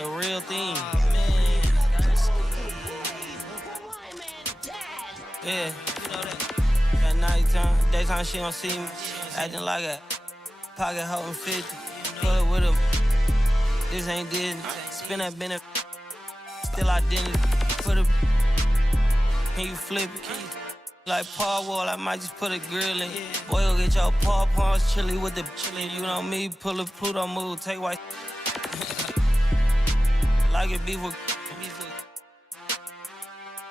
the real thing. Yeah, you know that. At nighttime, daytime she don't see me. Acting like a pocket holding 50. Pull it with a. This ain't Disney. Spin that benefit. Still identity. Put a. Can you flip it? Like Paul Wall, I might just put a grill in. Boy, go get your paw pawns chili with the chili. You know me, pull a Pluto move, take white. Like it beef with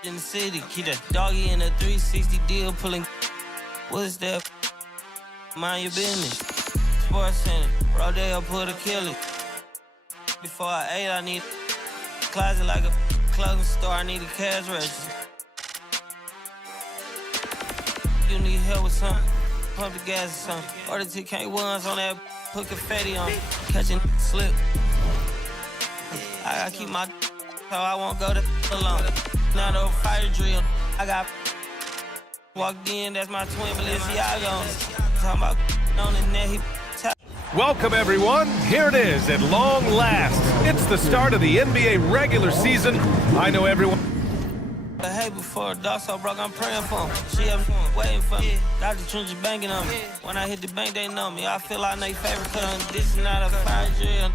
in the city. Keep that doggy in a 360 deal, pulling. What's that? Mind your business. Sports Center, Rodeo, put a kill it. Before I ate, I need a closet like a clothing store. I need a cash register. You need help with something, pump the gas or something. Order TK1s on that, put confetti on it. Catching slip. I gotta keep my so I won't go to alone. Now the fire drill, I got walked in, that's my twin Balenciaga. Talking about on the net, he Welcome, everyone. Here it is at long last. It's the start of the NBA regular season. I know everyone. Hey, before the dog so broke, I'm praying for him. She up waiting for me. Dr. Trench banking on me. When I hit the bank, they know me. I feel like they favorite cause this is not a fire drill.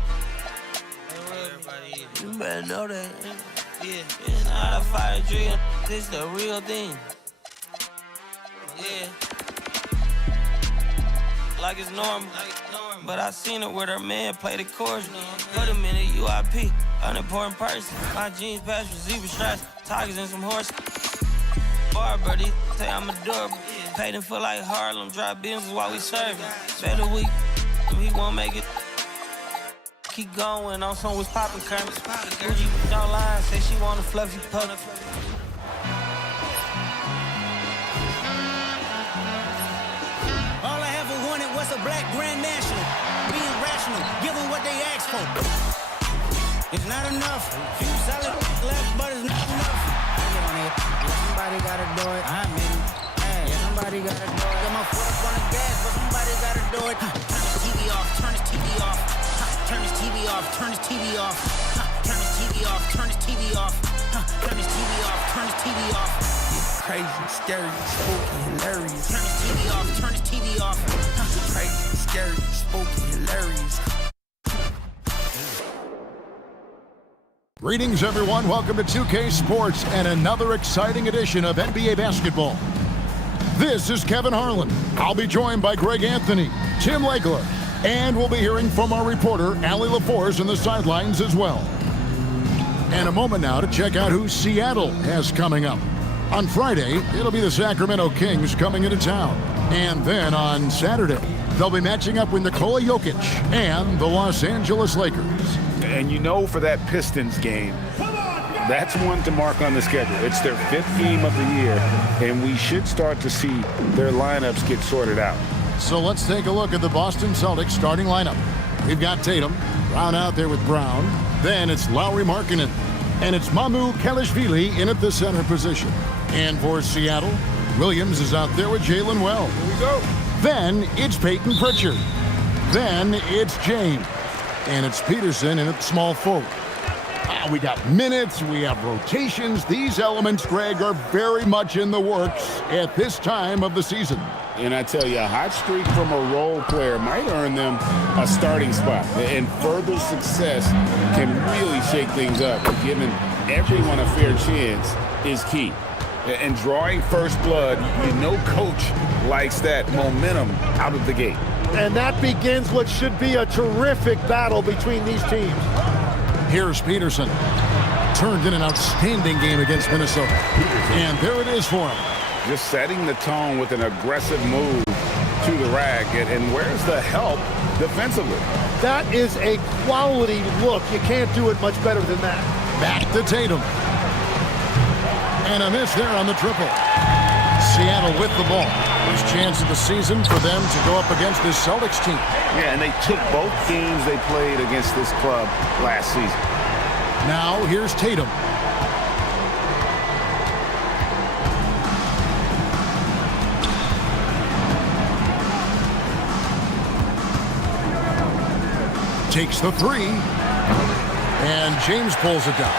You better know that. Yeah, it's not a fire drill. This the real thing. Yeah. Like it's normal. But I seen it with her man play the chorus. Put him in a UIP, unimportant person. My jeans patch with zebra stripes, tigers and some horses. Bar buddy, say I'm adorable. Paid him for like Harlem, drop beams while we serving. Better week, he won't make it. Keep going on some was popping Kermit. Gucci don't lie, say she want a fluffy pup. All I ever wanted was a black grand national. Being rational, give them what they asked for. It's not enough. Few solid left, but it's not enough. I get on it. Somebody gotta do it. I'm in. Hey, somebody gotta do it. Got my foot up on the gas, but somebody gotta do it. Turn this TV off, turn this TV off. Turn this TV off, turn this TV off. Turn this TV off, turn this TV off. Turn this TV off, turn this TV off. Crazy, scary, spooky, hilarious. Turn this TV off, turn this TV off. Crazy, scary, spooky, hilarious. Greetings, everyone. Welcome to 2K Sports and another exciting edition of NBA basketball. This is Kevin Harlan. I'll be joined by Greg Anthony, Tim Legler, and we'll be hearing from our reporter, Allie LaForce, in the sidelines as well. And a moment now to check out who Seattle has coming up. On Friday, it'll be the Sacramento Kings coming into town. And then on Saturday, they'll be matching up with Nikola Jokic and the Los Angeles Lakers. And you know, for that Pistons game, that's one to mark on the schedule. It's their 5th game of the year, and we should start to see their lineups get sorted out. So let's take a look at the Boston Celtics starting lineup. We've got Tatum, Brown out there with Brown. Then it's Lauri Markkanen. And it's Mamu Kelishvili in at the center position. And for Seattle, Williams is out there with Jalen Wells. Here we go. Then it's Peyton Pritchard. Then it's James. And it's Peterson in at small forward. We got minutes, we have rotations. These elements, Greg, are very much in the works at this time of the season. And I tell you, a hot streak from a role player might earn them a starting spot. And further success can really shake things up. Giving everyone a fair chance is key. And drawing first blood, you know coach likes that momentum out of the gate. And that begins what should be a terrific battle between these teams. Here's Peterson. Turned in an outstanding game against Minnesota. And there it is for him. Just setting the tone with an aggressive move to the rack. And where's the help defensively? That is a quality look. You can't do it much better than that. Back to Tatum. And a miss there on the triple. Seattle with the ball. First chance of the season for them to go up against this Celtics team. Yeah, and they took both games they played against this club last season. Now here's Tatum. Takes the three. And James pulls it down.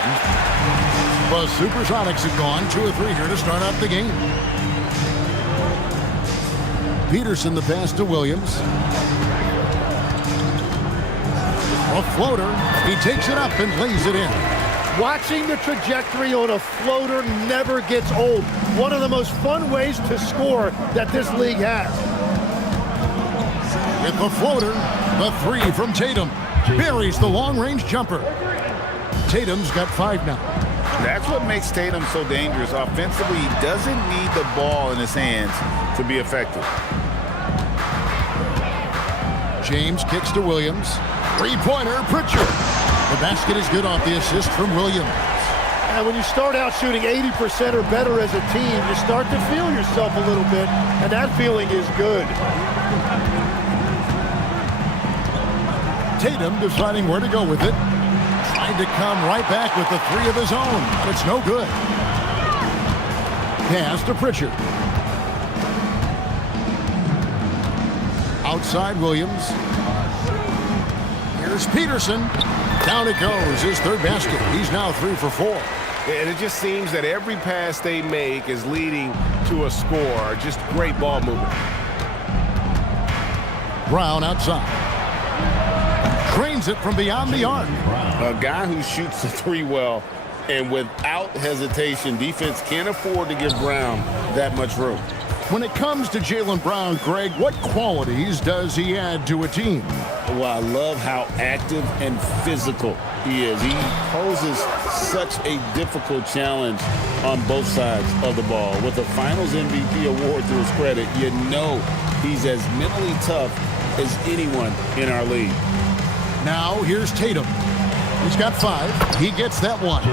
The Supersonics have gone 2 of 3 here to start out the game. Peterson the pass to Williams. A floater. He takes it up and lays it in. Watching the trajectory on a floater never gets old. One of the most fun ways to score that this league has. With the floater, the 3 from Tatum. Buries the long-range jumper. Tatum's got 5 now. That's what makes Tatum so dangerous. Offensively, he doesn't need the ball in his hands to be effective. James kicks to Williams. 3-pointer, Pritchard. The basket is good off the assist from Williams. And when you start out shooting 80% or better as a team, you start to feel yourself a little bit, and that feeling is good. Tatum deciding where to go with it. Trying to come right back with the 3 of his own, but it's no good. Pass to Pritchard. Outside Williams. Here's Peterson. Down it goes, his 3rd basket. He's now 3 for 4. And it just seems that every pass they make is leading to a score. Just great ball movement. Brown outside. Trains it from beyond the arc. A guy who shoots the 3 well, and without hesitation, defense can't afford to give Brown that much room. When it comes to Jaylen Brown, Greg, what qualities does he add to a team? Well, I love how active and physical he is. He poses such a difficult challenge on both sides of the ball. With the Finals MVP award to his credit, you know he's as mentally tough as anyone in our league. Now, here's Tatum. He's got 5. He gets that one.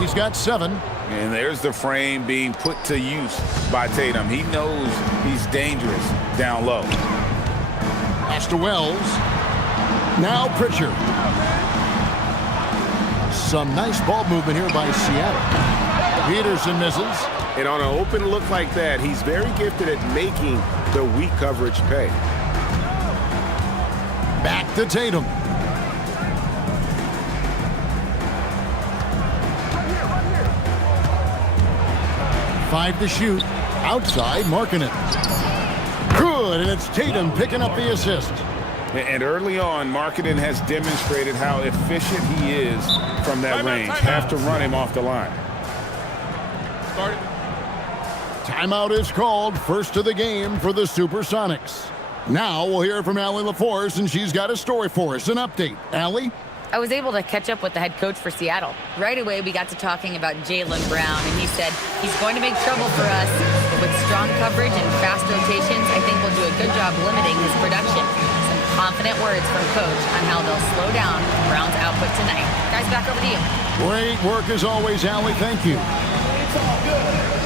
He's got 7. And there's the frame being put to use by Tatum. He knows he's dangerous down low. Pass to Wells. Now Pritchard. Some nice ball movement here by Seattle. Peterson misses. And on an open look like that, he's very gifted at making the weak coverage pay. Back to Tatum. Five to shoot. Outside, marking it. Good, and it's Tatum picking up the assist. And early on, Markkanen has demonstrated how efficient he is from that range. Have to run him off the line. Timeout is called. First of the game for the Supersonics. Now we'll hear from Allie LaForce, and she's got a story for us. An update. Allie? I was able to catch up with the head coach for Seattle. Right away, we got to talking about Jaylen Brown, and he said he's going to make trouble for us. But with strong coverage and fast rotations, I think we'll do a good job limiting his production. Some confident words from coach on how they'll slow down Brown's output tonight. Guys, back over to you. Great work as always, Allie. Thank you. It's all good.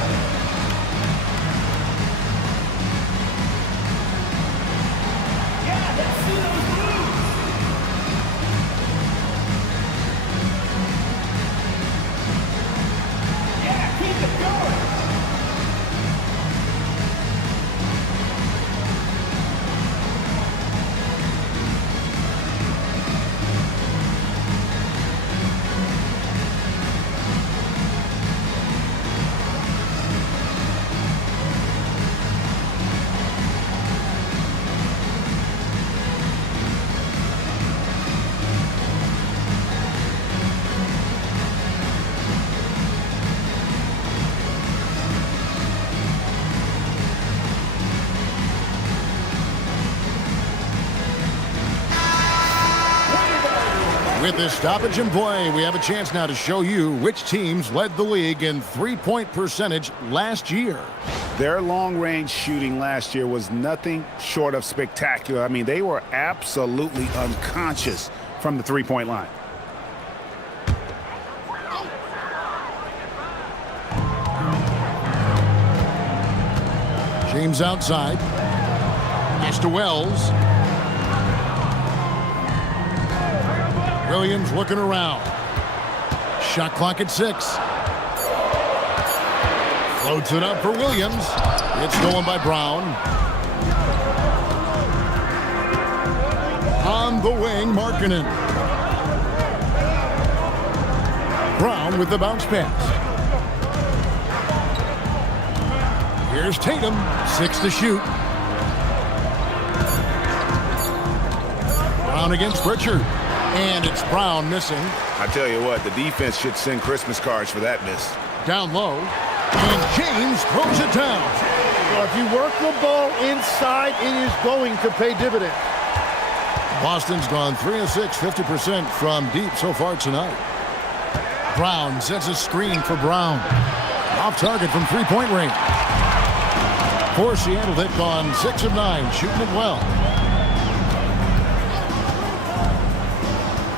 With this stoppage in play, we have a chance now to show you which teams led the league in three-point percentage last year. Their long-range shooting last year was nothing short of spectacular. I mean, they were absolutely unconscious from the three-point line. James outside. Pass to Wells. Williams looking around. Shot clock at 6. Floats it up for Williams. It's stolen by Brown. On the wing, Markkanen. Brown with the bounce pass. Here's Tatum, 6 to shoot. Brown against Pritchard. And it's Brown missing. I tell you what, the defense should send Christmas cards for that miss. Down low. And James throws it down. Well, if you work the ball inside, it is going to pay dividends. Boston's gone 3 of 6, 50% from deep so far tonight. Brown sets a screen for Brown. Off target from three-point range. For Seattle, they've gone 6 of 9, shooting it well.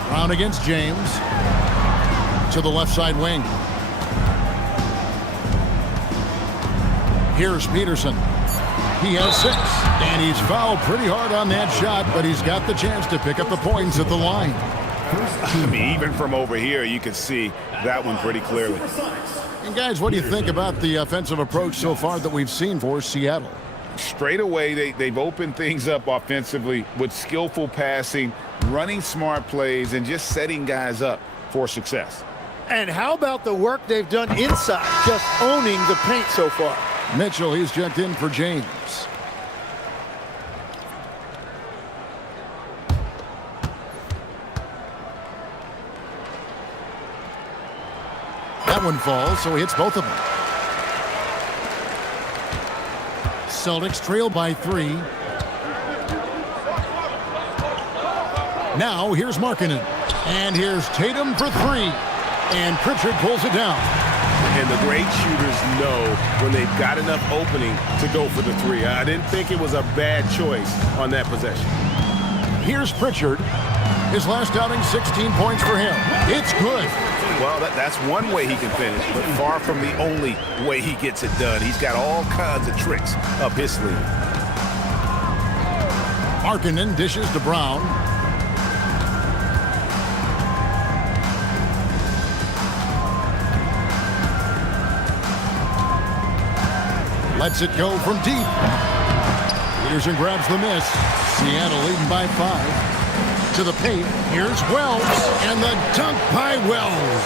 Brown against James. To the left side wing. Here's Peterson. He has 6, and he's fouled pretty hard on that shot, but he's got the chance to pick up the points at the line. I mean, even from over here, you can see that one pretty clearly. And guys, what do you think about the offensive approach so far that we've seen for Seattle? Straight away, they've opened things up offensively with skillful passing, running smart plays, and just setting guys up for success. And how about the work they've done inside, just owning the paint so far? Mitchell, he's checked in for James. That one falls, so he hits both of them. Celtics trail by 3. Now here's Markkanen. And here's Tatum for 3. And Pritchard pulls it down. And the great shooters know when they've got enough opening to go for the 3. I didn't think it was a bad choice on that possession. Here's Pritchard. His last outing, 16 points for him. It's good. Well, that's one way he can finish, but far from the only way he gets it done. He's got all kinds of tricks up his sleeve. Markkanen dishes to Brown. Lets it go from deep. Peterson grabs the miss. Seattle leading by 5. To the paint. Here's Wells. And the dunk by Wells.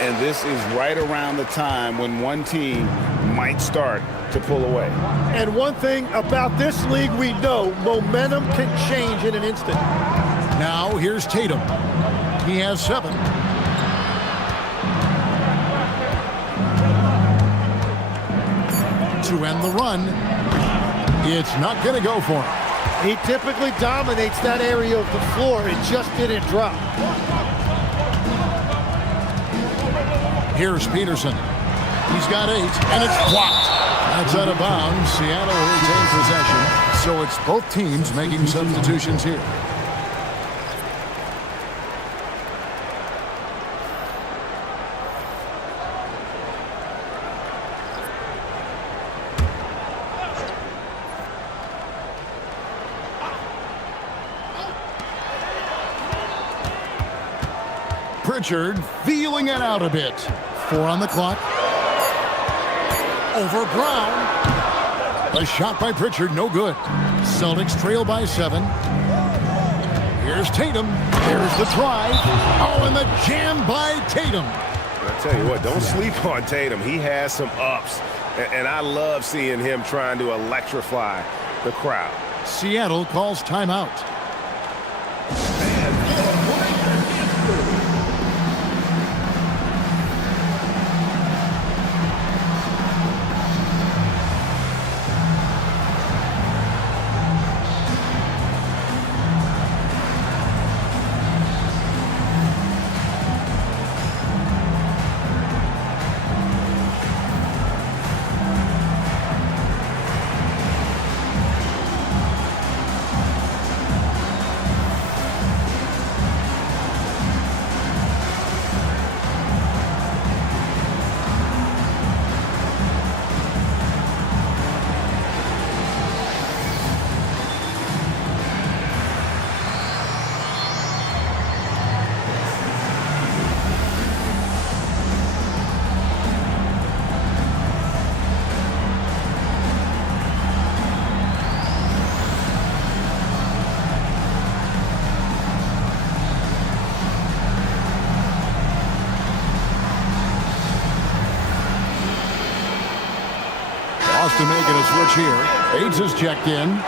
And this is right around the time when one team might start to pull away. And one thing about this league we know, momentum can change in an instant. Now here's Tatum. He has 7. To end the run. It's not going to go for him. He typically dominates that area of the floor. It just didn't drop. Here's Peterson. He's got 8, and it's blocked. That's out of bounds. Seattle will retain possession. So it's both teams making substitutions here. Pritchard feeling it out a bit. 4 on the clock. Over Brown. A shot by Pritchard, no good. Celtics trail by 7. Here's Tatum. Here's the drive. Oh, and the jam by Tatum. I tell you what, don't sleep on Tatum. He has some ups, and I love seeing him trying to electrify the crowd. Seattle calls timeout. to making a switch here. Bates is checked in.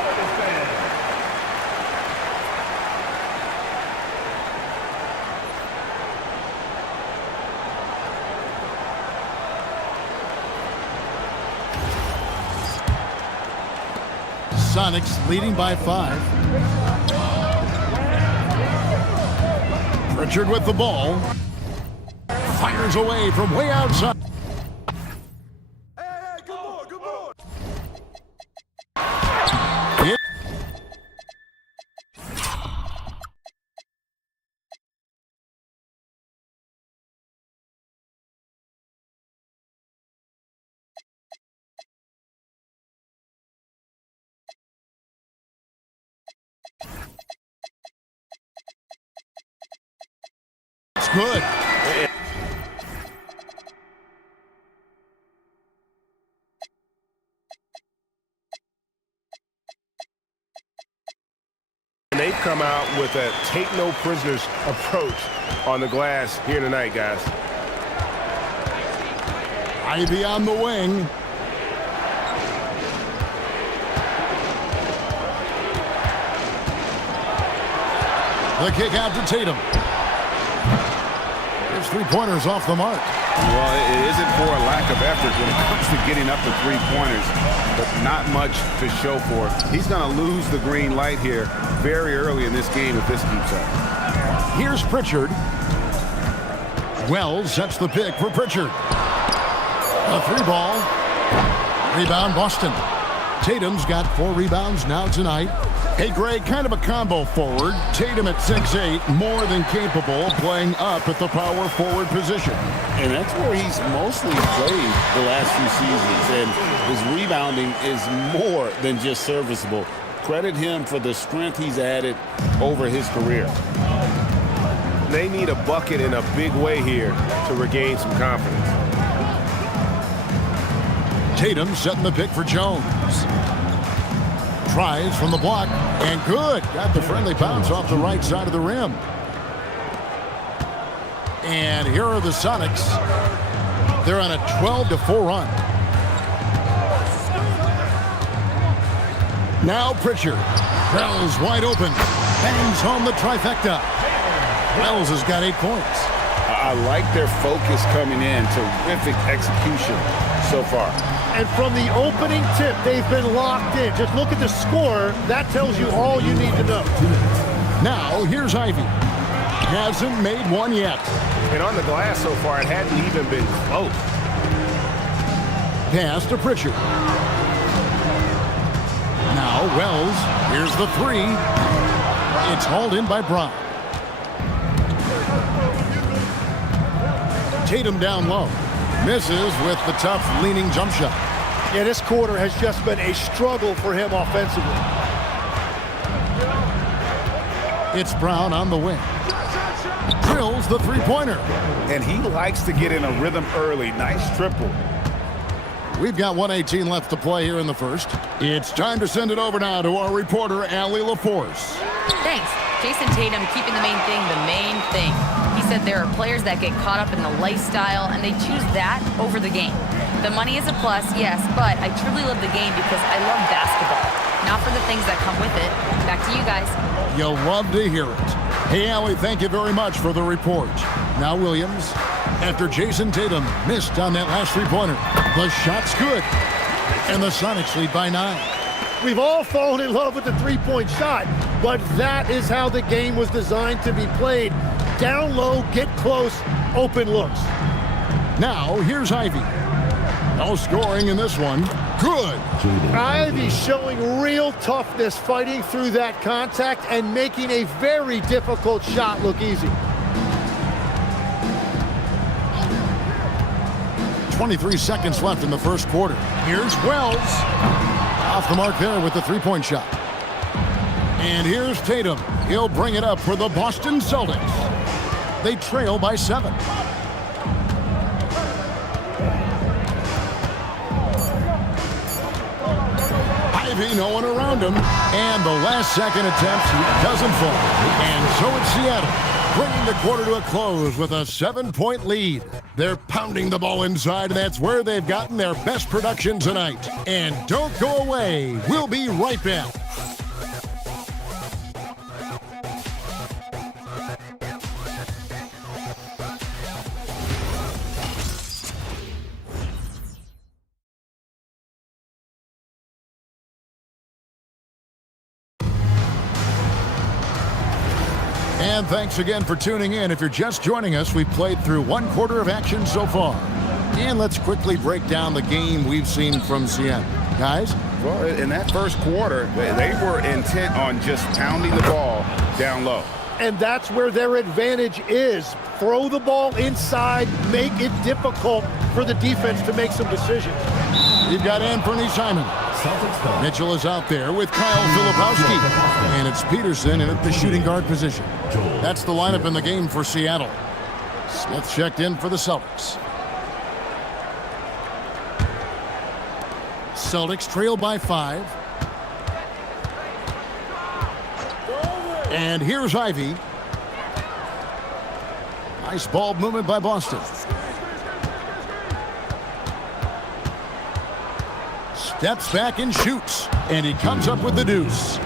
Sonics leading by 5. Pritchard with the ball. Fires away from way outside. It's good. And they've come out with a take-no-prisoners approach on the glass here tonight, guys. Ivy on the wing. The kick out to Tatum. There's 3-pointers off the mark. Well, it isn't for a lack of effort when it comes to getting up to 3-pointers, but not much to show for it. He's going to lose the green light here very early in this game if this keeps up. Here's Pritchard. Wells sets the pick for Pritchard. A 3-ball. Rebound Boston. Tatum's got 4 rebounds now tonight. Hey, Greg, kind of a combo forward. Tatum at 6'8", more than capable of playing up at the power forward position. And that's where he's mostly played the last few seasons. And his rebounding is more than just serviceable. Credit him for the strength he's added over his career. They need a bucket in a big way here to regain some confidence. Tatum setting the pick for Jones. Tries from the block, and good. Got the friendly bounce off the right side of the rim. And here are the Sonics. They're on a 12-4 run. Now Pritchard. Wells wide open. Bangs home the trifecta. Wells has got 8 points. I like their focus coming in. Terrific execution so far. And from the opening tip, they've been locked in. Just look at the score. That tells you all you need to know. Now, here's Ivy. Hasn't made one yet. And on the glass so far, it hadn't even been close. Pass to Pritchard. Now, Wells. Here's the 3. It's hauled in by Brown. Tatum down low. Misses with the tough leaning jump shot. Yeah, this quarter has just been a struggle for him offensively. It's Brown on the wing. Drills the 3-pointer. And he likes to get in a rhythm early. Nice triple. We've got 1:18 left to play here in the first. It's time to send it over now to our reporter, Allie LaForce. Thanks. Jason Tatum keeping the main thing. He said there are players that get caught up in the lifestyle and they choose that over the game. The money is a plus, yes, but I truly love the game because I love basketball, not for the things that come with it. Back to you guys. You'll love to hear it. Hey, Allie, thank you very much for the report. Now Williams, after Jason Tatum missed on that last 3-pointer, the shot's good, and the Sonics lead by 9. We've all fallen in love with the 3-point shot, but that is how the game was designed to be played. Down low, get close, open looks. Now, here's Ivy. No scoring in this one. Good. Ivy showing real toughness fighting through that contact and making a very difficult shot look easy. 23 seconds left in the first quarter. Here's Wells. Off the mark there with the 3-point shot. And here's Tatum. He'll bring it up for the Boston Celtics. They trail by 7. Ivy, no one around him. And the last second attempt doesn't fall. And so it's Seattle bringing the quarter to a close with a 7-point lead. They're pounding the ball inside, and that's where they've gotten their best production tonight. And don't go away. We'll be right back. And thanks again for tuning in. If you're just joining us, we've played through 1 quarter of action so far. And let's quickly break down the game we've seen from Seattle. Guys? Well, in that first quarter, they were intent on just pounding the ball down low. And that's where their advantage is. Throw the ball inside, make it difficult for the defense to make some decisions. You've got Anthony Simon. Mitchell is out there with Kyle Filipowski. And it's Peterson in at the shooting guard position. That's the lineup in the game for Seattle. Smith checked in for the Celtics. Celtics trail by 5. And here's Ivy. Nice ball movement by Boston. Steps back and shoots. And he comes up with the deuce.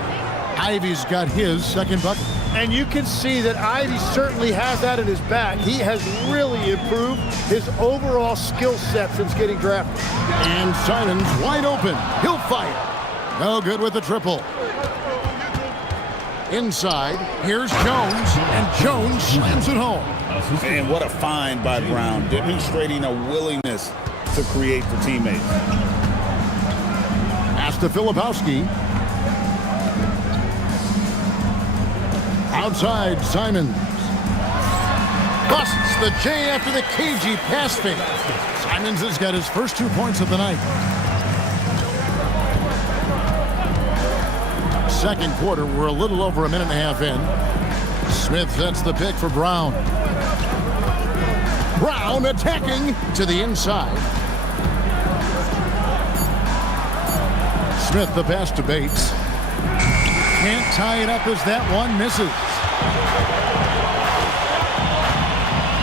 Ivy's got his second bucket. And you can see that Ivy certainly has that in his bag. He has really improved his overall skill set since getting drafted. And Simon's wide open. He'll fire. No good with the triple. Inside, here's Jones, and Jones slams it home. And what a find by Brown, demonstrating a willingness to create for teammates. Pass to Filipowski. Outside, Simons. Busts the J after the cagey pass fake. Simons has got his first 2 points of the night. Second quarter, we're a little over a minute and a half in. Smith sets the pick for Brown. Brown attacking to the inside. Smith the pass to Bates. Can't tie it up as that one misses.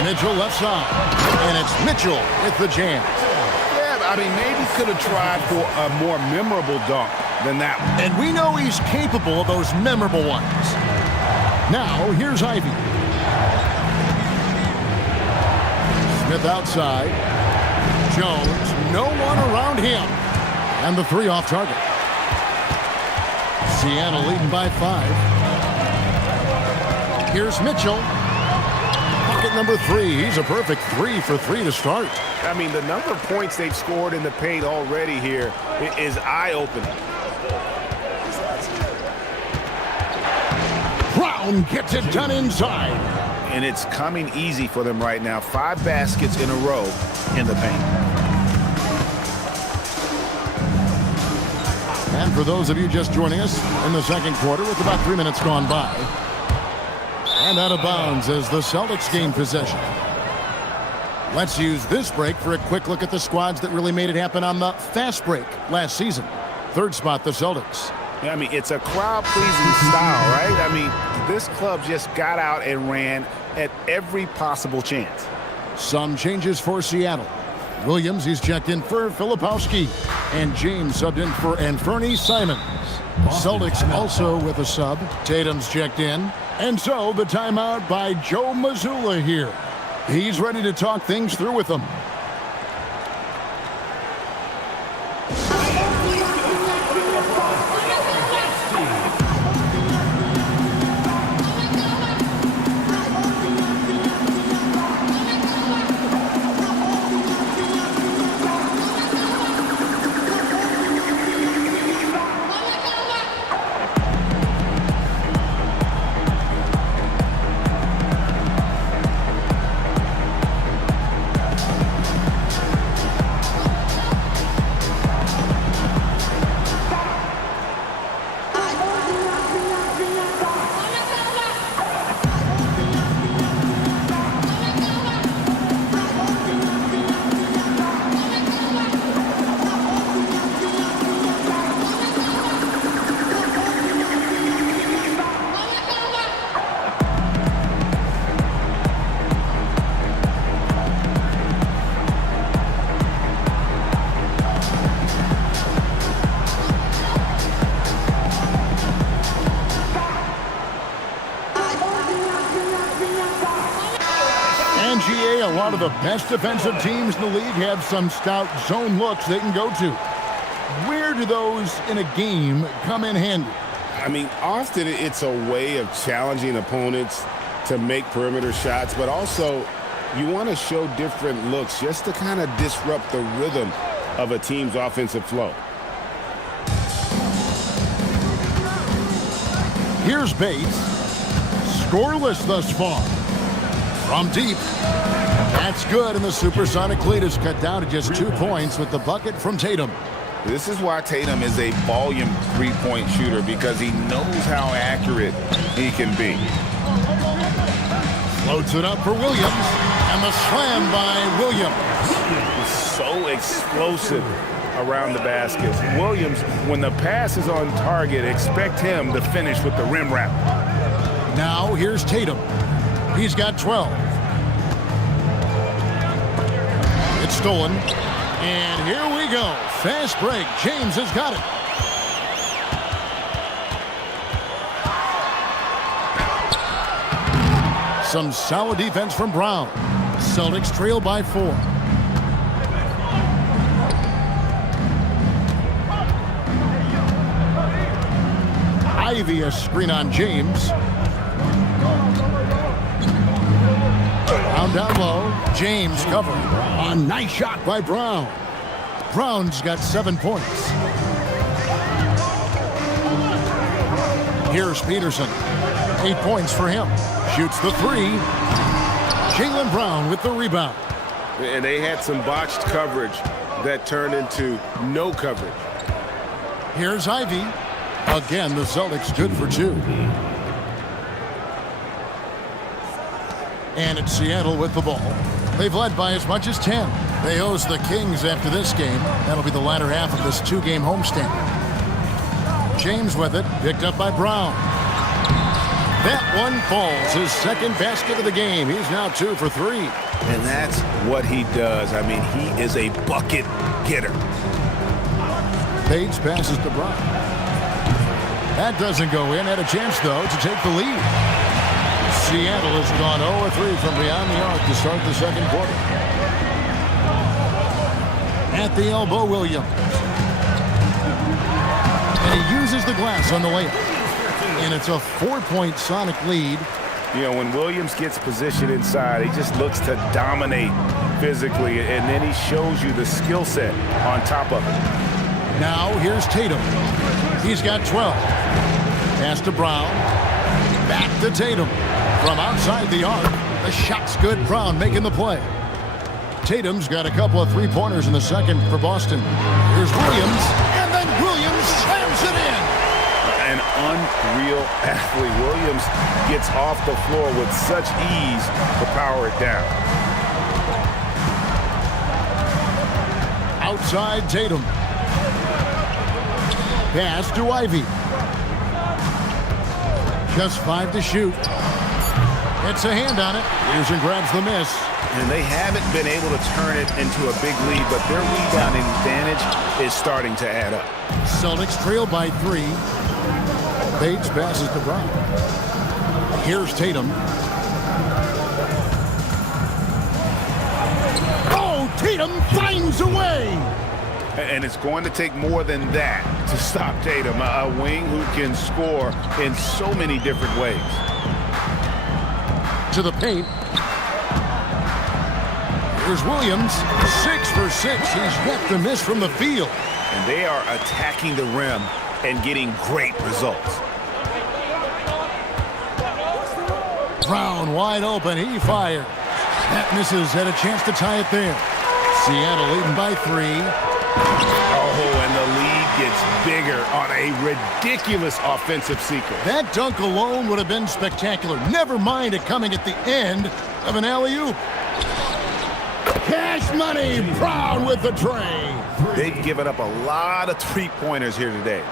Mitchell left side. And it's Mitchell with the jam. Yeah, I mean, maybe could have tried for a more memorable dunk than that one. And we know he's capable of those memorable ones. Now, here's Ivy. Smith outside. Jones, no one around him. And the 3 off target. Seattle leading by 5. Here's Mitchell. Bucket number 3. He's a perfect 3 for 3 to start. I mean, the number of points they've scored in the paint already here is eye-opening. Brown gets it done inside. And it's coming easy for them right now. 5 baskets in a row in the paint. And for those of you just joining us in the second quarter with about 3 minutes gone by. And out of bounds as the Celtics gain possession. Let's use this break for a quick look at the squads that really made it happen on the fast break last season. Third spot, the Celtics. I mean, it's a crowd-pleasing style, right? I mean, this club just got out and ran at every possible chance. Some changes for Seattle. Williams, he's checked in for Filipowski. And James subbed in for Anthony Simons. Celtics also with a sub. Tatum's checked in. And so the timeout by Joe Mazzulla here. He's ready to talk things through with them. GA, a lot of the best defensive teams in the league have some stout zone looks they can go to. Where do those in a game come in handy? I mean, often it's a way of challenging opponents to make perimeter shots, but also you want to show different looks just to kind of disrupt the rhythm of a team's offensive flow. Here's Bates. Scoreless thus far. From deep. That's good, and the supersonic lead is cut down to just 2 points with the bucket from Tatum. This is why Tatum is a volume three-point shooter, because he knows how accurate he can be. Floats it up for Williams, and the slam by Williams. So explosive around the basket. Williams, when the pass is on target, expect him to finish with the rim wrap. Now here's Tatum. He's got 12. It's stolen. And here we go. Fast break. James has got it. Some solid defense from Brown. Celtics trail by 4. Ivy a screen on James. Down low. James covered. A nice shot by Brown. Brown's got 7 points. Here's Peterson. 8 points for him. Shoots the 3. Jaylen Brown with the rebound. And they had some botched coverage that turned into no coverage. Here's Ivy. Again, the Celtics good for 2. And it's Seattle with the ball. They've led by as much as 10. They host the Kings after this game. That'll be the latter half of this 2-game homestand. James with it, picked up by Brown. That one falls, his second basket of the game. He's now 2 for 3. And that's what he does. I mean, he is a bucket getter. Bates passes to Brown. That doesn't go in. Had a chance, though, to take the lead. Seattle has gone 0-3 from beyond the arc to start the second quarter. At the elbow, Williams. And he uses the glass on the layup. And it's a 4-point Sonic lead. You know, when Williams gets positioned inside, he just looks to dominate physically, and then he shows you the skill set on top of it. Now, here's Tatum. He's got 12. Pass to Brown. Back to Tatum. From outside the arc, the shot's good. Brown making the play. Tatum's got a couple of three-pointers in the second for Boston. Here's Williams, and then Williams slams it in. An unreal athlete. Williams gets off the floor with such ease to power it down. Outside Tatum. Pass to Ivy. Just 5 to shoot. It's a hand on it. Peterson grabs the miss. And they haven't been able to turn it into a big lead, but their rebounding advantage is starting to add up. Celtics trail by 3. Bates passes to Brown. Here's Tatum. Oh, Tatum finds a way. And it's going to take more than that to stop Tatum, a wing who can score in so many different ways. To the paint. Here's Williams, 6 for 6. He's yet to miss from the field. And they are attacking the rim and getting great results. Brown wide open. He fires. That misses. Had a chance to tie it there. Seattle leading by 3. Oh, and the lead gets bigger on a ridiculous offensive sequence. That dunk alone would have been spectacular. Never mind it coming at the end of an alley-oop. Cash money. Brown with the tray. They've given up a lot of three-pointers here today.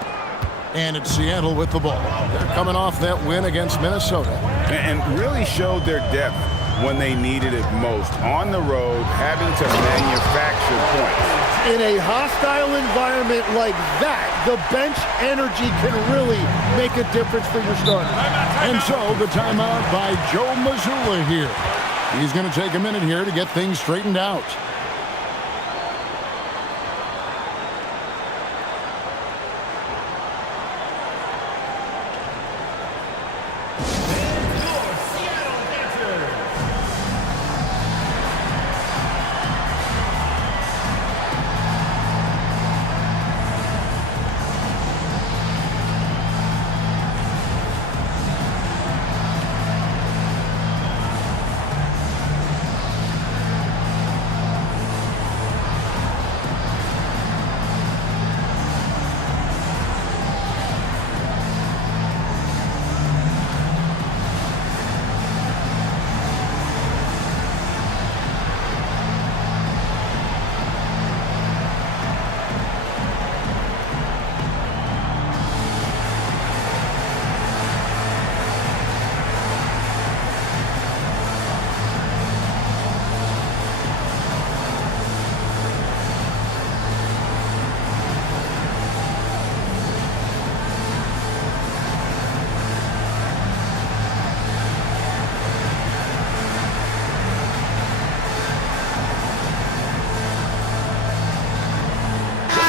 And it's Seattle with the ball. They're coming off that win against Minnesota. And really showed their depth when they needed it most. On the road, having to manufacture points. In a hostile environment like that, the bench energy can really make a difference for your starter. And so the timeout by Joe Mazzulla here. He's going to take a minute here to get things straightened out.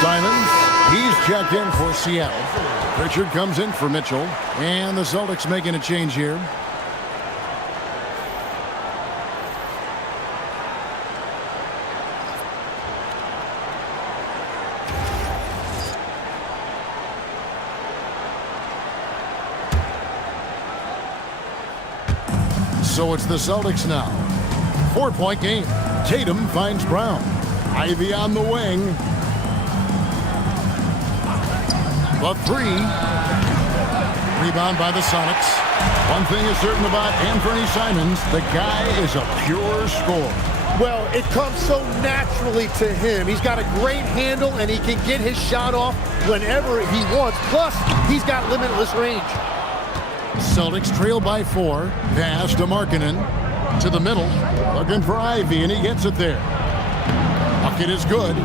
Simons, he's checked in for Seattle. Pritchard comes in for Mitchell. And the Celtics making a change here. So it's the Celtics now. 4-point game. Tatum finds Brown. Ivy on the wing. The three. Rebound by the Sonics. One thing is certain about Anthony Simons. The guy is a pure scorer. Well, it comes so naturally to him. He's got a great handle, and he can get his shot off whenever he wants. Plus, he's got limitless range. Celtics trail by 4. Pass to Markkanen. To the middle. Looking for Ivy, and he gets it there. Bucket is good.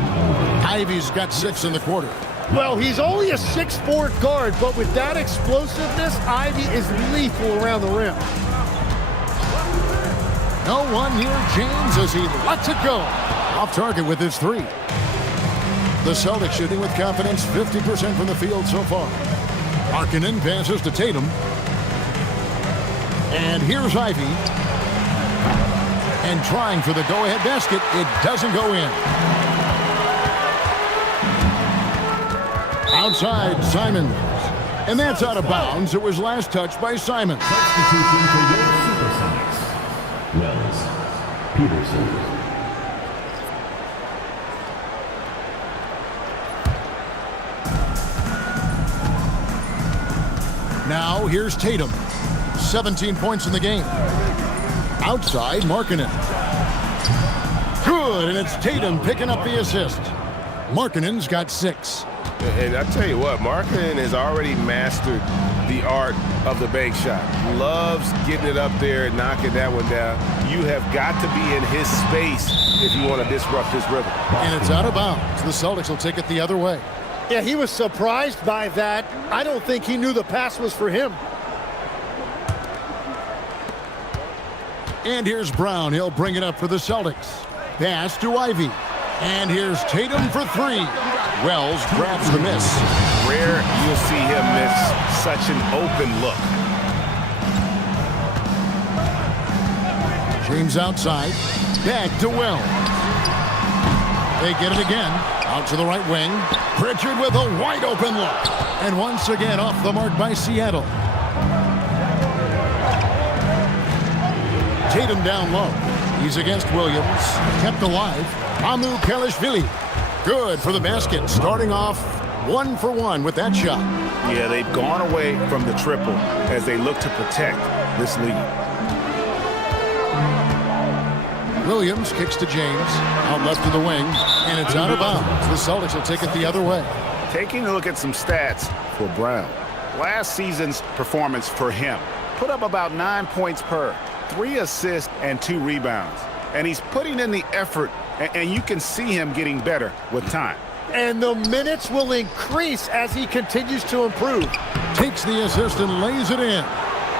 Ivy's got 6 in the quarter. Well, he's only a 6'4" guard, but with that explosiveness, Ivy is lethal around the rim. No one near James as he lets it go. Off target with his 3. The Celtics shooting with confidence, 50% from the field so far. Markkanen passes to Tatum. And here's Ivy. And trying for the go-ahead basket. It doesn't go in. Outside, Simons. And that's out of bounds. It was last touched by Simons. Substitution for your Supersonics. Wells. Peterson. Now, here's Tatum. 17 points in the game. Outside, Markkanen. Good, and it's Tatum picking up the assist. Markkanen's got 6. And I tell you what, Markkanen has already mastered the art of the bank shot. Loves getting it up there and knocking that one down. You have got to be in his space if you want to disrupt his rhythm. And it's out of bounds. The Celtics will take it the other way. Yeah, he was surprised by that. I don't think he knew the pass was for him. And here's Brown. He'll bring it up for the Celtics. Pass to Ivy. And here's Tatum for 3. Wells grabs the miss. Rare you'll see him miss such an open look. James outside. Back to Wells. They get it again. Out to the right wing. Pritchard with a wide open look. And once again off the mark by Seattle. Tatum down low. He's against Williams. Kept alive. Amu Kelishvili. Good for the basket. Starting off 1 for 1 with that shot. Yeah, they've gone away from the triple as they look to protect this lead. Williams kicks to James. Out left to the wing. And it's out of bounds. The Celtics will take it the other way. Taking a look at some stats for Brown. Last season's performance for him. Put up about 9 points per. 3 assists and 2 rebounds. And he's putting in the effort, and you can see him getting better with time. And the minutes will increase as he continues to improve. Takes the assist and lays it in.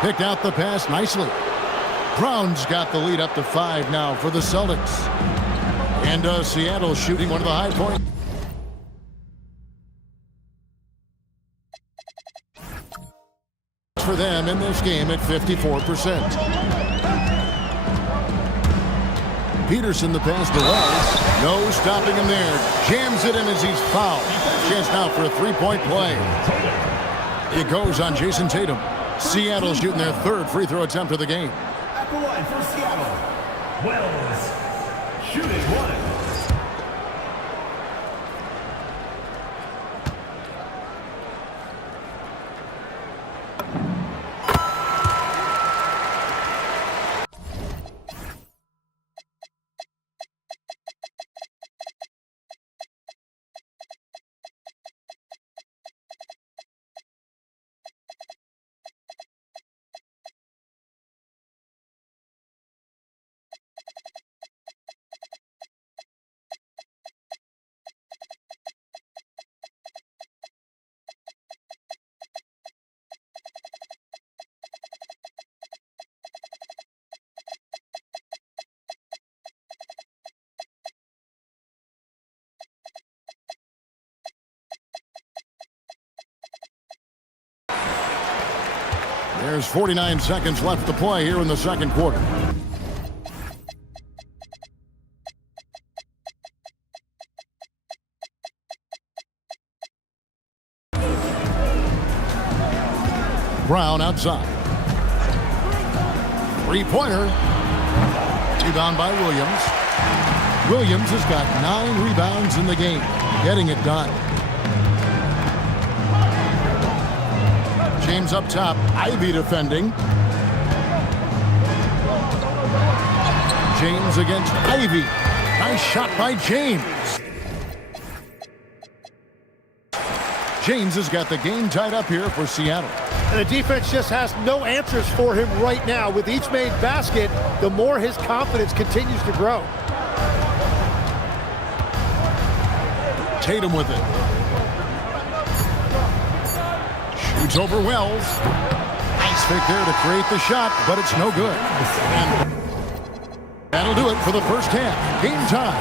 Picked out the pass nicely. Brown's got the lead up to 5 now for the Celtics. And Seattle shooting one of the high points. For them in this game at 54%. Peterson the pass to Wells. No stopping him there. Jams it in as he's fouled. Chance now for a three-point play. It goes on Jason Tatum. Seattle shooting their third free throw attempt of the game. At the line for Seattle, Wells, shooting one. There's 49 seconds left to play here in the second quarter. Brown outside. Three-pointer. Rebound by Williams. Williams has got 9 rebounds in the game, getting it done. James up top. Ivy defending. James against Ivy. Nice shot by James. James has got the game tied up here for Seattle. And the defense just has no answers for him right now. With each made basket, the more his confidence continues to grow. Tatum with it. Shoots over Wells. Nice fake there to create the shot, but it's no good. And that'll do it for the first half. Game time.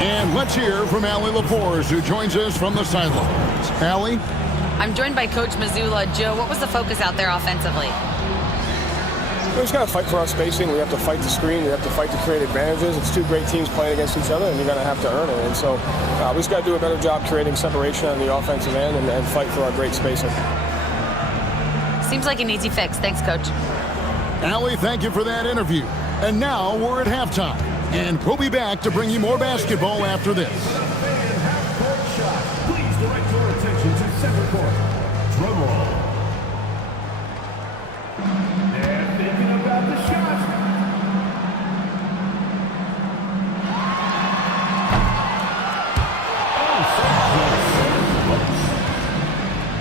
And let's hear from Allie LaForce, who joins us from the sidelines. Allie? I'm joined by Coach Mazzulla. Joe, what was the focus out there offensively? We just got to fight for our spacing. We have to fight the screen. We have to fight to create advantages. It's two great teams playing against each other, and you're going to have to earn it. And so we just got to do a better job creating separation on the offensive end and fight for our great spacing. Seems like an easy fix. Thanks, Coach. Allie, thank you for that interview. And now we're at halftime. And we'll be back to bring you more basketball after this. Please direct your attention to center court. Drum roll. And thinking about the shot.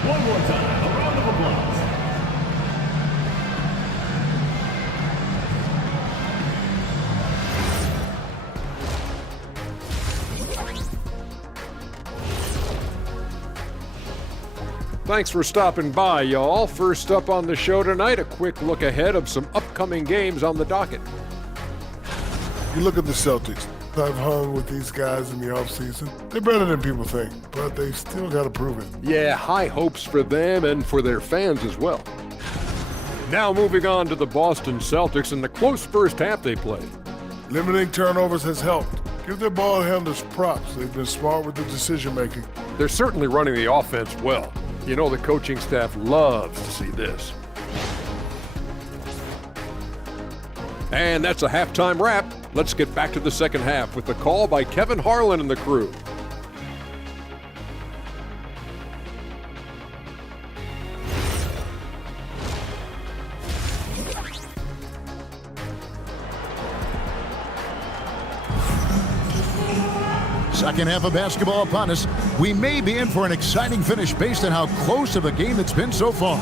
One more time, a round of applause. Thanks for stopping by, y'all. First up on the show tonight, a quick look ahead of some upcoming games on the docket. You look at the Celtics. I've hung with these guys in the offseason. They're better than people think, but they still got to prove it. Yeah, high hopes for them and for their fans as well. Now moving on to the Boston Celtics and the close first half they played. Limiting turnovers has helped. Give their ball handlers props. They've been smart with the decision-making. They're certainly running the offense well. You know the coaching staff loves to see this. And that's a halftime wrap. Let's get back to the second half with the call by Kevin Harlan and the crew. Second half of basketball upon us. We may be in for an exciting finish based on how close of a game it's been so far.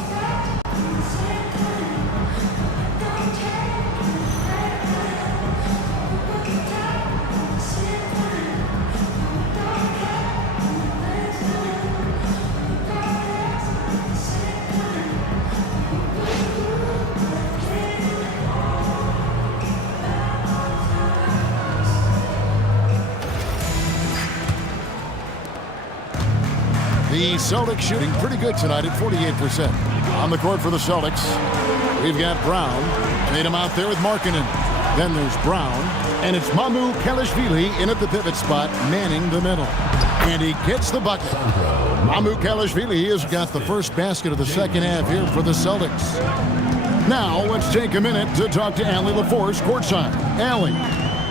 The Celtics shooting pretty good tonight at 48%. On the court for the Celtics, we've got Brown. Tatum out there with Markkanen. Then there's Brown. And it's Mamu Kelishvili in at the pivot spot, manning the middle. And he gets the bucket. Mamu Kelishvili has got the first basket of the second half here for the Celtics. Now, let's take a minute to talk to Allie LaForce courtside. Allie.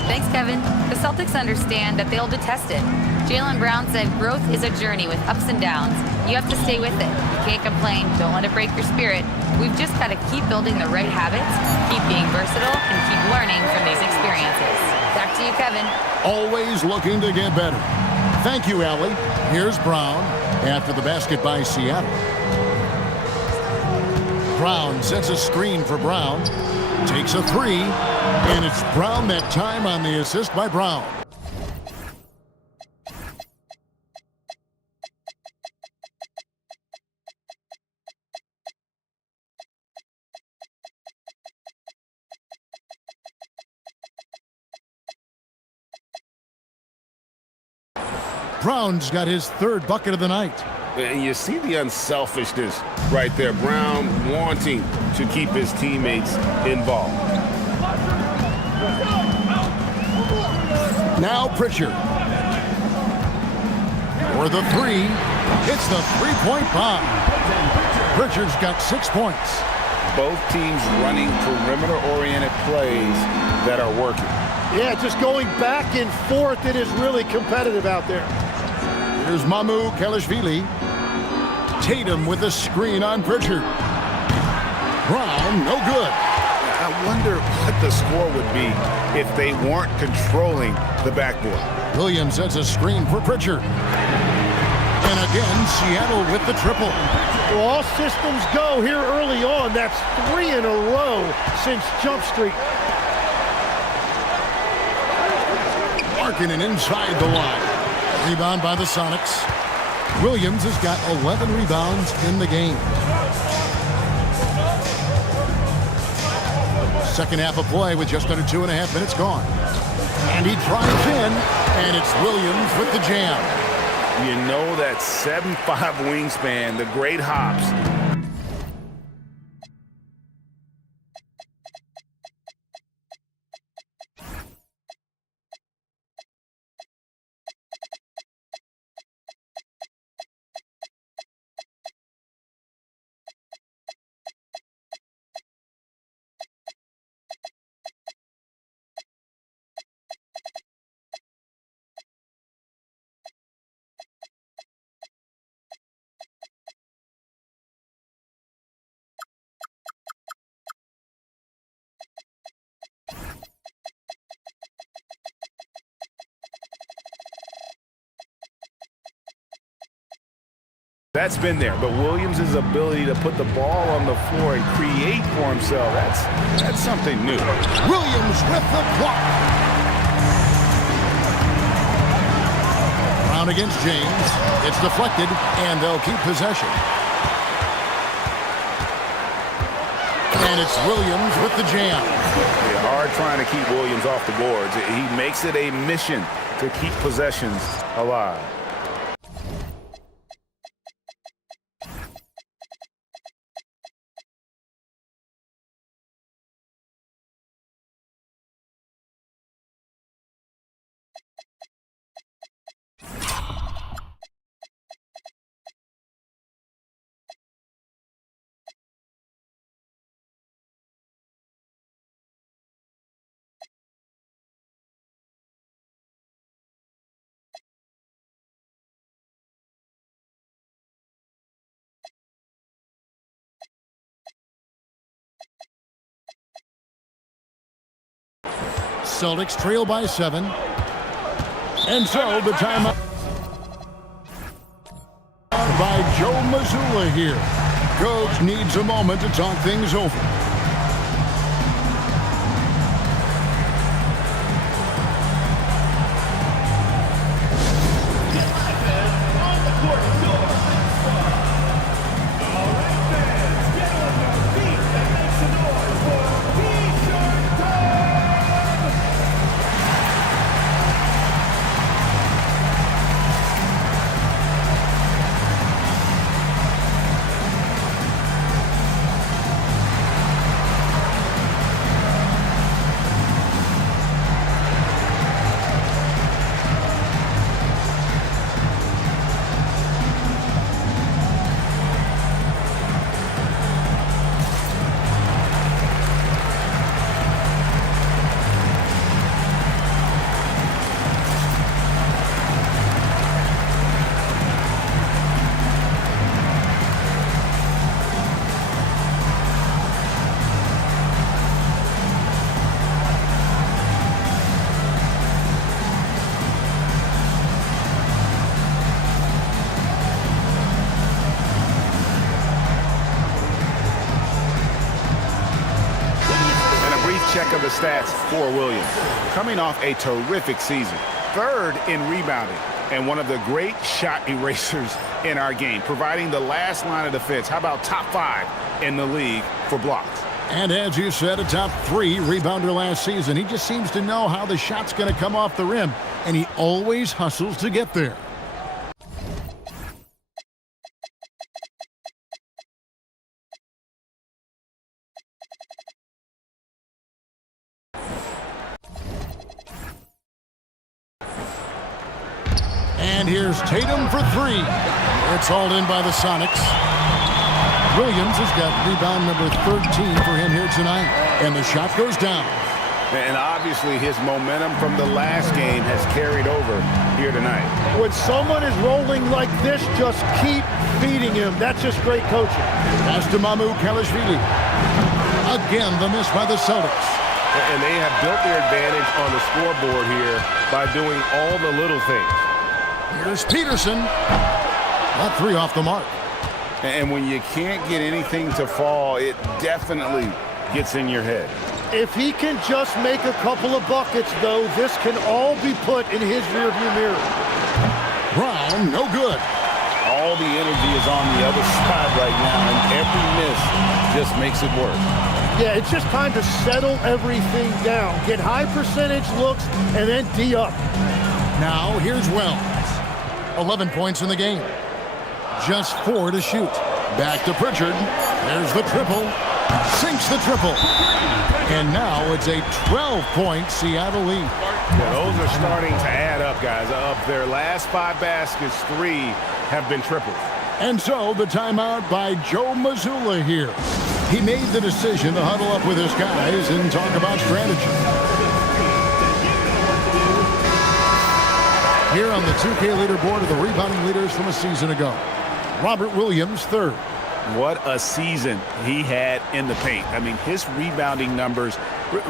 Thanks, Kevin. The Celtics understand that they'll be tested. Jaylen Brown said growth is a journey with ups and downs. You have to stay with it. You can't complain. Don't let it break your spirit. We've just got to keep building the right habits, keep being versatile, and keep learning from these experiences. Back to you, Kevin. Always looking to get better. Thank you, Allie. Here's Brown after the basket by Seattle. Brown sets a screen for Brown. Takes a three. And it's Brown that time on the assist by Brown. Brown's got his third bucket of the night. And you see the unselfishness right there. Brown wanting to keep his teammates involved. Now Pritchard. For the three. It's the three-point bomb. Pritchard's got 6 points. Both teams running perimeter-oriented plays that are working. Yeah, just going back and forth. It is really competitive out there. Here's Mamu Kelishvili. Tatum with a screen on Pritchard. Brown, no good. I wonder what the score would be if they weren't controlling the backboard. Williams sets a screen for Pritchard. And again, Seattle with the triple. Well, all systems go here early on. That's 3 in a row since Jump Street. Markkanen inside the line. Rebound by the Sonics. Williams has got 11 rebounds in the game. Second half of play with just under 2.5 minutes gone. And he drives in, and it's Williams with the jam. You know that 7'5" wingspan, the great hops. That's been there, but Williams' ability to put the ball on the floor and create for himself, that's something new. Williams with the block. Brown against James. It's deflected, and they'll keep possession. And it's Williams with the jam. It's hard trying to keep Williams off the boards. He makes it a mission to keep possessions alive. Celtics trail by 7. And so the timeout by Joe Mazzulla here. Coach needs a moment to talk things over. stats for Williams. Coming off a terrific season, 3rd in rebounding, and one of the great shot erasers in our game, providing the last line of defense. How about top 5 in the league for blocks? And as you said, a top 3 rebounder last season. He just seems to know how the shot's going to come off the rim, and he always hustles to get there. And here's Tatum for 3. It's hauled in by the Sonics. Williams has got rebound number 13 for him here tonight. And the shot goes down. And obviously his momentum from the last game has carried over here tonight. When someone is rolling like this, just keep feeding him. That's just great coaching. Pass to Mamukelashvili. Again, the miss by the Celtics. And they have built their advantage on the scoreboard here by doing all the little things. Here's Peterson. That 3 off the mark. And when you can't get anything to fall, it definitely gets in your head. If he can just make a couple of buckets, though, this can all be put in his rearview mirror. Brown, no good. All the energy is on the other side right now, and every miss just makes it work. Yeah, it's just time to settle everything down. Get high percentage looks, and then D up. Now, here's Wells. 11 points in the game. Just 4 to shoot. Back to Pritchard. There's the triple. Sinks the triple. And now it's a 12-point Seattle lead. Yeah, those are starting to add up, guys. Of their last 5 baskets, 3 have been triples. And so the timeout by Joe Mazzulla here. He made the decision to huddle up with his guys and talk about strategy. Here on the 2K leaderboard are the rebounding leaders from a season ago. Robert Williams, 3rd. What a season he had in the paint. I mean, his rebounding numbers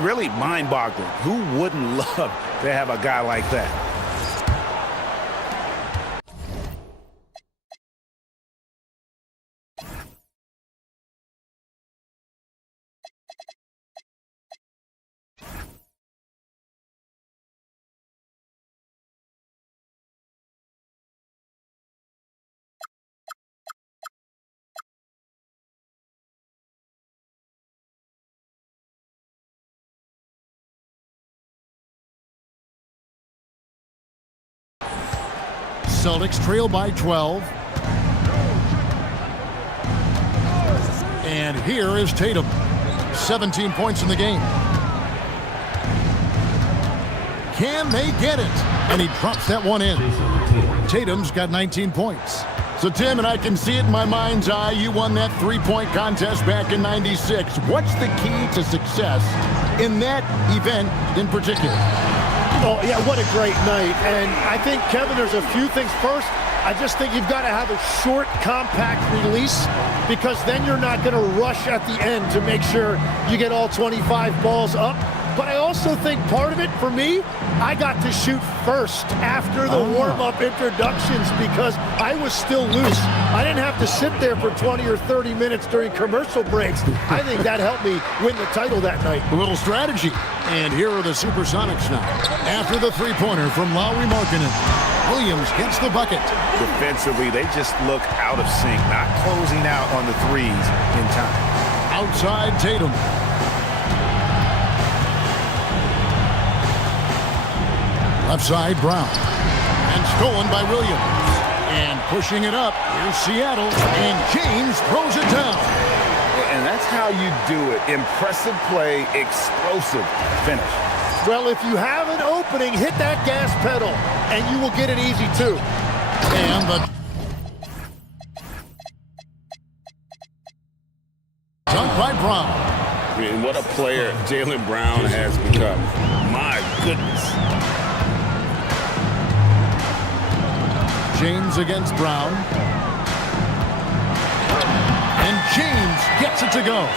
really mind-boggling. Who wouldn't love to have a guy like that? Celtics trail by 12. And here is Tatum. 17 points in the game. Can they get it? And he drops that one in. Tatum's got 19 points. So, Tim, and I can see it in my mind's eye, you won that 3-point contest back in '96. What's the key to success in that event in particular? Oh, yeah, what a great night. And I think, Kevin, there's a few things. First, I just think you've got to have a short, compact release, because then you're not going to rush at the end to make sure you get all 25 balls up. But I also think part of it, for me, I got to shoot first after the warm-up introductions because I was still loose. I didn't have to sit there for 20 or 30 minutes during commercial breaks. I think that helped me win the title that night. A little strategy. And here are the Supersonics now. After the three-pointer from Lauri Markkanen, Williams gets the bucket. Defensively, they just look out of sync, not closing out on the threes in time. Outside Tatum. Left side, Brown. And stolen by Williams. And pushing it up, here's Seattle. And James throws it down. And that's how you do it. Impressive play, explosive finish. Well, if you have an opening, hit that gas pedal, and you will get it easy, too. And the dunk by Brown. And what a player Jaylen Brown has become. My goodness. James against Brown. And James gets it to go.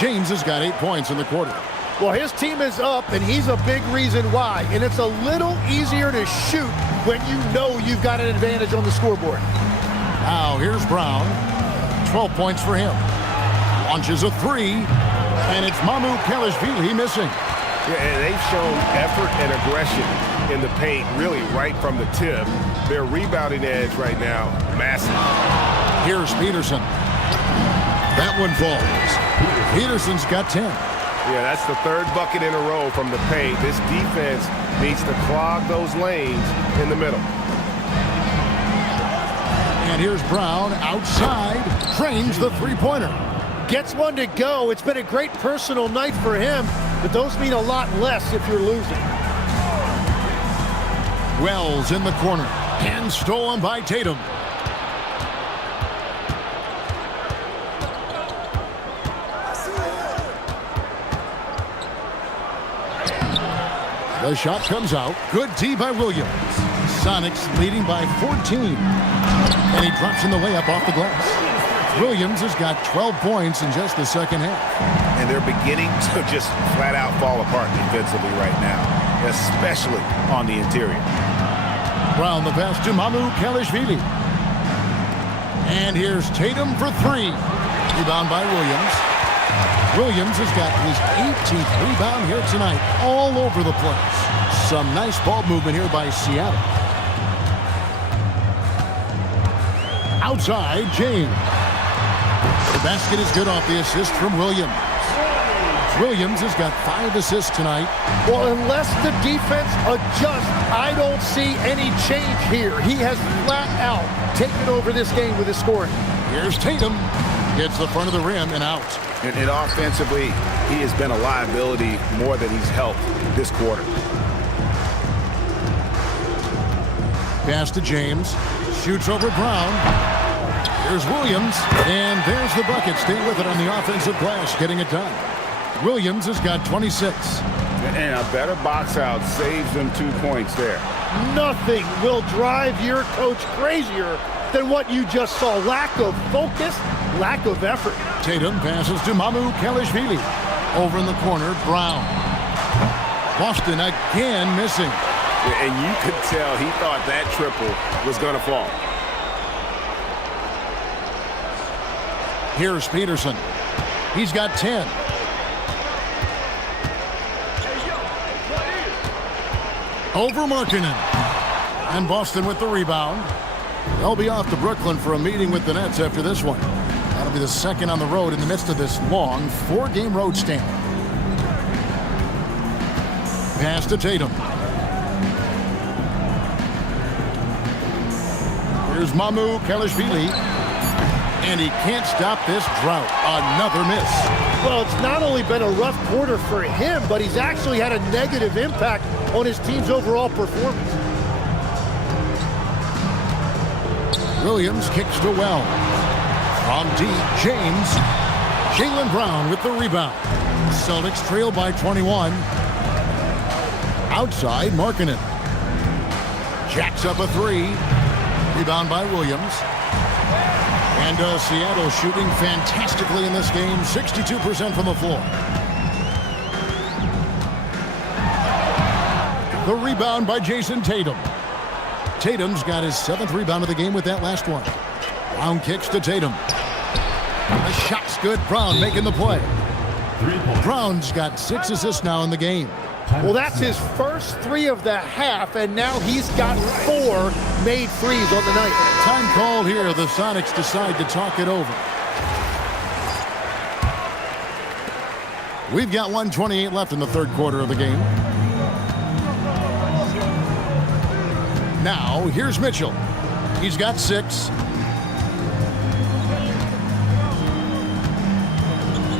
James has got 8 points in the quarter. Well, his team is up, and he's a big reason why. And it's a little easier to shoot when you know you've got an advantage on the scoreboard. Now, here's Brown. 12 points for him. Launches a three, and it's Mamukelashvili missing. Yeah, and they've shown effort and aggression in the paint, really right from the tip. Their rebounding edge right now, massive. Here's Peterson. That one falls. Peterson's got 10. Yeah, that's the third bucket in a row from the paint. This defense needs to clog those lanes in the middle. And here's Brown outside, drains the three-pointer. Gets one to go. It's been a great personal night for him, but those mean a lot less if you're losing. Wells in the corner, and stolen by Tatum. The shot comes out. Good D by Williams. Sonics leading by 14. And he drops in the layup off the glass. Williams has got 12 points in just the second half. And they're beginning to just flat out fall apart defensively right now, especially on the interior. Brown the pass to Mamu Kelishvili. And here's Tatum for three. Rebound by Williams. Williams has got his 18th rebound here tonight, all over the place. Some nice ball movement here by Seattle. Outside, James. The basket is good off the assist from Williams. Williams has got 5 assists tonight. Well, unless the defense adjusts, I don't see any change here. He has flat out taken over this game with his scoring. Here's Tatum. Hits the front of the rim and out. And offensively, he has been a liability more than he's helped this quarter. Pass to James. Shoots over Brown. Here's Williams. And there's the bucket. Stay with it on the offensive glass, getting it done. Williams has got 26. And a better box out saves them 2 points there. Nothing will drive your coach crazier than what you just saw. Lack of focus, lack of effort. Tatum passes to Mamu Kelishvili. Over in the corner, Brown. Boston again missing. And you could tell he thought that triple was going to fall. Here's Peterson. He's got 10. Over Markkanen. And Boston with the rebound. They'll be off to Brooklyn for a meeting with the Nets after this one. That'll be the second on the road in the midst of this long 4-game road stand. Pass to Tatum. Here's Mamu Kelishvili. And he can't stop this drought. Another miss. Well, it's not only been a rough quarter for him, but he's actually had a negative impact on his team's overall performance. Williams kicks to Wells. From deep, James. Jaylen Brown with the rebound. Celtics trail by 21. Outside, Markkanen. Jacks up a 3. Rebound by Williams. And Seattle shooting fantastically in this game. 62% from the floor. The rebound by Jason Tatum. Tatum's got his 7th rebound of the game with that last one. Brown kicks to Tatum. The shot's good. Brown making the play. Brown's got 6 assists now in the game. Well, that's his first 3 of the half, and now he's got 4 made threes on the night. Time called here. The Sonics decide to talk it over. We've got 1:28 left in the third quarter of the game. Now, here's Mitchell. He's got 6.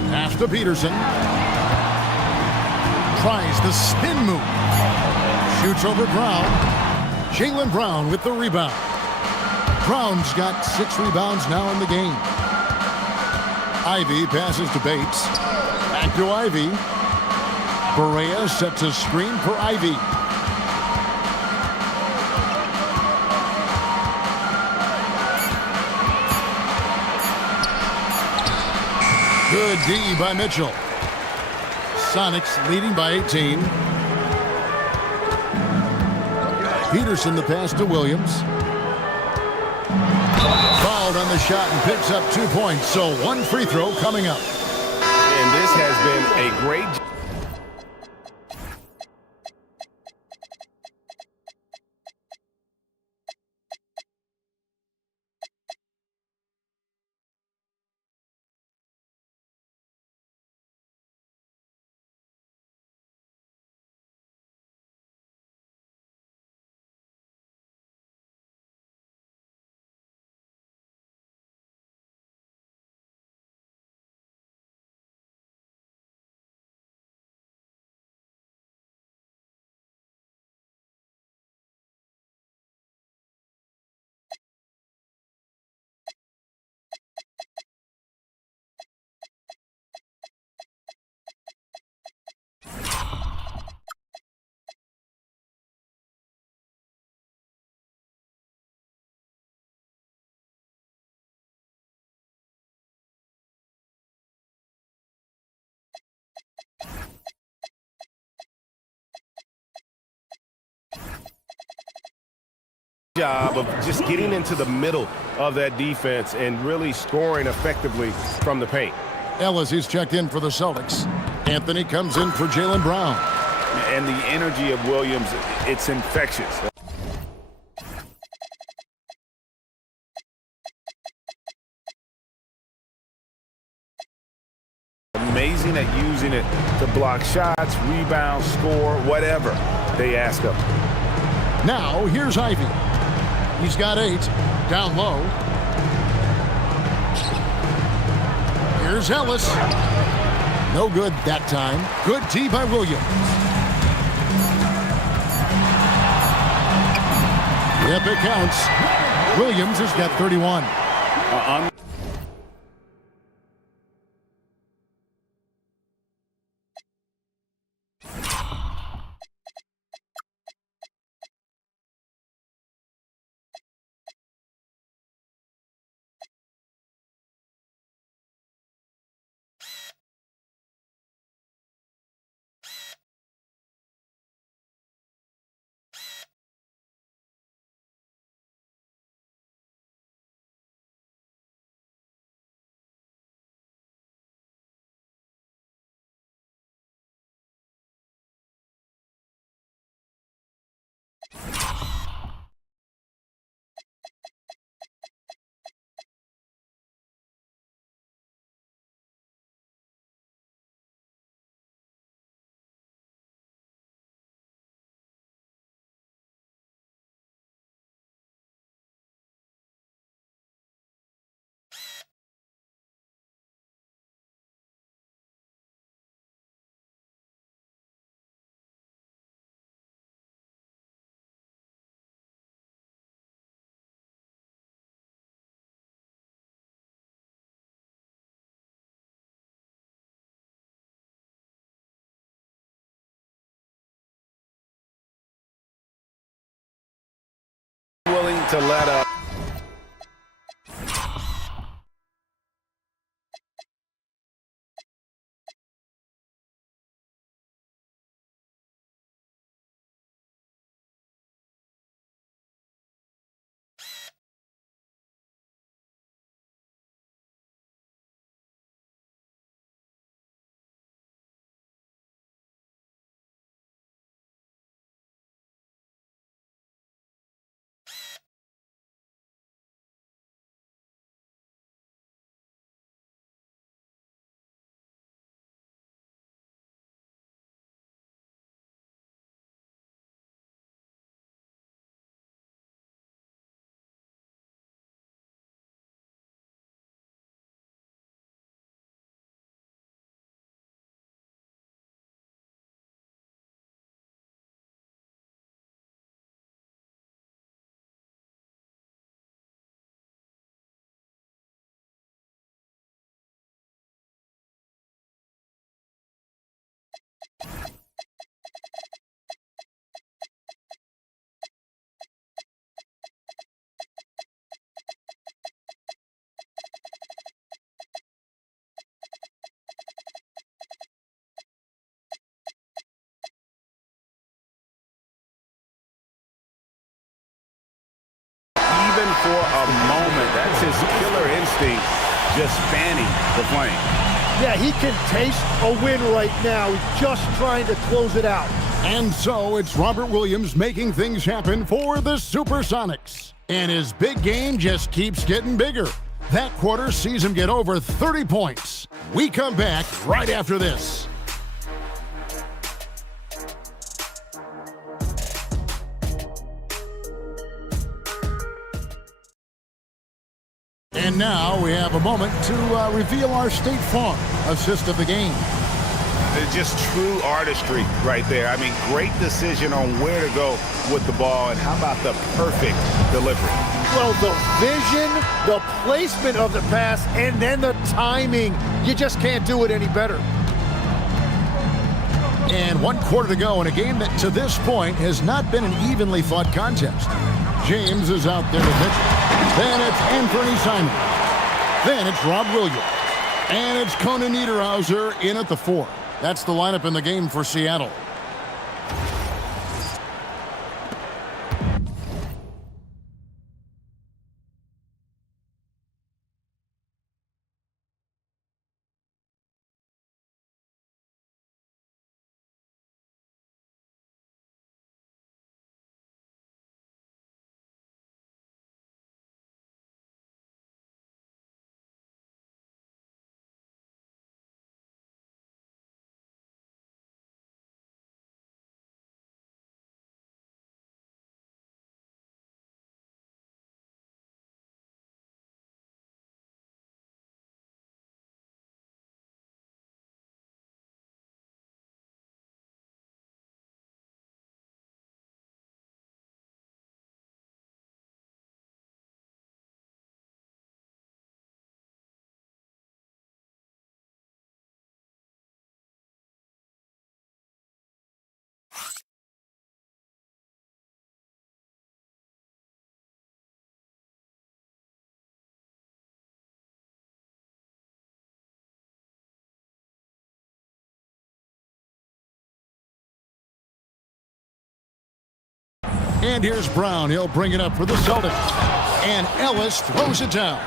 Pass to Peterson. Tries the spin move. Shoots over Brown. Jaylen Brown with the rebound. Brown's got 6 rebounds now in the game. Ivy passes to Bates. Back to Ivy. Barea sets a screen for Ivy. Good D by Mitchell. Sonics leading by 18. Peterson the pass to Williams. Fouled on the shot and picks up 2 points. So 1 free throw coming up. And this has been a great Job of just getting into the middle of that defense and really scoring effectively from the paint. Ellis, he's checked in for the Celtics. Anthony comes in for Jaylen Brown. And the energy of Williams, it's infectious. Amazing at using it to block shots, rebound, score, whatever they ask of him. Now, here's Ivy. He's got 8. Down low. Here's Ellis. No good that time. Good D by Williams. Yep, it counts. Williams has got 31. Willing to let up. Even for a moment, that's his killer instinct, just fanning the flame. Yeah, he can taste a win right now. He's just trying to close it out. And so it's Robert Williams making things happen for the Supersonics. And his big game just keeps getting bigger. That quarter sees him get over 30 points. We come back right after this. And now we have a moment to reveal our State Farm assist of the game. It's just true artistry right there. I mean, great decision on where to go with the ball, and how about the perfect delivery? Well, the vision, the placement of the pass, and then the timing. You just can't do it any better. And 1 quarter to go in a game that to this point has not been an evenly fought contest. James is out there to pitch. Then it's Anthony Simon. Then it's Rob Williams. And it's Conan Niederhauser in at the 4. That's the lineup in the game for Seattle. And here's Brown. He'll bring it up for the Celtics. And Ellis throws it down.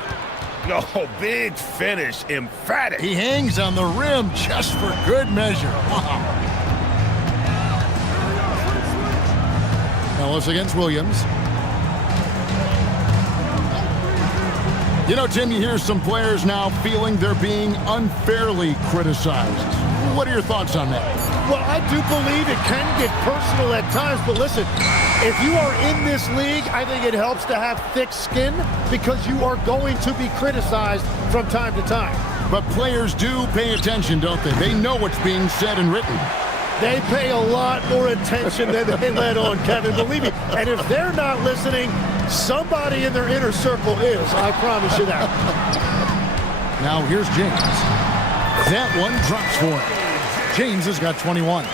Oh, big finish. Emphatic. He hangs on the rim just for good measure. Wow. Ellis against Williams. You know, Tim, you hear some players now feeling they're being unfairly criticized. What are your thoughts on that? Well, I do believe it can get personal at times, but listen, if you are in this league, I think it helps to have thick skin because you are going to be criticized from time to time. But players do pay attention, don't they? They know what's being said and written. They pay a lot more attention than they let on, Kevin, believe me. And if they're not listening, somebody in their inner circle is, I promise you that. Now here's James. That one drops for him. James has got 21.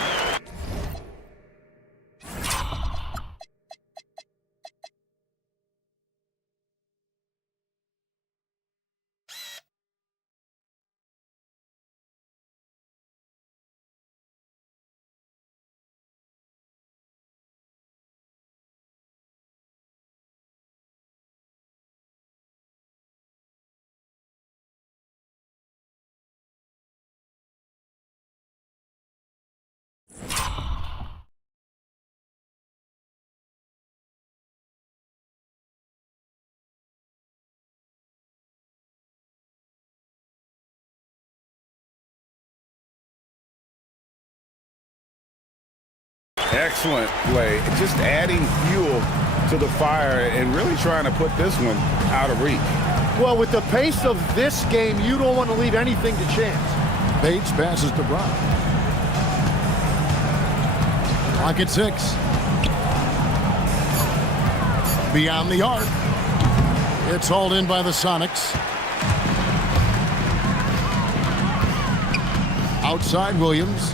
Excellent play. Just adding fuel to the fire and really trying to put this one out of reach. Well, with the pace of this game, you don't want to leave anything to chance. Bates passes to Brown. Clock at 6. Beyond the arc. It's hauled in by the Sonics. Outside Williams.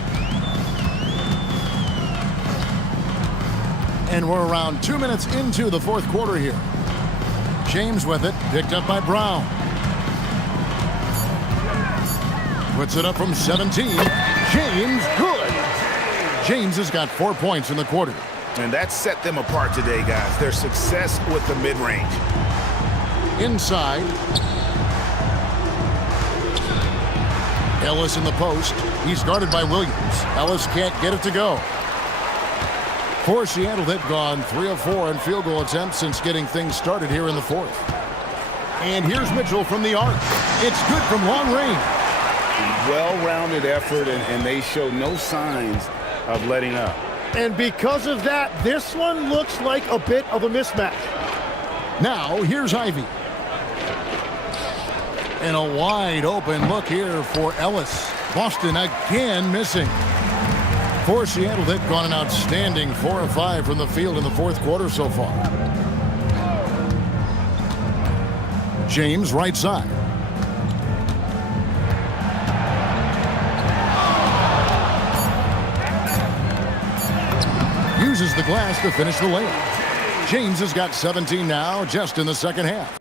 And we're around 2 minutes into the fourth quarter here. James with it, picked up by Brown. Puts it up from 17. James, good. James has got 4 points in the quarter. And that set them apart today, guys. Their success with the mid-range. Inside. Ellis in the post. He's guarded by Williams. Ellis can't get it to go. For Seattle, they've gone 3 of 4 on field goal attempts since getting things started here in the fourth. And here's Mitchell from the arc. It's good from long range. Well-rounded effort, and they show no signs of letting up. And because of that, this one looks like a bit of a mismatch. Now, here's Ivy. And a wide open look here for Ellis. Boston again missing. For Seattle, they've gone an outstanding 4 of 5 from the field in the fourth quarter so far. James, right side. Uses the glass to finish the layup. James has got 17 now, just in the second half.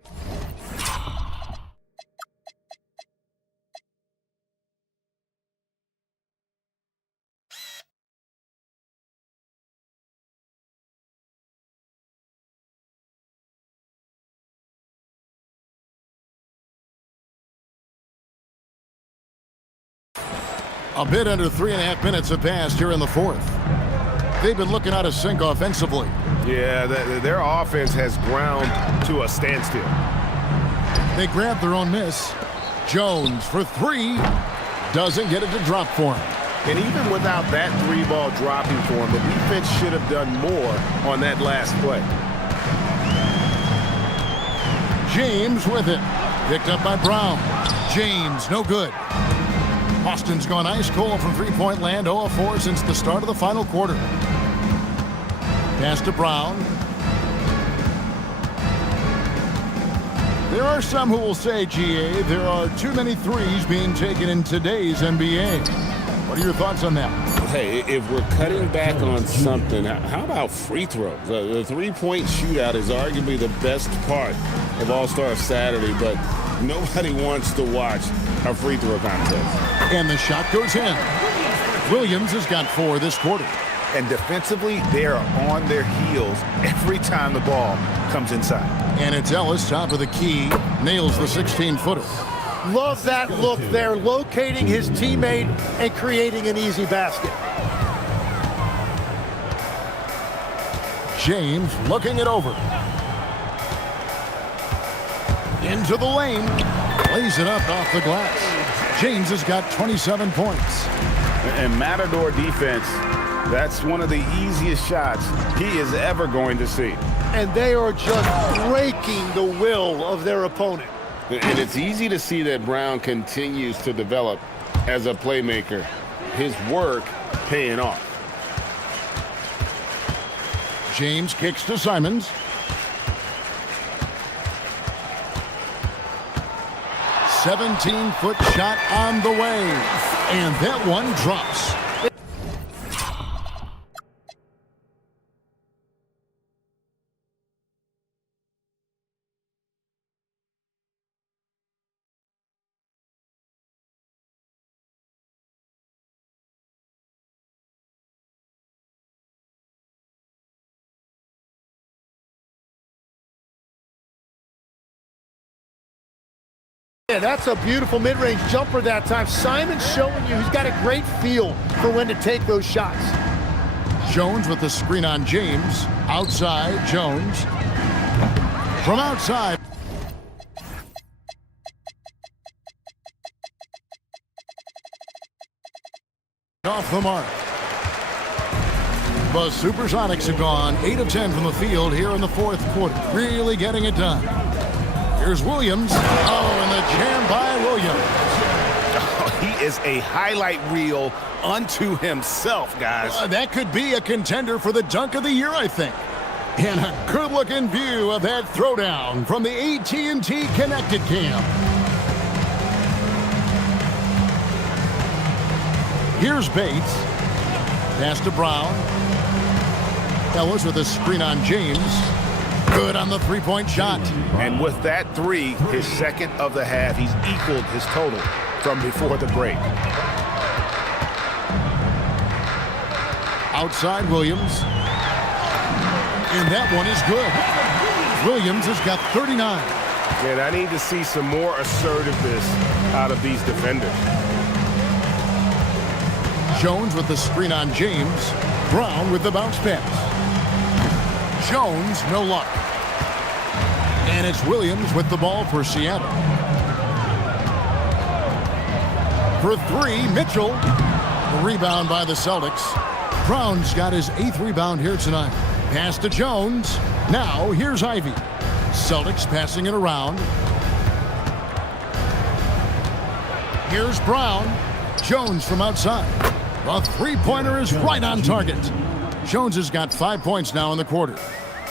A bit under 3.5 minutes have passed here in the fourth. They've been looking out of sync offensively. Yeah, their offense has ground to a standstill. They grab their own miss. Jones for 3. Doesn't get it to drop for him. And even without that 3-ball dropping for him, the defense should have done more on that last play. James with it. Picked up by Brown. James, no good. Boston's gone ice cold from three-point land, 0 of 4 since the start of the final quarter. Pass to Brown. There are some who will say, GA, there are too many threes being taken in today's NBA. What are your thoughts on that? Hey, if we're cutting back on something, how about free throws? The three-point shootout is arguably the best part of All-Star Saturday, but nobody wants to watch a free throw contest. And the shot goes in. Williams has got 4 this quarter. And defensively, they are on their heels every time the ball comes inside. And it's Ellis, top of the key, nails the 16-footer. Love that look there, locating his teammate and creating an easy basket. James looking it over. Into the lane. Lays it up off the glass. James has got 27 points. And Matador defense, that's one of the easiest shots he is ever going to see. And they are just breaking the will of their opponent. And it's easy to see that Brown continues to develop as a playmaker. His work paying off. James kicks to Simons. "17-foot shot on the way. And that one drops. Yeah, that's a beautiful mid-range jumper that time. Simon's showing you he's got a great feel for when to take those shots. Jones with the screen on James. Outside, Jones. From outside. Off the mark. The Supersonics have gone 8 of 10 from the field here in the fourth quarter. Really getting it done. Here's Williams. Oh, and the jam by Williams. Oh, he is a highlight reel unto himself, guys. That could be a contender for the dunk of the year, I think. And a good-looking view of that throwdown from the AT&T Connected Cam. Here's Bates. Pass to Brown. Ellis with a screen on James. Good on the three-point shot. And with that three, his second of the half, he's equaled his total from before the break. Outside Williams. And that one is good. Williams has got 39. Man, I need to see some more assertiveness out of these defenders. Jones with the screen on James. Brown with the bounce pass. Jones, no luck. And it's Williams with the ball for Seattle. For three, Mitchell. The rebound by the Celtics. Brown's got his 8th rebound here tonight. Pass to Jones. Now here's Ivy. Celtics passing it around. Here's Brown. Jones from outside. The three-pointer is right on target. Jones has got 5 points now in the quarter.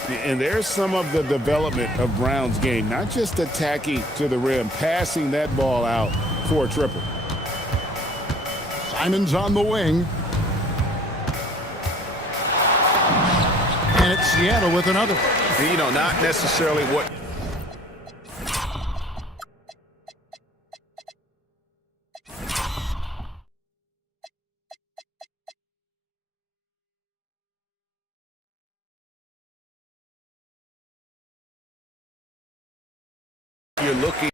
And there's some of the development of Brown's game, not just attacking to the rim, passing that ball out for a triple. Simons on the wing. And it's Seattle with another. You know, not necessarily what... you're looking.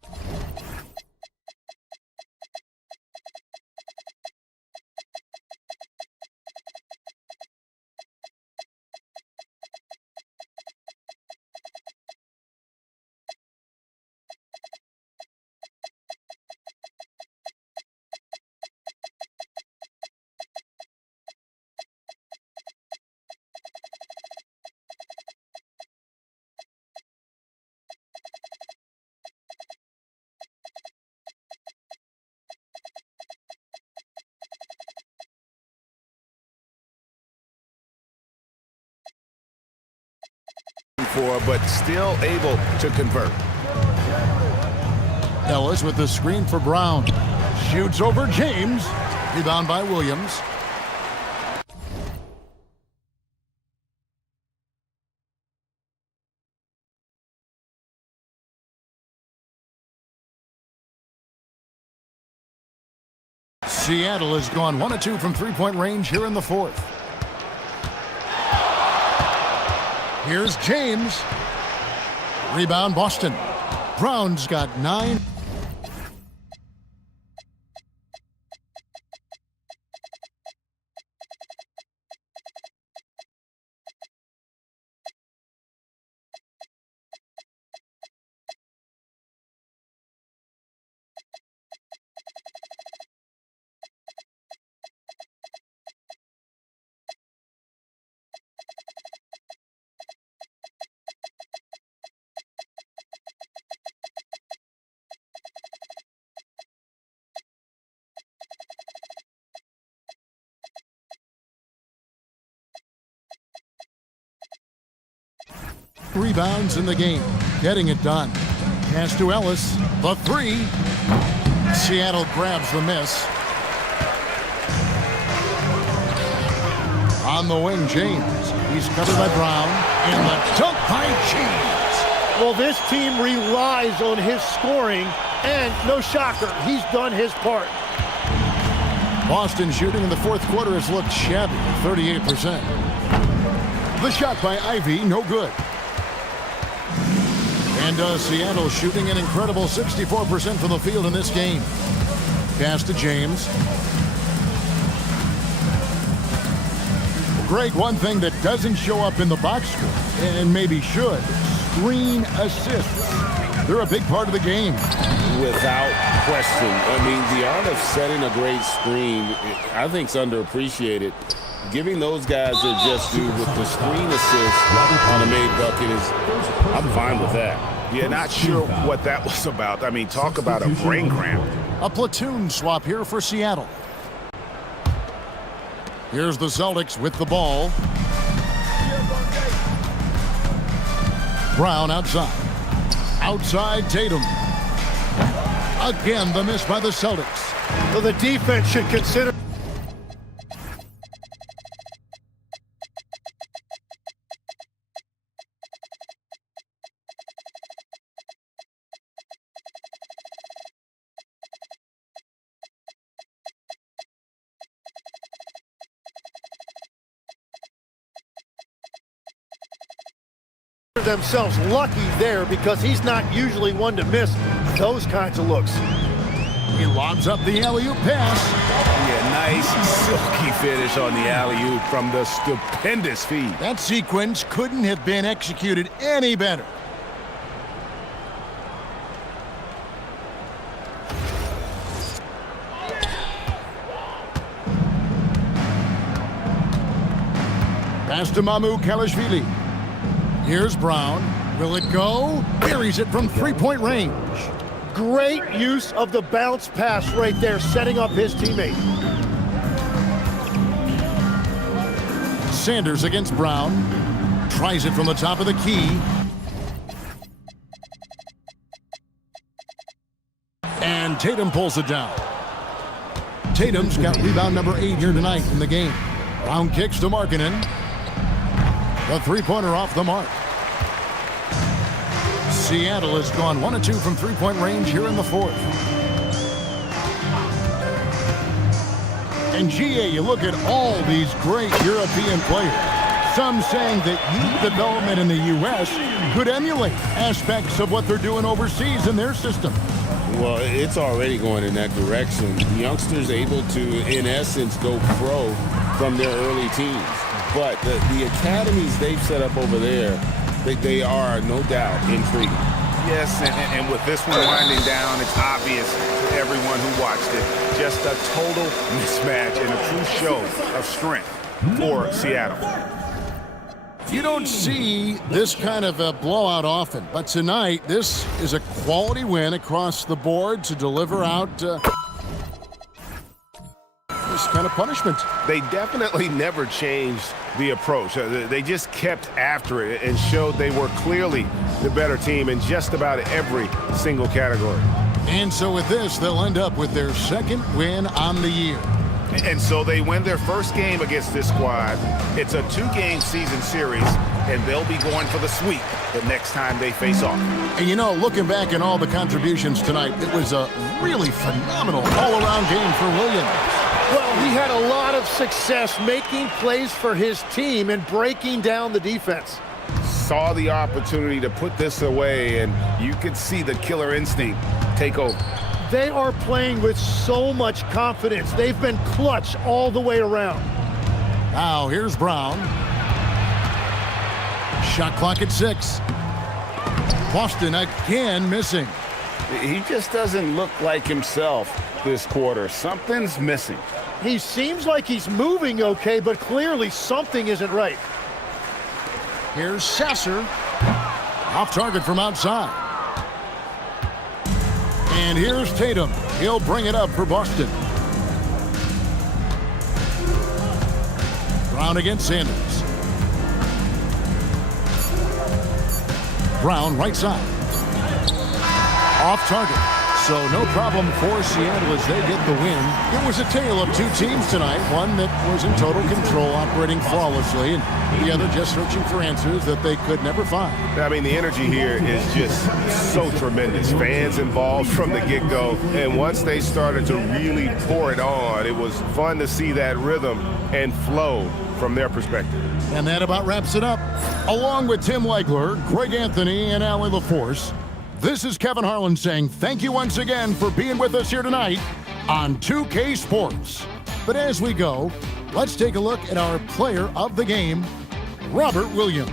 For, but still able to convert. Ellis with the screen for Brown. Shoots over James. Rebound by Williams. Seattle has gone 1 of 2 from three-point range here in the fourth. Here's James. Rebound, Boston. Brown's got 9. Rebounds in the game, getting it done. Pass to Ellis, the 3. Seattle grabs the miss. On the wing, James. He's covered by Brown, and the dunk by James. Well, this team relies on his scoring, and no shocker, he's done his part. Boston shooting in the fourth quarter has looked shabby, 38%. The shot by Ivy, no good. And Seattle shooting an incredible 64% from the field in this game. Pass to James. Greg, one thing that doesn't show up in the box score, and maybe should, screen assists. They're a big part of the game. Without question. I mean, the art of setting a great screen, I think, is underappreciated. Giving those guys their just due with the screen assist on a made bucket I'm fine with that. Yeah, not sure what that was about. I mean, talk about a brain cramp. A platoon swap here for Seattle. Here's the Celtics with the ball. Brown outside. Outside Tatum. Again, the miss by the Celtics. So the defense should consider. Themselves lucky there because he's not usually one to miss those kinds of looks. He lobs up the alley-oop pass. Yeah, nice silky finish on the alley-oop from the stupendous feed. That sequence couldn't have been executed any better. Pass to Mamu Kalashvili. Here's Brown. Will it go? Buries it from three-point range. Great use of the bounce pass right there, setting up his teammate. Sanders against Brown. Tries it from the top of the key. And Tatum pulls it down. Tatum's got rebound number 8 here tonight in the game. Brown kicks to Markkanen. The three-pointer off the mark. Seattle has gone 1 of 2 from three-point range here in the fourth. And GA, you look at all these great European players. Some saying that youth development in the U.S. could emulate aspects of what they're doing overseas in their system. Well, it's already going in that direction. The youngsters able to, in essence, go pro from their early teens. But the academies they've set up over there, they are, no doubt, intriguing. Yes, and with this one winding down, it's obvious to everyone who watched it. Just a total mismatch and a true show of strength for Seattle. You don't see this kind of a blowout often, but tonight, this is a quality win across the board to deliver out this kind of punishment. They definitely never changed the approach. They just kept after it and showed they were clearly the better team in just about every single category. And so with this, they'll end up with their second win on the year. And so they win their first game against this squad. It's a 2-game season series, and they'll be going for the sweep the next time they face off. And you know, looking back at all the contributions tonight, it was a really phenomenal all-around game for Williams. Well, he had a lot of success making plays for his team and breaking down the defense. saw the opportunity to put this away, and you could see the killer instinct take over. They are playing with so much confidence. They've been clutch all the way around. Now here's Brown. Shot clock at 6. Boston again missing. He just doesn't look like himself this quarter. Something's missing. He seems like he's moving okay, but clearly something isn't right. Here's Sasser. Off target from outside. And here's Tatum. He'll bring it up for Boston. Brown against Sanders. Brown right side. Off target. So no problem for Seattle as they get the win. It was a tale of two teams tonight. One that was in total control, operating flawlessly, and the other just searching for answers that they could never find. I mean, the energy here is just so tremendous. Fans involved from the get-go. And once they started to really pour it on, it was fun to see that rhythm and flow from their perspective. And that about wraps it up. Along with Tim Legler, Greg Anthony, and Allie LaForce, this is Kevin Harlan saying thank you once again for being with us here tonight on 2K Sports. But as we go, let's take a look at our player of the game, Robert Williams.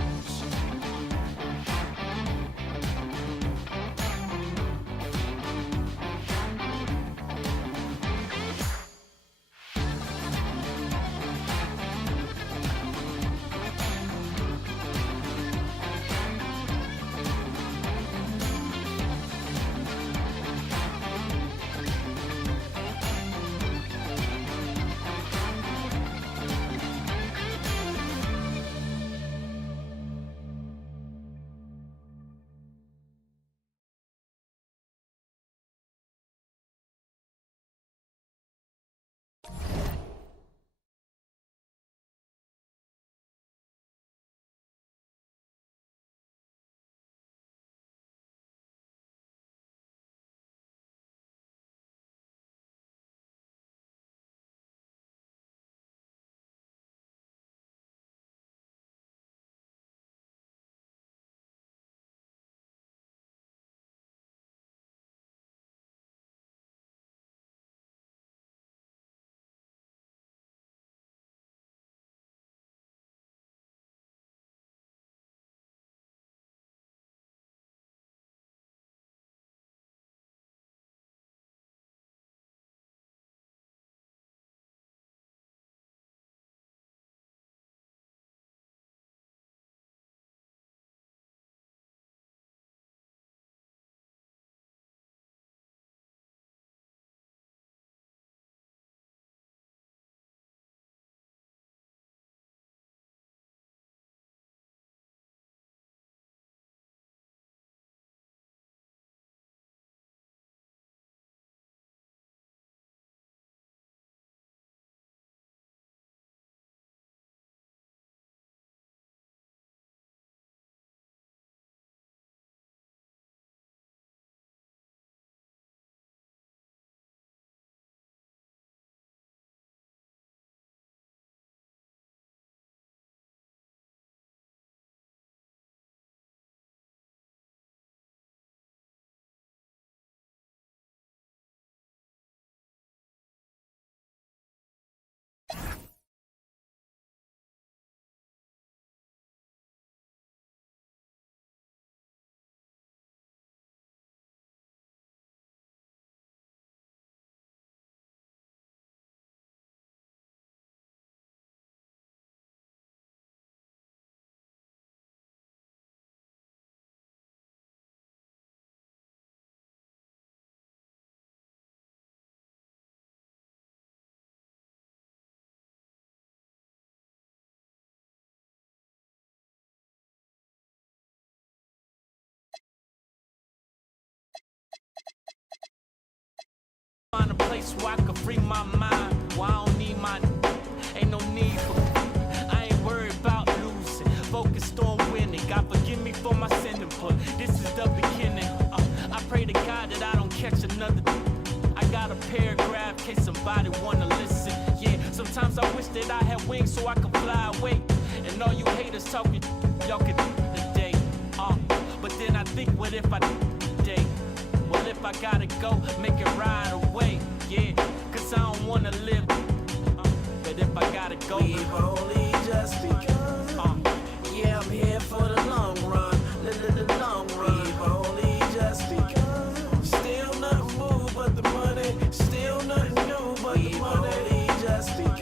Find a place where I can free my mind. Why I don't need my ain't no need for I ain't worried about losing. Focused on winning. God forgive me for my sinning, but this is the beginning. I pray to God that I don't catch another. I got a paragraph in case somebody wanna listen. Yeah, sometimes I wish that I had wings so I could fly away. And all you haters talking, y'all could today. think, what if I day? Well, if I gotta go, make it right away, yeah. Cause I don't wanna live, but if I gotta go, we've only just begun. Yeah, I'm here for the long run, the long run. We've only just begun. Still nothing new but the money. Still nothing new but the money. We've only just begun.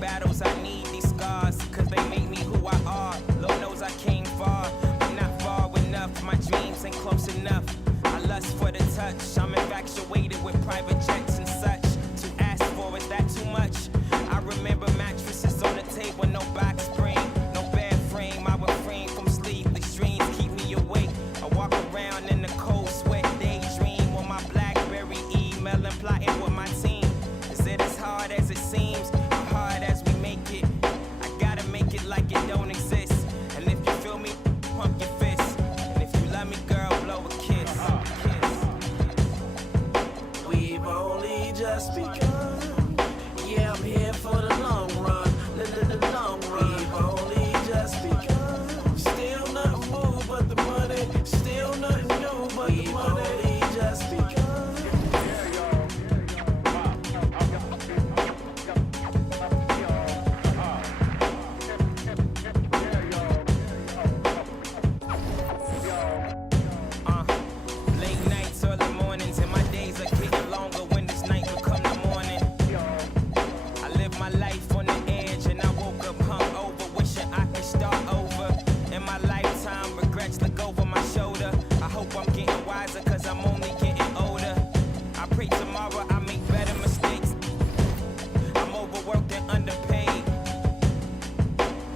Battles, I need these scars, cause they make me who I are. Lord knows I came far, but not far enough. My dreams ain't close enough. I lust for the touch, I'm infatuated with private jets and such. To ask for, is that too much? I remember mattresses on the table, no box spring, no bed frame. I refrain from sleepless dreams, keep me awake. I walk around in the cold sweat, daydream on my BlackBerry, emailing, plotting with my team. Is it as hard as it seems? Hard as we make it, I gotta make it like it don't exist. And if you feel me, pump your fist. And if you love me, girl, blow a kiss. We've only just begun. Yeah, I'm here for the long run, the long run. We've only just begun. Still nothing new but the money. Still nothing new but the money. We've only just begun. Cause I'm only getting older. I pray tomorrow I make better mistakes. I'm overworked and underpaid,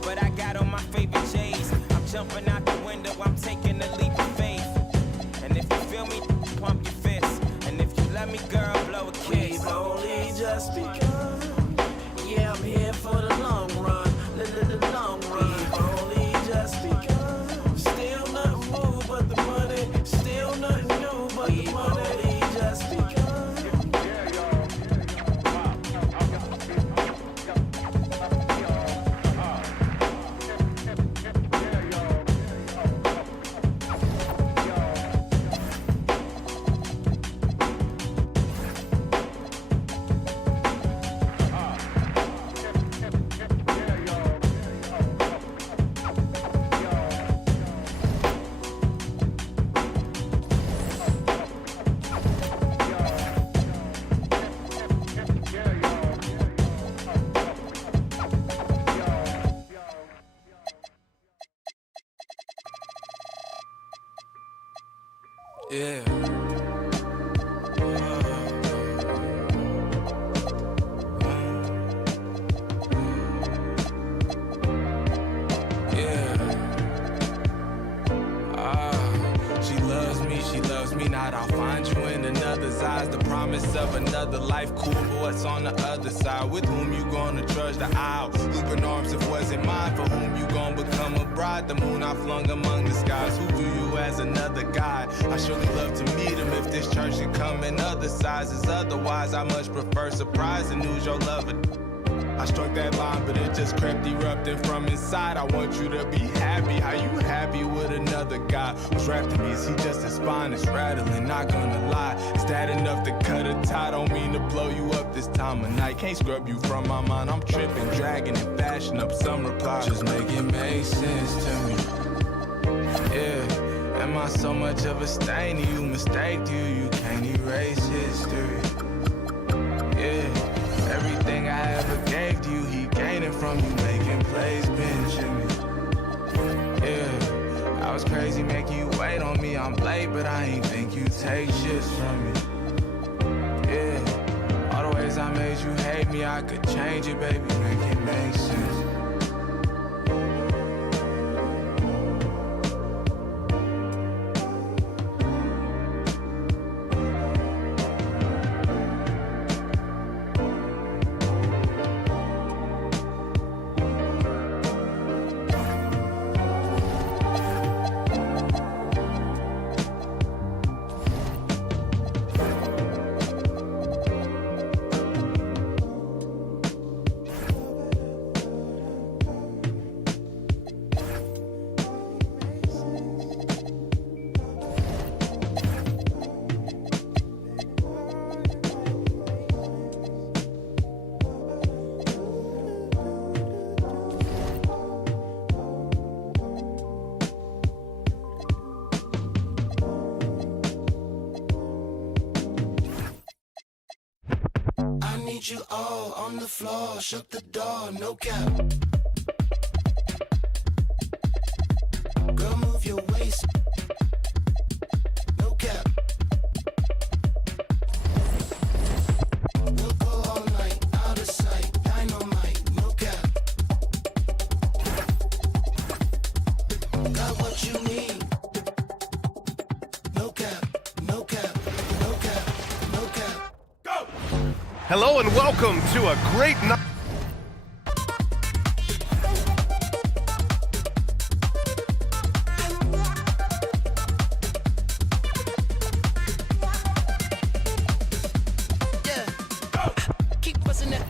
but I got on my favorite J's. I'm jumping out the window, I'm taking a leap of faith. And if you feel me, pump your fist. And if you love me, girl, blow a kiss. We've only just begun. Yeah, I'm here for the long run, the long run. We've only just begun. Still nothing new but the money. Still nothing new but the money. We've only just begun. Yeah. She loves me not. I'll find you in another's eyes. The promise of another life. Cool, but what's on the other side? With whom you gonna trudge the aisle? Open arms if wasn't mine. For whom you gonna become a bride? The moon I flung among the skies. Who view you as another guy? I surely love to meet him if this church should come in other sizes. Otherwise, I much prefer surprise and lose your love. I struck that line, but it just crept erupting from inside. I want you to be happy. How you happy with another guy? What's wrapped in me? Is he just as fine as rattling? Not gonna lie. Is that enough to cut a tie? Don't mean to blow you up this time of night. Can't scrub you from my mind. I'm tripping, dragging, and fashion up some replies. Just make it make sense to me. Yeah. Am I so much of a stain to you? Mistaked you, you can't erase history. Yeah. Everything I ever gave to you, he gaining from you, making plays, benching me. Yeah, I was crazy making you wait on me. I'm late, but I ain't think you take shits from me. Yeah, all the ways I made you hate me, I could change it, baby, make it make sense. need you all on the floor. Shut the door, no cap. Girl, move your waist. No cap. We'll go all night, out of sight. Dynamite, no cap. Got what you need. No cap, no cap, no cap, no cap. Go! Hello and welcome to a great night. Keep buzzing that.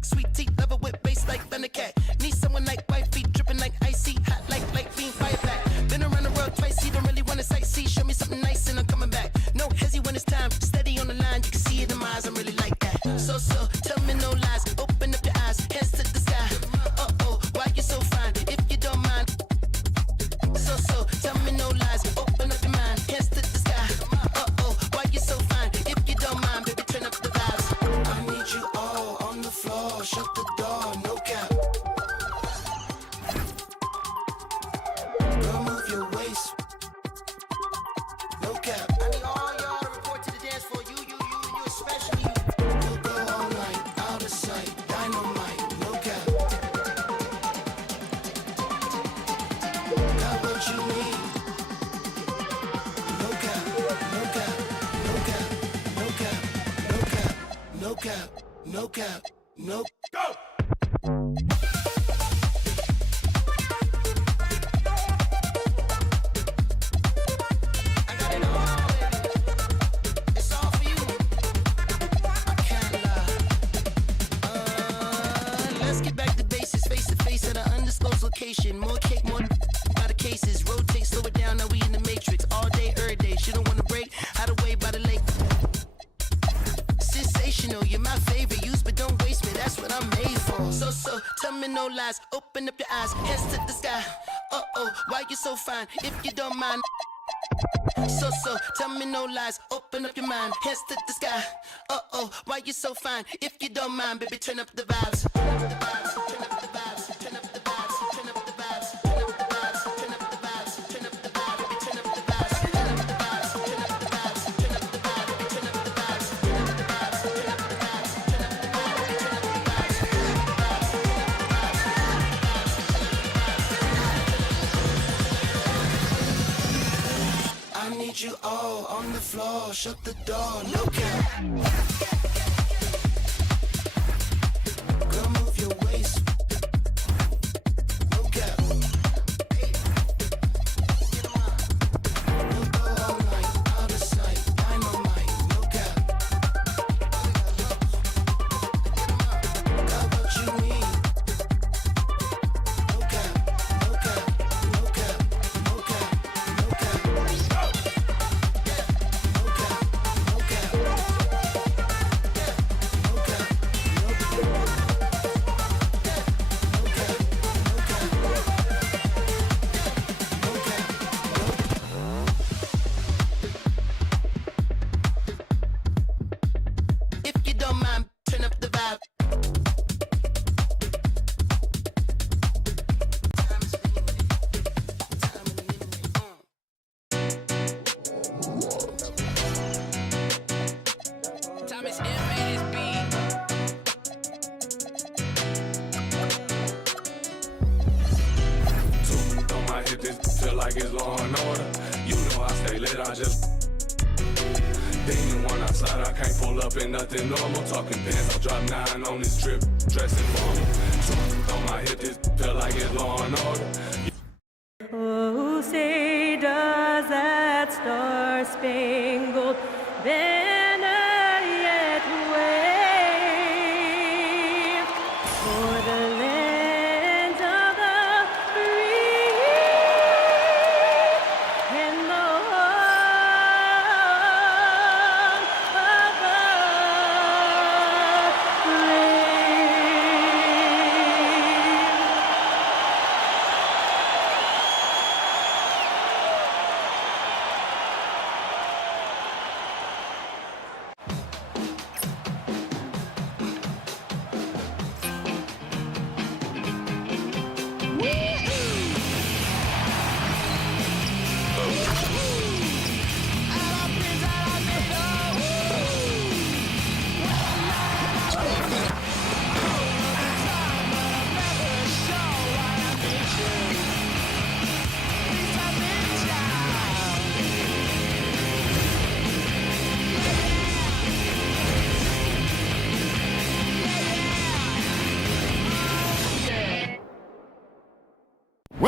Sweet tea, love it with bass like Thundercat. Need someone like white feet, dripping like icy, hot like bean fire back. Been around the world twice, he don't really wanna sightsee. Show me something nice and I'm coming back. No hezzy when it's time, steady on the line. You can see it in my eyes, I'm really like that. So, tell me no lies, open up your eyes, hands to the sky. Uh-oh, why you so fine, if you don't mind. So, tell me no lies, open up your mind, hands to the sky. Uh-oh, why you so fine, if you don't mind, baby, turn up the vibes. I need you all on the floor, shut the door, no cap. Girl, move your waist. No cap. I need all y'all to report to the dance floor. You especially. We'll go all night, out of sight. Dynamite, no cap. Got what you need. No cap, no cap, no cap, no cap, no cap, no cap, no cap, no. Go! Let's get back to basics, face to face at an undisclosed location. More cake, more by the cases. Rotate, slow it down, now we in the matrix. All day, every day. She don't wanna break, hide away by the lake. Sensational, you're my favorite. Use but don't waste me, that's what I'm made for. So, tell me no lies, open up your eyes, hands to the sky. Uh-oh, why you so fine, if you don't mind. So, tell me no lies, open up your mind, hands to the sky. Uh-oh, why you so fine, if you don't mind, baby, turn up the vibes. Turn up the vibes, turn up the vibes, turn up the vibes, turn up the vibes, turn up the vibes, turn up the vibes, turn up the vibes, baby, turn up the vibes, turn up the vibes, turn up the vibes, turn up the vibes, baby, turn up the vibes, turn up the vibes, turn up the vibes, turn up the vibes, turn up the vibes, turn up the vibes. I need you all on the floor, shut the door, no cap. Girl, move your waist. No cap. We'll go all night, out of sight. Dynamite, no cap. Got what you need. No cap, no cap, no cap, no cap, no cap. If you don't mind, turn up the vibe. Thomas M made this beat. On my hip, this feel like it's law and order. You know I stay lit, I just demon one outside, I can't pull up in nothing normal. Talking pants, I'll drop 9 on this trip, dressing formal. On my hip, this feel like it's law and order. Oh, say does that star-spangled banner yet wave for the land of the free and the home of the brave.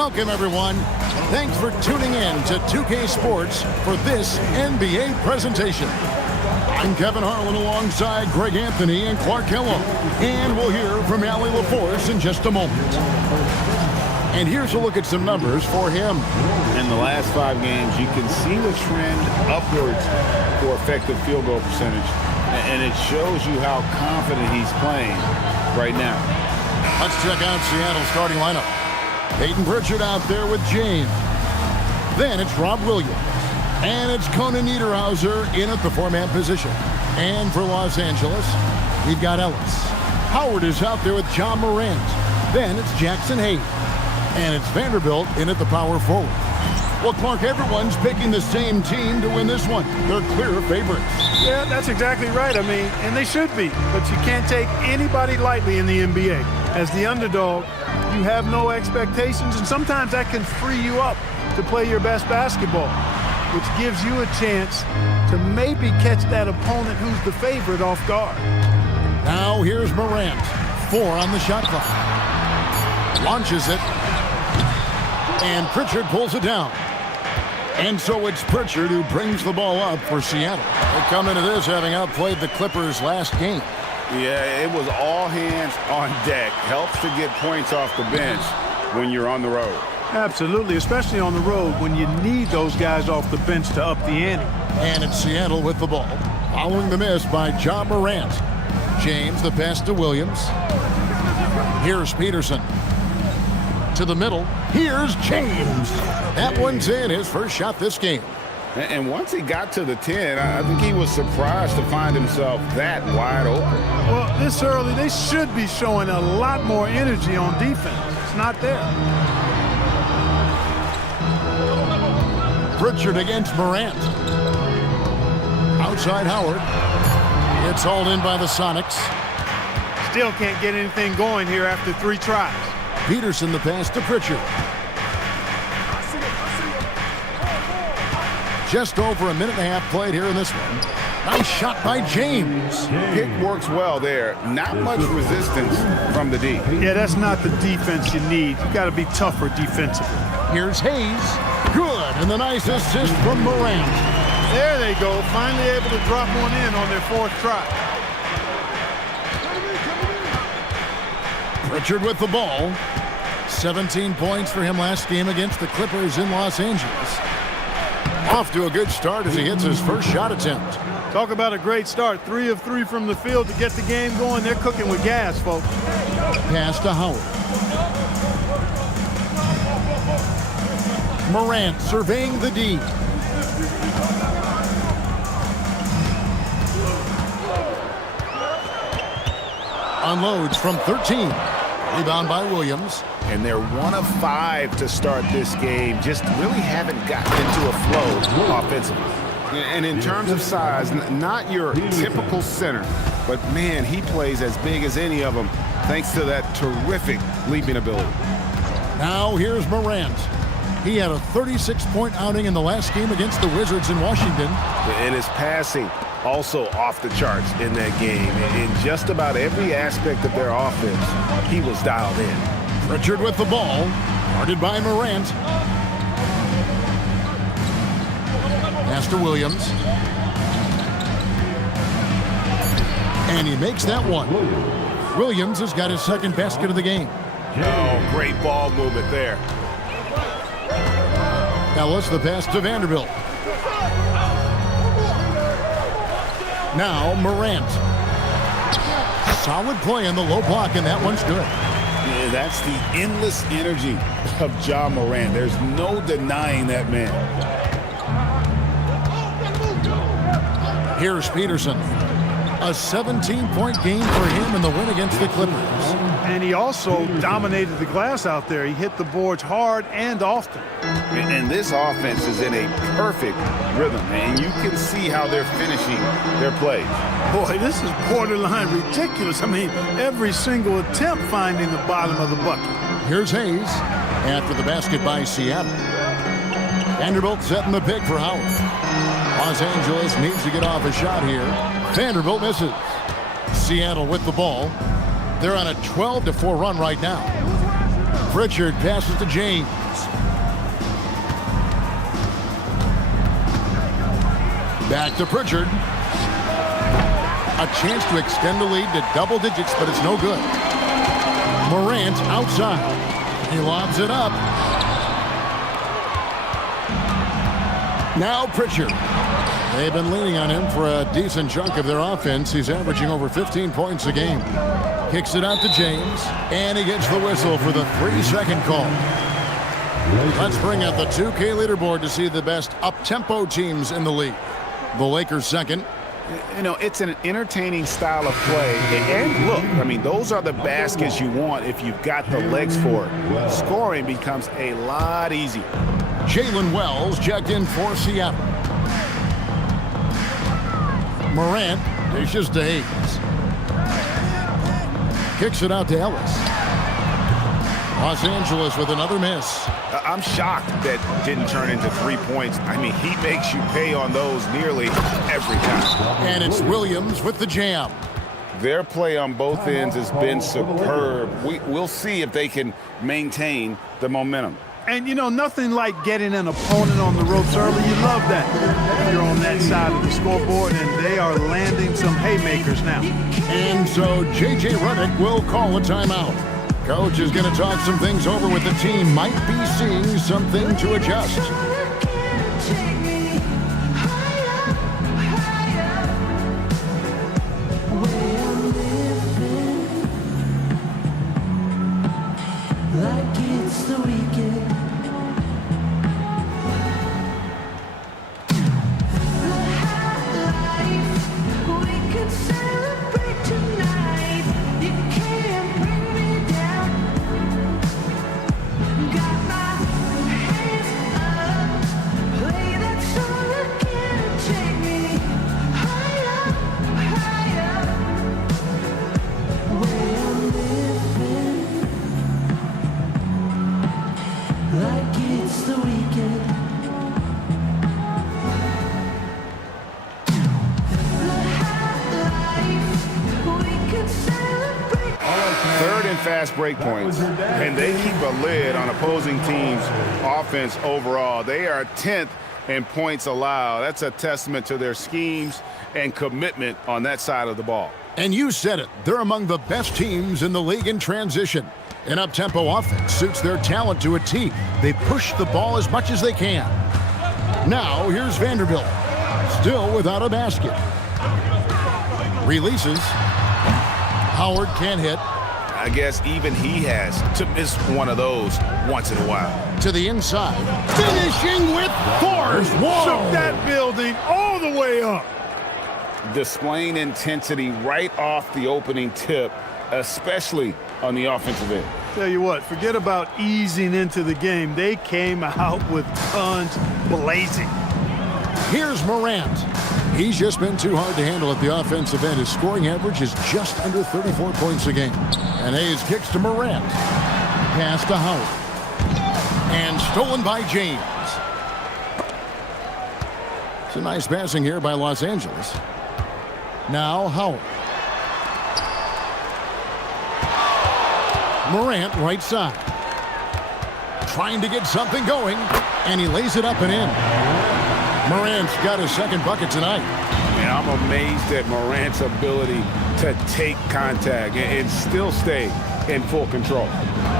Welcome, everyone. Thanks for tuning in to 2K Sports for this NBA presentation. I'm Kevin Harlan alongside Greg Anthony and Clark Kello. And we'll hear from Allie LaForce in just a moment. And here's a look at some numbers for him. In the last 5 games, you can see the trend upwards for effective field goal percentage. And it shows you how confident he's playing right now. Let's check out Seattle's starting lineup. Peyton Pritchard out there with James. Then it's Rob Williams. And it's Conan Niederhauser in at the 4-man position. And for Los Angeles, we've got Ellis. Howard is out there with John Morant. Then it's Jackson Hayes. And it's Vanderbilt in at the power forward. Well, Clark, everyone's picking the same team to win this one. They're clear favorites. Yeah, that's exactly right. I mean, and they should be. But you can't take anybody lightly in the NBA. As the underdog, you have no expectations, and sometimes that can free you up to play your best basketball, which gives you a chance to maybe catch that opponent who's the favorite off guard. Now here's Morant. 4 on the shot clock. Launches it. And Pritchard pulls it down. And so it's Pritchard who brings the ball up for Seattle. They come into this having outplayed the Clippers last game. Yeah, it was all hands on deck. Helps to get points off the bench when you're on the road. Absolutely, especially on the road when you need those guys off the bench to up the ante. And it's Seattle with the ball. Following the miss by John Morant. James, the pass to Williams. Here's Peterson. To the middle. Here's James. That one's in, his first shot this game. And once he got to the 10, I think he was surprised to find himself that wide open. Well, this early, they should be showing a lot more energy on defense. It's not there. Pritchard against Morant. Outside Howard. It's hauled in by the Sonics. Still can't get anything going here after 3 tries. Peterson the pass to Pritchard. Just over a minute and a half played here in this one. Nice shot by James. Pick works well there. Not much resistance from the D. Yeah, that's not the defense you need. You got to be tougher defensively. Here's Hayes. Good. And the nice assist from Morant. There they go. Finally able to drop one in on their 4th try. Pritchard with the ball. 17 points for him last game against the Clippers in Los Angeles. Off to a good start as he hits his first shot attempt. Talk about a great start. 3 of 3 from the field to get the game going. They're cooking with gas, folks. Pass to Howard. Morant surveying the D. Unloads from 13. Rebound by Williams. And they're 1 of 5 to start this game. Just really haven't gotten into a flow offensively. And in terms of size, not your typical center, but man, he plays as big as any of them thanks to that terrific leaping ability. Now here's Morant. He had a 36-point outing in the last game against the Wizards in Washington. And his passing also off the charts in that game. In just about every aspect of their offense, he was dialed in. Pritchard with the ball, guarded by Morant. Pass to Williams. And he makes that one. Williams has got his 2nd basket of the game. Oh, great ball movement there. Ellis the pass to Vanderbilt. Now Morant. Solid play in the low block, and that one's good. Yeah, that's the endless energy of John Morant. There's no denying that man. Here's Peterson. A 17-point game for him in the win against the Clippers. And he also dominated the glass out there. He hit the boards hard and often. And this offense is in a perfect rhythm, and you can see how they're finishing their plays. Boy, this is borderline ridiculous. I mean, every single attempt finding the bottom of the bucket. Here's Hayes after the basket by Seattle. Vanderbilt setting the pick for Howard. Los Angeles needs to get off a shot here. Vanderbilt misses. Seattle with the ball. They're on a 12-4 run right now. Pritchard passes to James. Back to Pritchard. A chance to extend the lead to double digits, but it's no good. Morant outside. He lobs it up. Now Pritchard. They've been leaning on him for a decent chunk of their offense. He's averaging over 15 points a game. Kicks it out to James, and he gets the whistle for the 3-second call. Let's bring out the 2K leaderboard to see the best up-tempo teams in the league. The Lakers second. You know, it's an entertaining style of play. And look, I mean, those are the baskets you want if you've got the legs for it. Scoring becomes a lot easier. Jalen Wells checked in for Seattle. Morant dishes to Hayes. Kicks it out to Ellis. Los Angeles with another miss. I'm shocked that didn't turn into 3 points. I mean, he makes you pay on those nearly every time. And it's Williams with the jam. Their play on both ends has been superb. We'll see if they can maintain the momentum. And, you know, nothing like getting an opponent on the ropes early. You love that. You're on that side of the scoreboard, and they are landing some haymakers now. And so J.J. Redick will call a timeout. Coach is going to talk some things over with the team. Might be seeing something to adjust. Fast break points, and they keep a lid on opposing teams' offense overall. They are 10th in points allowed. That's a testament to their schemes and commitment on that side of the ball. And you said it. They're among the best teams in the league in transition. An up-tempo offense suits their talent to a T. They push the ball as much as they can. Now, here's Vanderbilt. Still without a basket. Releases. Howard can't hit. I guess even he has to miss one of those once in a while. To the inside. Finishing with force. Shook that building all the way up. Displaying intensity right off the opening tip, especially on the offensive end. Tell you what, forget about easing into the game. They came out with guns blazing. Here's Morant. He's just been too hard to handle at the offensive end. His scoring average is just under 34 points a game. And Hayes kicks to Morant. Pass to Howard. And stolen by James. It's a nice passing here by Los Angeles. Now Howard. Morant right side. Trying to get something going. And he lays it up and in. Morant's got his second bucket tonight. And I'm amazed at Morant's ability to take contact and still stay in full control.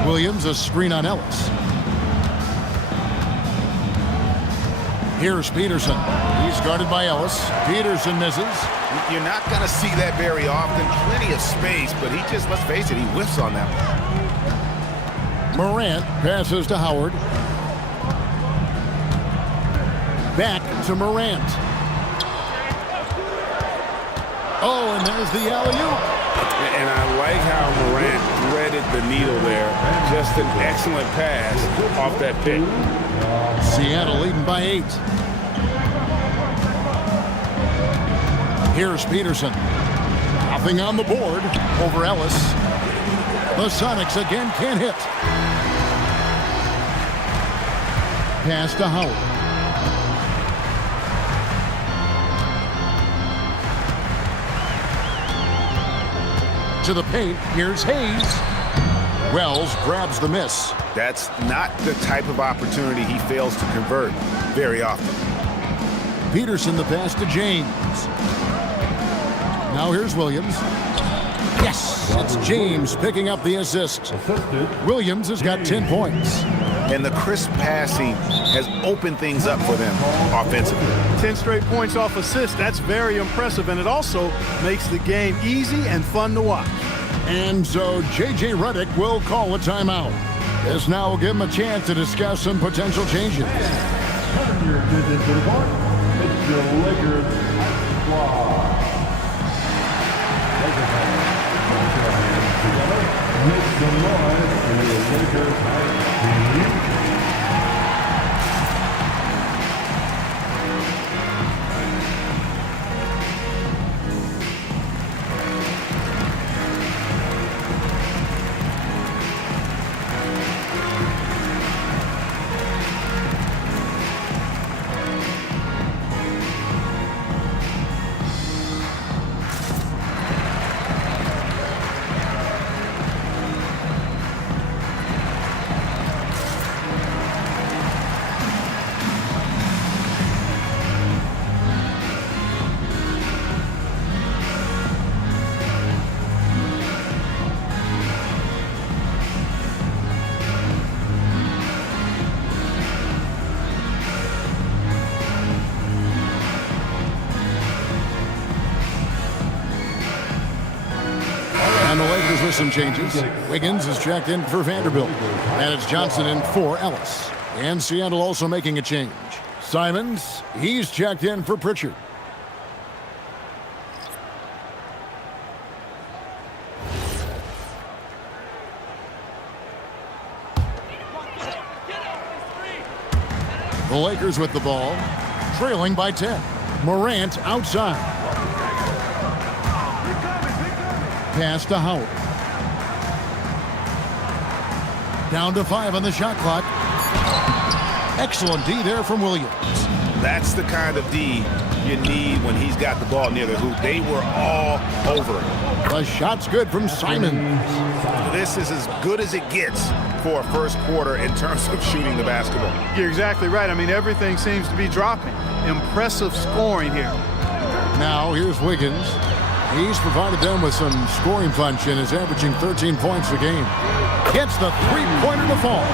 Williams, a screen on Ellis. Here's Peterson. He's guarded by Ellis. Peterson misses. You're not going to see that very often. Plenty of space, but he just, let's face it, he whiffs on that one. Morant passes to Howard. Back to Morant. Oh, and there's the alley-oop. And I like how Morant threaded the needle there. Just an excellent pass off that pick. Seattle leading by 8. Here's Peterson. Nothing on the board over Ellis. The Sonics again can't hit. Pass to Howard. To the paint, here's Hayes. Wells grabs the miss. That's not the type of opportunity he fails to convert very often. Peterson the pass to James. Now here's Williams. Yes, it's James picking up the assist. Williams has got 10 points. And the crisp passing has opened things up for them offensively. 10 straight points off assists. That's very impressive, and it also makes the game easy and fun to watch. And so J.J. Redick will call a timeout. This now will give him a chance to discuss some potential changes. Turn your attention to the board. It's your Lakers squad. Lakers together. Make some noise for your Lakers team. And the Lakers with some changes. Wiggins is checked in for Vanderbilt. And it's Johnson in for Ellis. And Seattle also making a change. Simons, he's checked in for Pritchard. The Lakers with the ball, trailing by 10. Morant outside. Pass to Howard. Down to 5 on the shot clock. Excellent D there from Williams. That's the kind of D you need when he's got the ball near the hoop. They were all over it. The shot's good from Simons. This is as good as it gets for a first quarter in terms of shooting the basketball. You're exactly right. I mean, everything seems to be dropping. Impressive scoring here. Now here's Wiggins. He's provided them with some scoring punch and is averaging 13 points a game. Gets the three-pointer to fall.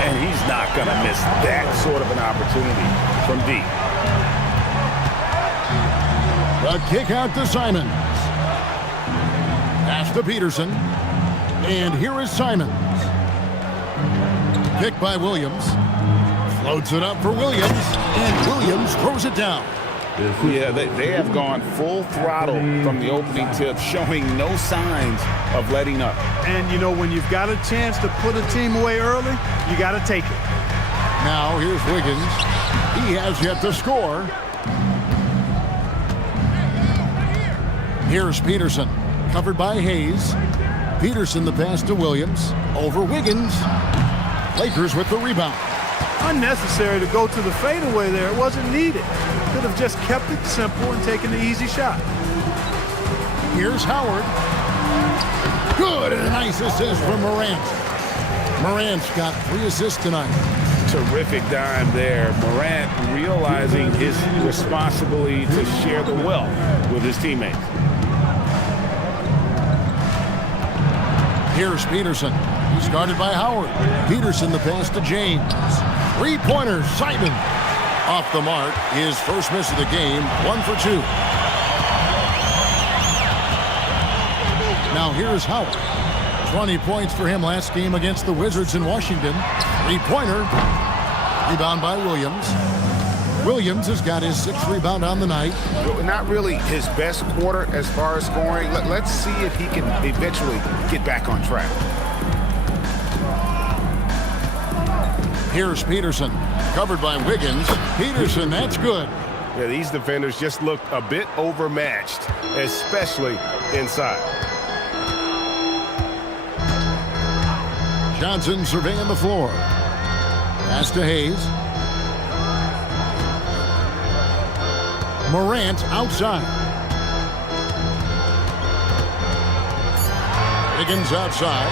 And he's not going to miss that sort of an opportunity from deep. The kick out to Simons. Pass to Peterson. And here is Simons. Picked by Williams. Floats it up for Williams. And Williams throws it down. Yeah, they have gone full throttle from the opening tip, showing no signs of letting up. And, you know, when you've got a chance to put a team away early, you got to take it. Now here's Wiggins. He has yet to score. Here's Peterson, covered by Hayes. Peterson the pass to Williams. Over Wiggins. Lakers with the rebound. Unnecessary to go to the fadeaway there. It wasn't needed. Could have just kept it simple and taken the easy shot. Here's Howard. Good, and a nice assist from Morant. Morant's got 3 assists tonight. Terrific dime there. Morant realizing his responsibility to share the wealth with his teammates. Here's Peterson. He's guarded by Howard. Peterson the pass to James. Three-pointer, Simon. Off the mark, his first miss of the game, 1 for 2. Now here's Howard. 20 points for him last game against the Wizards in Washington. Three-pointer. Rebound by Williams. Williams has got his 6th rebound on the night. Not really his best quarter as far as scoring. Let's see if he can eventually get back on track. Here's Peterson, covered by Wiggins. Peterson, that's good. Yeah, these defenders just look a bit overmatched, especially inside. Johnson surveying the floor. Pass to Hayes. Morant outside. Wiggins outside.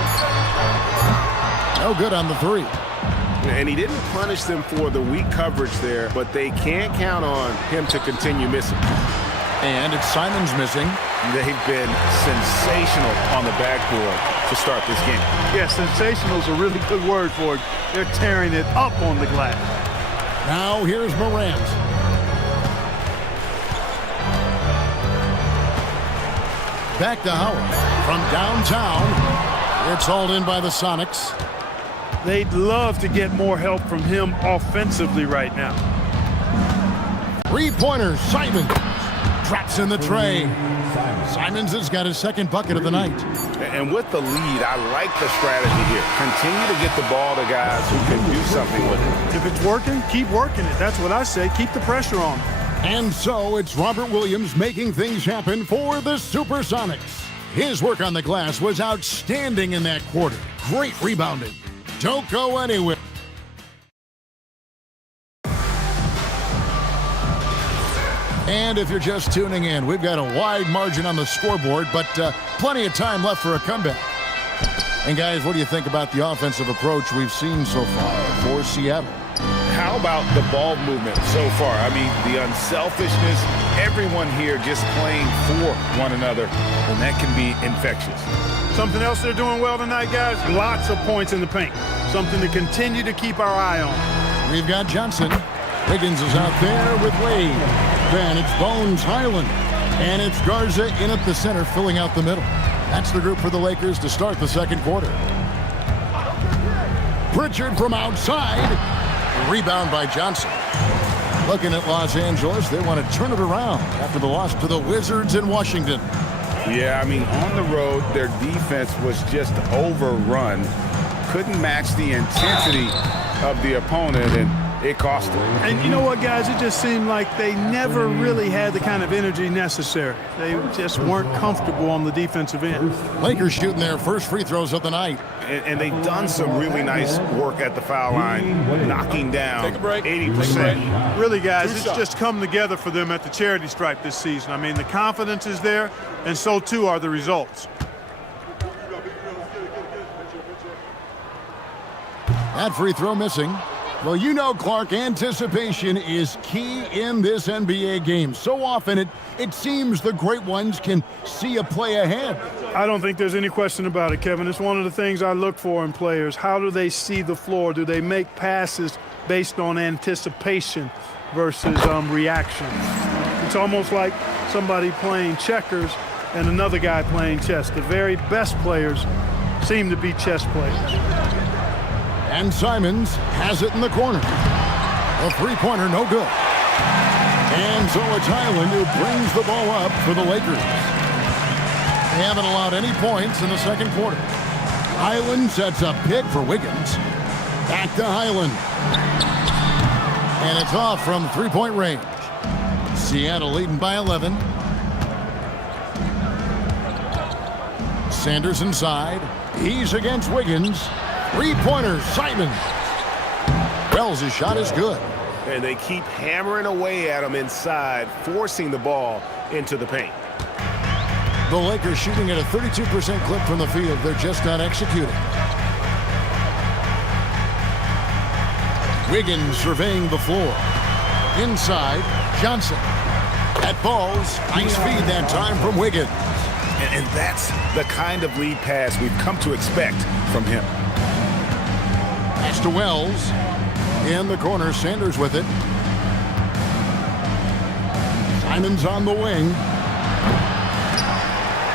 No good on the 3. And he didn't punish them for the weak coverage there, but they can't count on him to continue missing. And it's Simons missing. They've been sensational on the backboard to start this game. Yeah, sensational is a really good word for it. They're tearing it up on the glass. Now here's Morant. Back to Howard from downtown. It's hauled in by the Sonics. They'd love to get more help from him offensively right now. Three-pointer, Simons. Drops in the tray. Simons has got his second bucket of the night. And with the lead, I like the strategy here. Continue to get the ball to guys who can do something with it. If it's working, keep working it. That's what I say. Keep the pressure on. And so it's Robert Williams making things happen for the Supersonics. His work on the glass was outstanding in that quarter. Great rebounding. Don't go anywhere. And if you're just tuning in, we've got a wide margin on the scoreboard, but plenty of time left for a comeback. And guys, what do you think about the offensive approach we've seen so far for Seattle? How about the ball movement so far? I mean, the unselfishness, everyone here just playing for one another, and that can be infectious. Something else they're doing well tonight, guys, lots of points in the paint. Something to continue to keep our eye on. We've got Johnson. Wiggins is out there with Wade. Then it's Bones Highland. And it's Garza in at the center, filling out the middle. That's the group for the Lakers to start the second quarter. Pritchard from outside. Rebound by Johnson. Looking at Los Angeles, they want to turn it around after the loss to the Wizards in Washington. Yeah, I mean, on the road, their defense was just overrun. Couldn't match the intensity of the opponent, and it cost them. And you know what, guys? It just seemed like they never really had the kind of energy necessary. They just weren't comfortable on the defensive end. Lakers shooting their first free throws of the night. And they've done some really nice work at the foul line, knocking down 80%. Really, guys, it's just come together for them at the charity stripe this season. I mean, the confidence is there, and so too are the results. That free throw missing. Well, you know, Clark, anticipation is key in this NBA game. So often it seems the great ones can see a play ahead. I don't think there's any question about it, Kevin. It's one of the things I look for in players. How do they see the floor? Do they make passes based on anticipation versus reaction? It's almost like somebody playing checkers and another guy playing chess. The very best players seem to be chess players. And Simons has it in the corner. A three-pointer, no good. And so it's Highland who brings the ball up for the Lakers. They haven't allowed any points in the second quarter. Highland sets up pick for Wiggins. Back to Highland. And it's off from three-point range. Seattle leading by 11. Sanders inside. He's against Wiggins. Three-pointer, Simons. Wells' shot is good. And they keep hammering away at him inside, forcing the ball into the paint. The Lakers shooting at a 32% clip from the field. They're just not executing. Wiggins surveying the floor. Inside, Johnson. That falls. Nice feed that time from Wiggins. And that's the kind of lead pass we've come to expect from him. Pass to Wells. In the corner, Sanders with it. Simons on the wing.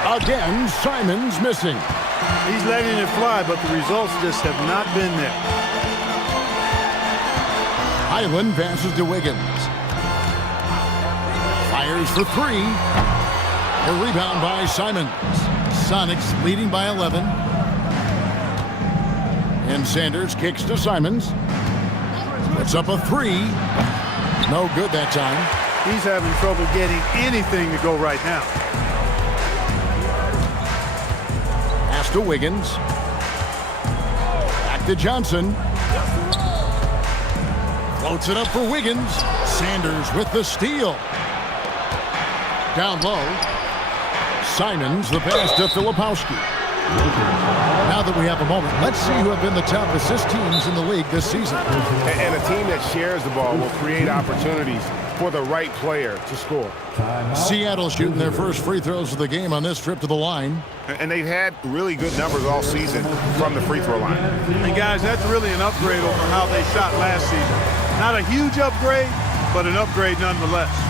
Again, Simons missing. He's letting it fly, but the results just have not been there. Highland passes to Wiggins. Fires for three. A rebound by Simons. Sonics leading by 11. And Sanders kicks to Simons. Puts up a three. No good that time. He's having trouble getting anything to go right now. Pass to Wiggins. Back to Johnson. Floats it up for Wiggins. Sanders with the steal. Down low. Simons, the pass to Filipowski. Now that we have a moment, let's see who have been the top assist teams in the league this season. And a team that shares the ball will create opportunities for the right player to score. Seattle shooting their first free throws of the game on this trip to the line. And they've had really good numbers all season from the free throw line. And guys, that's really an upgrade over how they shot last season. Not a huge upgrade, but an upgrade nonetheless.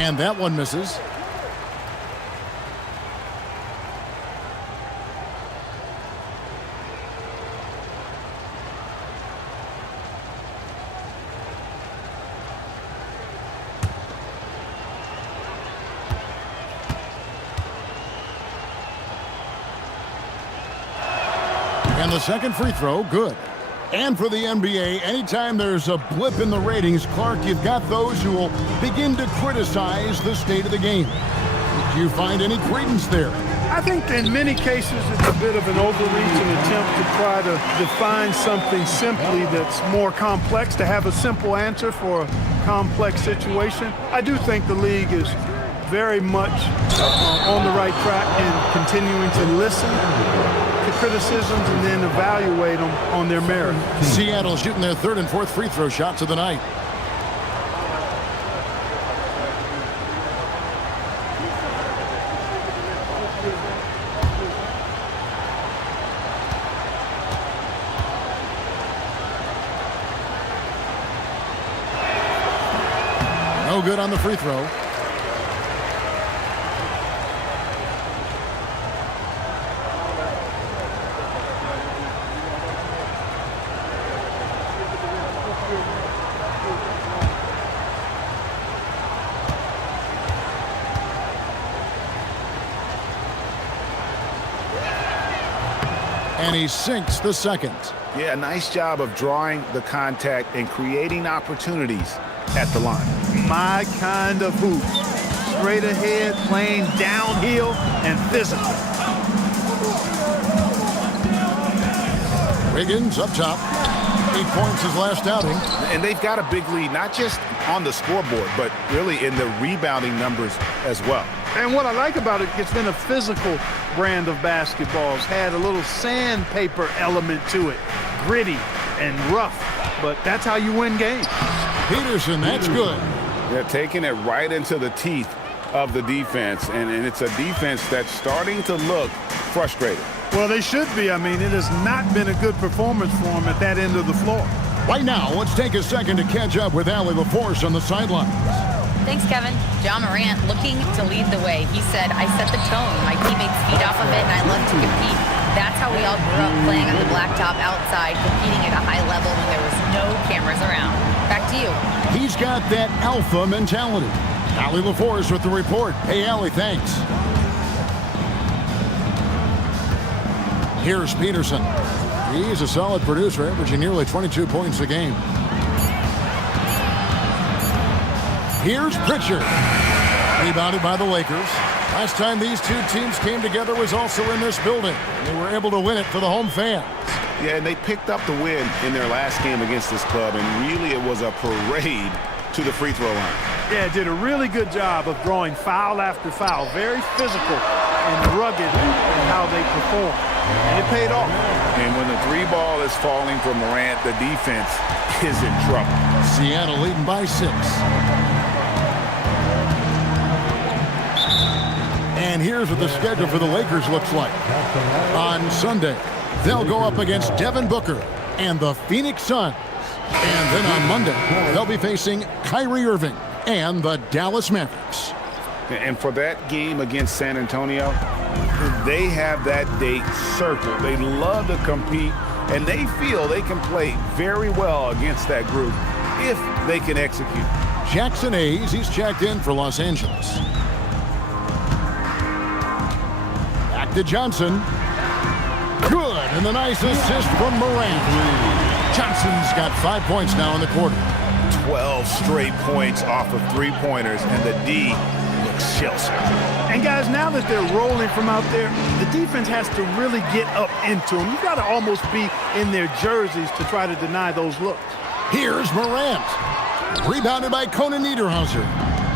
And that one misses. And the second free throw, good. And for the NBA, anytime there's a blip in the ratings, Clark, you've got those who will begin to criticize the state of the game. Did you find any credence there? I think in many cases it's a bit of an overreach, an attempt to try to define something simply that's more complex, to have a simple answer for a complex situation. I do think the league is very much on the right track in continuing to listen to criticisms and then evaluate them on their merit. Seattle shooting their third and fourth free throw shots of the night. No good on the free throw. And he sinks the second. Yeah, nice job of drawing the contact and creating opportunities at the line. My kind of hoop. Straight ahead, playing downhill and physical. Wiggins up top. 8 points his last outing. And they've got a big lead, not just on the scoreboard, but really in the rebounding numbers as well. And what I like about it, it's been a physical brand of basketball. It's had a little sandpaper element to it. Gritty and rough, but that's how you win games. Peterson, that's good. They're taking it right into the teeth of the defense, and it's a defense that's starting to look frustrated. Well, they should be. I mean, it has not been a good performance for them at that end of the floor. Right now, let's take a second to catch up with Allie LaForce on the sidelines. Thanks, Kevin. John Morant looking to lead the way. He said, I set the tone. My teammates feed off of it, and I love to compete. That's how we all grew up, playing on the blacktop outside, competing at a high level when there was no cameras around. Back to you. He's got that alpha mentality. Allie LaForce with the report. Hey, Allie, thanks. Here's Peterson. He's a solid producer, averaging nearly 22 points a game. Here's Pritchard. Rebounded by the Lakers. Last time these two teams came together was also in this building. They were able to win it for the home fans. Yeah, and they picked up the win in their last game against this club, and really it was a parade to the free throw line. Yeah, did a really good job of drawing foul after foul. Very physical and rugged in how they perform. And it paid off. And when the three ball is falling from Morant, the defense is in trouble. Seattle leading by 6. And here's what the schedule for the Lakers looks like. On Sunday, they'll go up against Devin Booker and the Phoenix Suns. And then on Monday, they'll be facing Kyrie Irving and the Dallas Mavericks. And for that game against San Antonio, they have that date circled. They love to compete, and they feel they can play very well against that group if they can execute. Jackson Hayes, he's checked in for Los Angeles. Back to Johnson. Good, and the nice assist from Morant. Johnson's got 5 points now in the quarter. 12 straight points off of three-pointers, and the D looks shell-shocked. And guys, now that they're rolling from out there, the defense has to really get up into them. You've got to almost be in their jerseys to try to deny those looks. Here's Morant. Rebounded by Conan Niederhauser.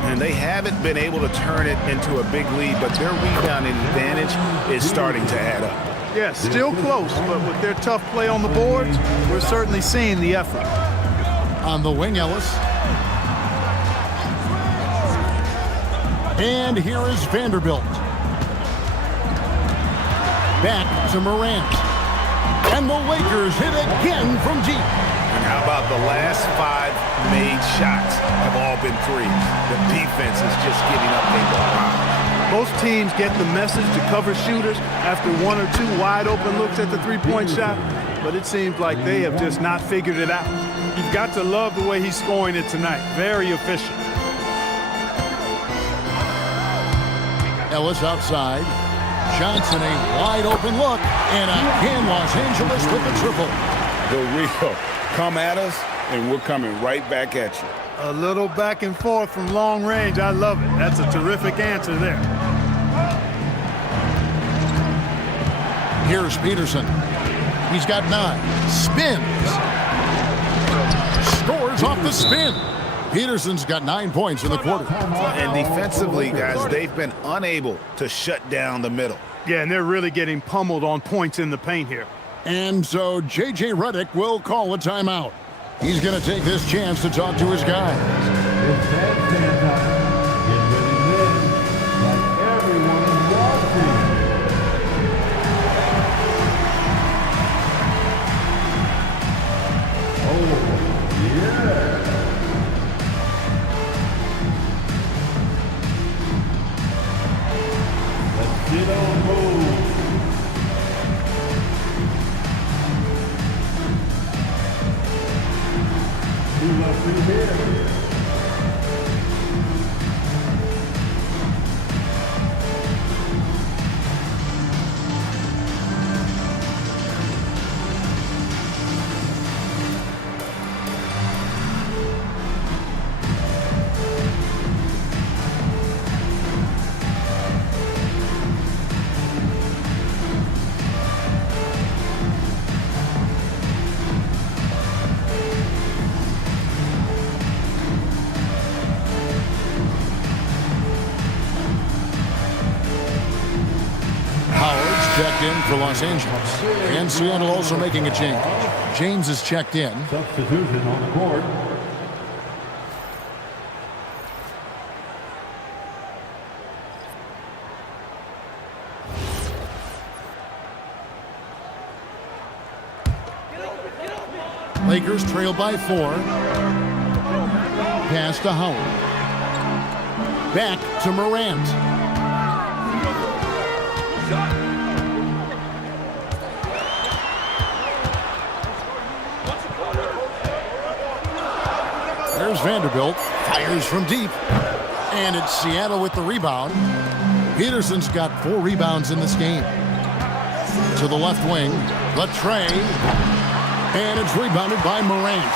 And they haven't been able to turn it into a big lead, but their rebounding advantage is starting to add up. Yeah, still close, but with their tough play on the boards, we're certainly seeing the effort. On the wing, Ellis. And here is Vanderbilt. Back to Morant. And the Lakers hit again from deep. And how about the last 5 made shots have all been threes? The defense is just giving up a Most teams get the message to cover shooters after 1 or 2 wide open looks at the three-point shot, but it seems like they have just not figured it out. You've got to love the way he's scoring it tonight. Very efficient. Ellis outside. Johnson, a wide open look, and again Los Angeles with the triple. The real come at us, and we're coming right back at you. A little back and forth from long range. I love it. That's a terrific answer there. Here's Peterson. He's got 9. Spins. Scores off the spin. Peterson's got 9 points in the quarter. And defensively, guys, they've been unable to shut down the middle. Yeah, and they're really getting pummeled on points in the paint here. And so J.J. Redick will call a timeout. He's going to take this chance to talk to his guys. It's that stand time. Get ready to win. Like everyone watching. Oh, yeah. Let's get on hold. Who left me here? Checked in for Los Angeles. And Seattle also making a change. James is checked in. Substitution on the court. Lakers trail by 4. Pass to Howard. Back to Morant. There's Vanderbilt. Fires from deep. And it's Seattle with the rebound. Peterson's got 4 rebounds in this game. To the left wing. Latrey. And it's rebounded by Morant.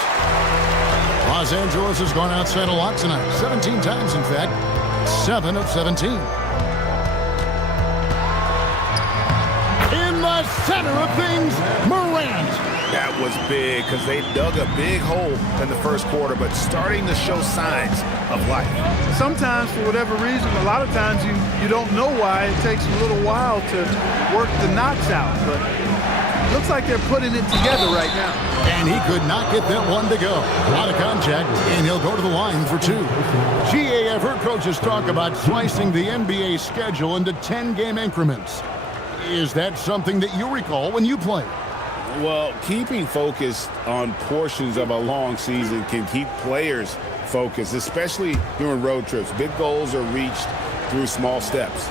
Los Angeles has gone outside a lot tonight. 17 times, in fact. 7 of 17. In the the center of things, Morant. That was big because they dug a big hole in the first quarter, but starting to show signs of life. Sometimes, for whatever reason, a lot of times you don't know why. It takes a little while to work the knots out, but it looks like they're putting it together right now. And he could not get that one to go. A lot of contact, and he'll go to the line for 2. GAF heard coaches talk about slicing the NBA schedule into 10-game increments. Is that something that you recall when you played? Well, keeping focused on portions of a long season can keep players focused, especially during road trips. Big goals are reached through small steps.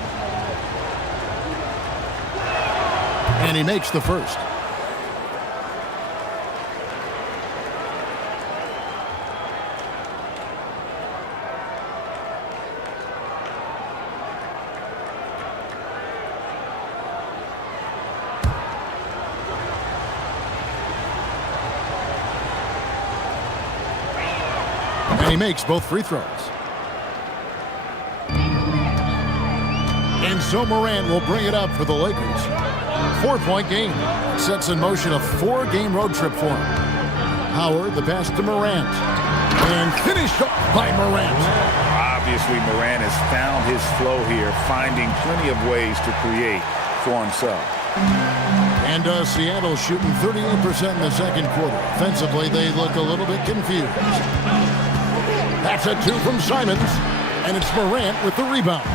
And he makes the first. And he makes both free throws. And so Morant will bring it up for the Lakers. 4-point game. Sets in motion a 4-game road trip for him. Howard, the pass to Morant. And finished off by Morant. Obviously, Morant has found his flow here, finding plenty of ways to create for himself. And Seattle shooting 38% in the second quarter. Offensively, they look a little bit confused. That's a 2 from Simons, and it's Morant with the rebound.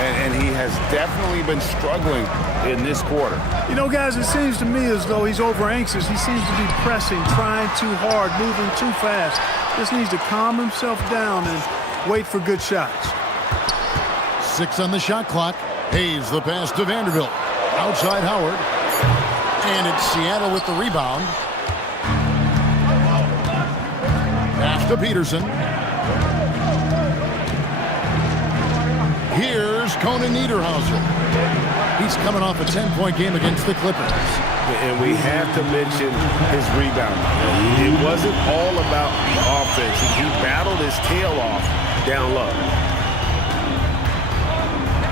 And he has definitely been struggling in this quarter. You know, guys, it seems to me as though he's over anxious. He seems to be pressing, trying too hard, moving too fast. Just needs to calm himself down and wait for good shots. 6 on the shot clock. Hayes, the pass to Vanderbilt. Outside Howard. And it's Seattle with the rebound. Pass to Peterson. Here's Conan Niederhauser. He's coming off a 10-point game against the Clippers. And we have to mention his rebound. It wasn't all about the offense. He battled his tail off down low.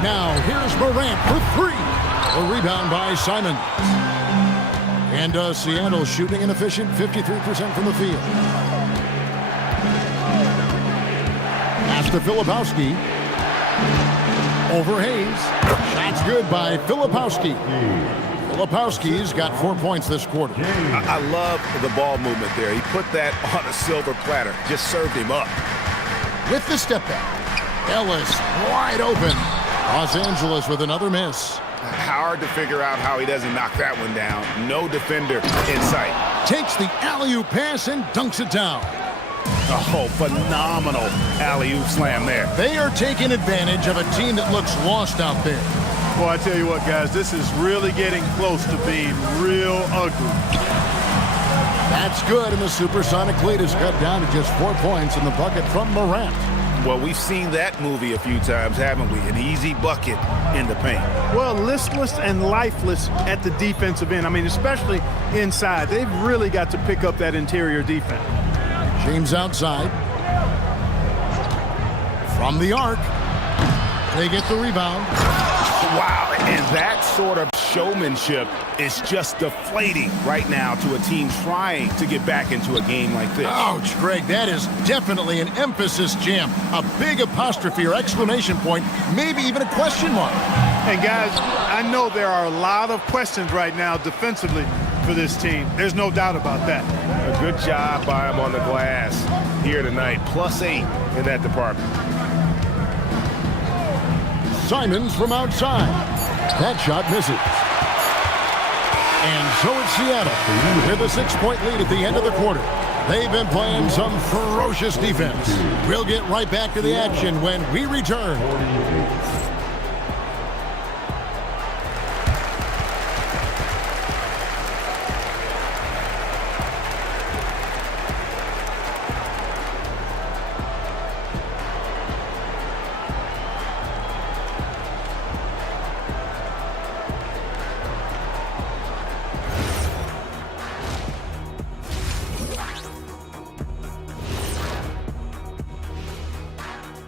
Now here's Morant for 3. A rebound by Simons. And Seattle shooting an efficient 53% from the field. Pass to Filipowski. Over Hayes. Shots good by Filipowski. Filipowski's got 4 points this quarter. I love the ball movement there. He put that on a silver platter. Just served him up. With the step back. Ellis wide open. Los Angeles with another miss. Hard to figure out how he doesn't knock that one down. No defender in sight. Takes the alley-oop pass and dunks it down. Oh, phenomenal alley-oop slam there. They are taking advantage of a team that looks lost out there. Well, I tell you what, guys, this is really getting close to being real ugly. That's good, and the Supersonic lead is cut down to just 4 points in the bucket from Morant. Well, we've seen that movie a few times, haven't we? An easy bucket in the paint. Well, listless and lifeless at the defensive end. I mean, especially inside. They've really got to pick up that interior defense. James outside. From the arc. They get the rebound. Wow, and that sort of showmanship is just deflating right now to a team trying to get back into a game like this. Ouch, Greg, that is definitely an emphasis jam. A big apostrophe or exclamation point, maybe even a question mark. And guys, I know there are a lot of questions right now defensively for this team. There's no doubt about that. A good job by him on the glass here tonight. +8 in that department. Simons from outside. That shot misses. And so it's Seattle with a 6-point lead at the end of the quarter. They've been playing some ferocious defense. We'll get right back to the action when we return.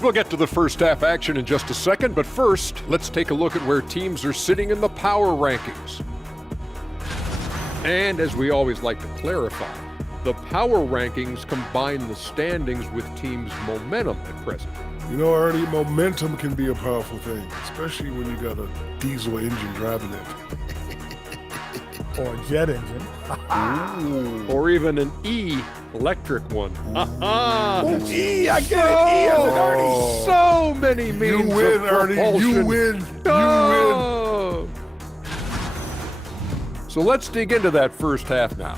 We'll get to the first half action in just a second, but first, let's take a look at where teams are sitting in the power rankings. And as we always like to clarify, the power rankings combine the standings with teams' momentum at present. You know, Ernie, momentum can be a powerful thing, especially when you got a diesel engine driving it. Or a jet engine. Or even an electric one. Oh, E, I get it. E as an Ernie. So many means You win, of Ernie. propulsion. You win. Oh. So let's dig into that first half now,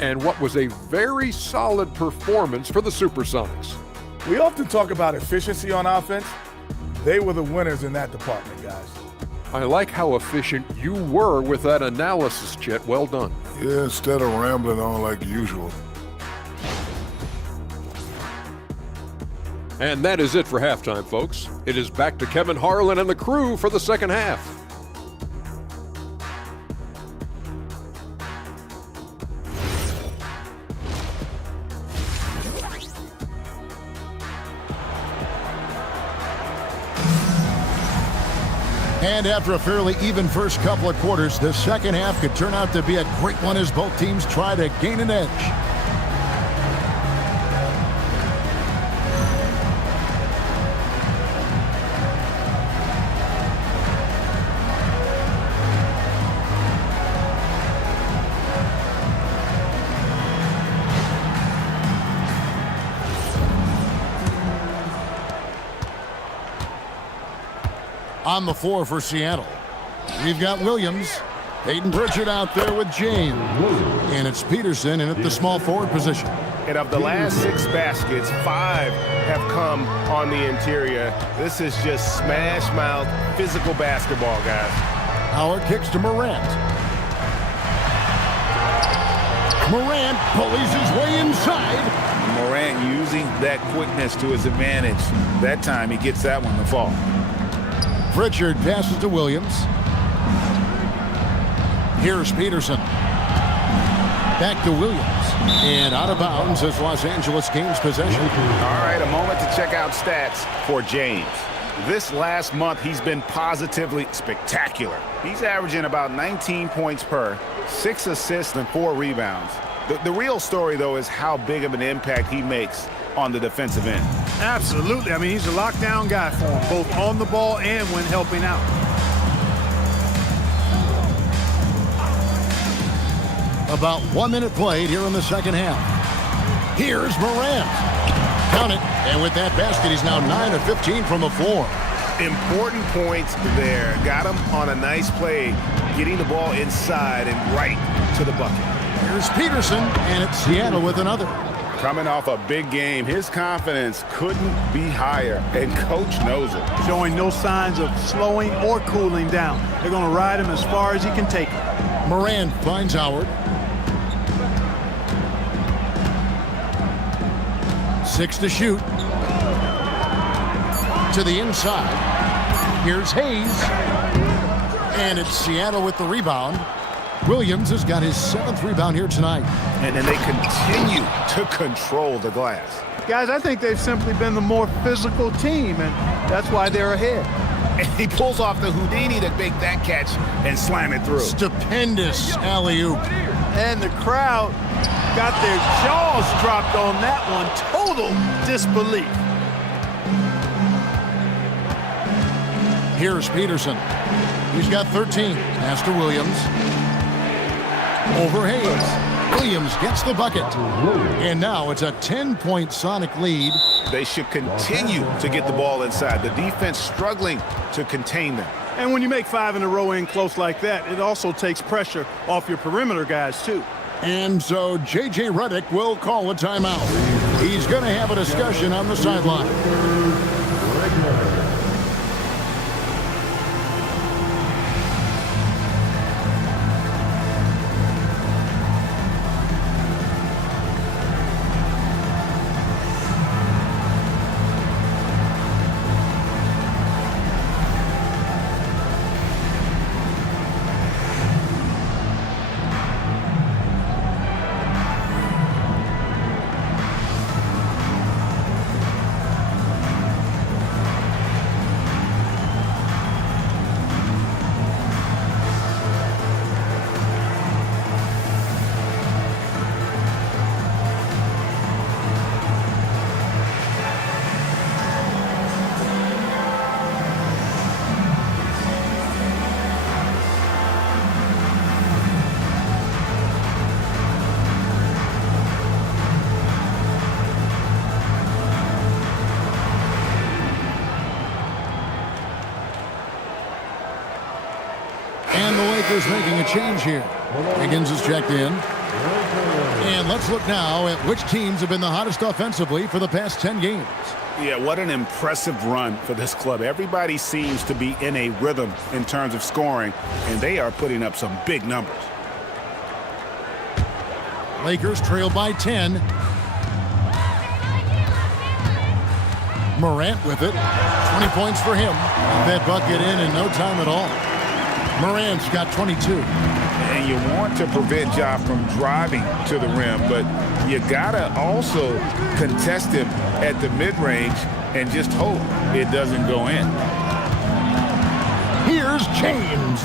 and what was a very solid performance for the Supersonics. We often talk about efficiency on offense. They were the winners in that department, guys. I like how efficient you were with that analysis, Chet. Well done. Yeah, instead of rambling on like usual. And that is it for halftime, folks. It is back to Kevin Harlan and the crew for the second half. And after a fairly even first couple of quarters, the second half could turn out to be a great one as both teams try to gain an edge. On the floor for Seattle, we've got Williams, Peyton Pritchard out there with James, and it's Peterson in at the small forward position. And of the last 6 baskets, 5 have come on the interior. This is just smash mouth physical basketball, guys. Howard kicks to Morant. Morant pulleys his way inside. Morant using that quickness to his advantage. That time he gets that one to fall. Pritchard passes to Williams. Here's Peterson. Back to Williams. And out of bounds as Los Angeles gains possession. All right, a moment to check out stats for James. This last month, he's been positively spectacular. He's averaging about 19 points per, 6 assists and 4 rebounds. The real story, though, is how big of an impact he makes on the defensive end. Absolutely. I mean, he's a lockdown guy for him, both on the ball and when helping out. About 1 minute played here in the second half. Here's Morant. Count it. And with that basket, he's now 9 of 15 from the floor. Important points there. Got him on a nice play, getting the ball inside and right to the bucket. Here's Peterson, and it's Seattle with another. Coming off a big game, his confidence couldn't be higher, and Coach knows it. Showing no signs of slowing or cooling down. They're going to ride him as far as he can take him. Morant finds Howard. 6 to shoot. To the inside. Here's Hayes. And it's Seattle with the rebound. Williams has got his 7th rebound here tonight. And then they continue to control the glass. Guys, I think they've simply been the more physical team, and that's why they're ahead. And he pulls off the Houdini to make that catch and slam it through. Stupendous alley-oop. And the crowd got their jaws dropped on that one. Total disbelief. Here's Peterson. He's got 13. Pass to Williams. Over Hayes. Williams gets the bucket. And now it's a 10-point Sonic lead. They should continue to get the ball inside. The defense struggling to contain them. And when you make 5 in a row in close like that, it also takes pressure off your perimeter guys, too. And so J.J. Redick will call a timeout. He's going to have a discussion on the sideline. And the Lakers making a change here. Wiggins is checked in. And let's look now at which teams have been the hottest offensively for the past 10 games. Yeah, what an impressive run for this club. Everybody seems to be in a rhythm in terms of scoring, and they are putting up some big numbers. Lakers trail by 10. Morant with it. 20 points for him. That bucket in no time at all. Morant's got 22. And you want to prevent Ja from driving to the rim, but you gotta also contest him at the mid-range and just hope it doesn't go in. Here's James.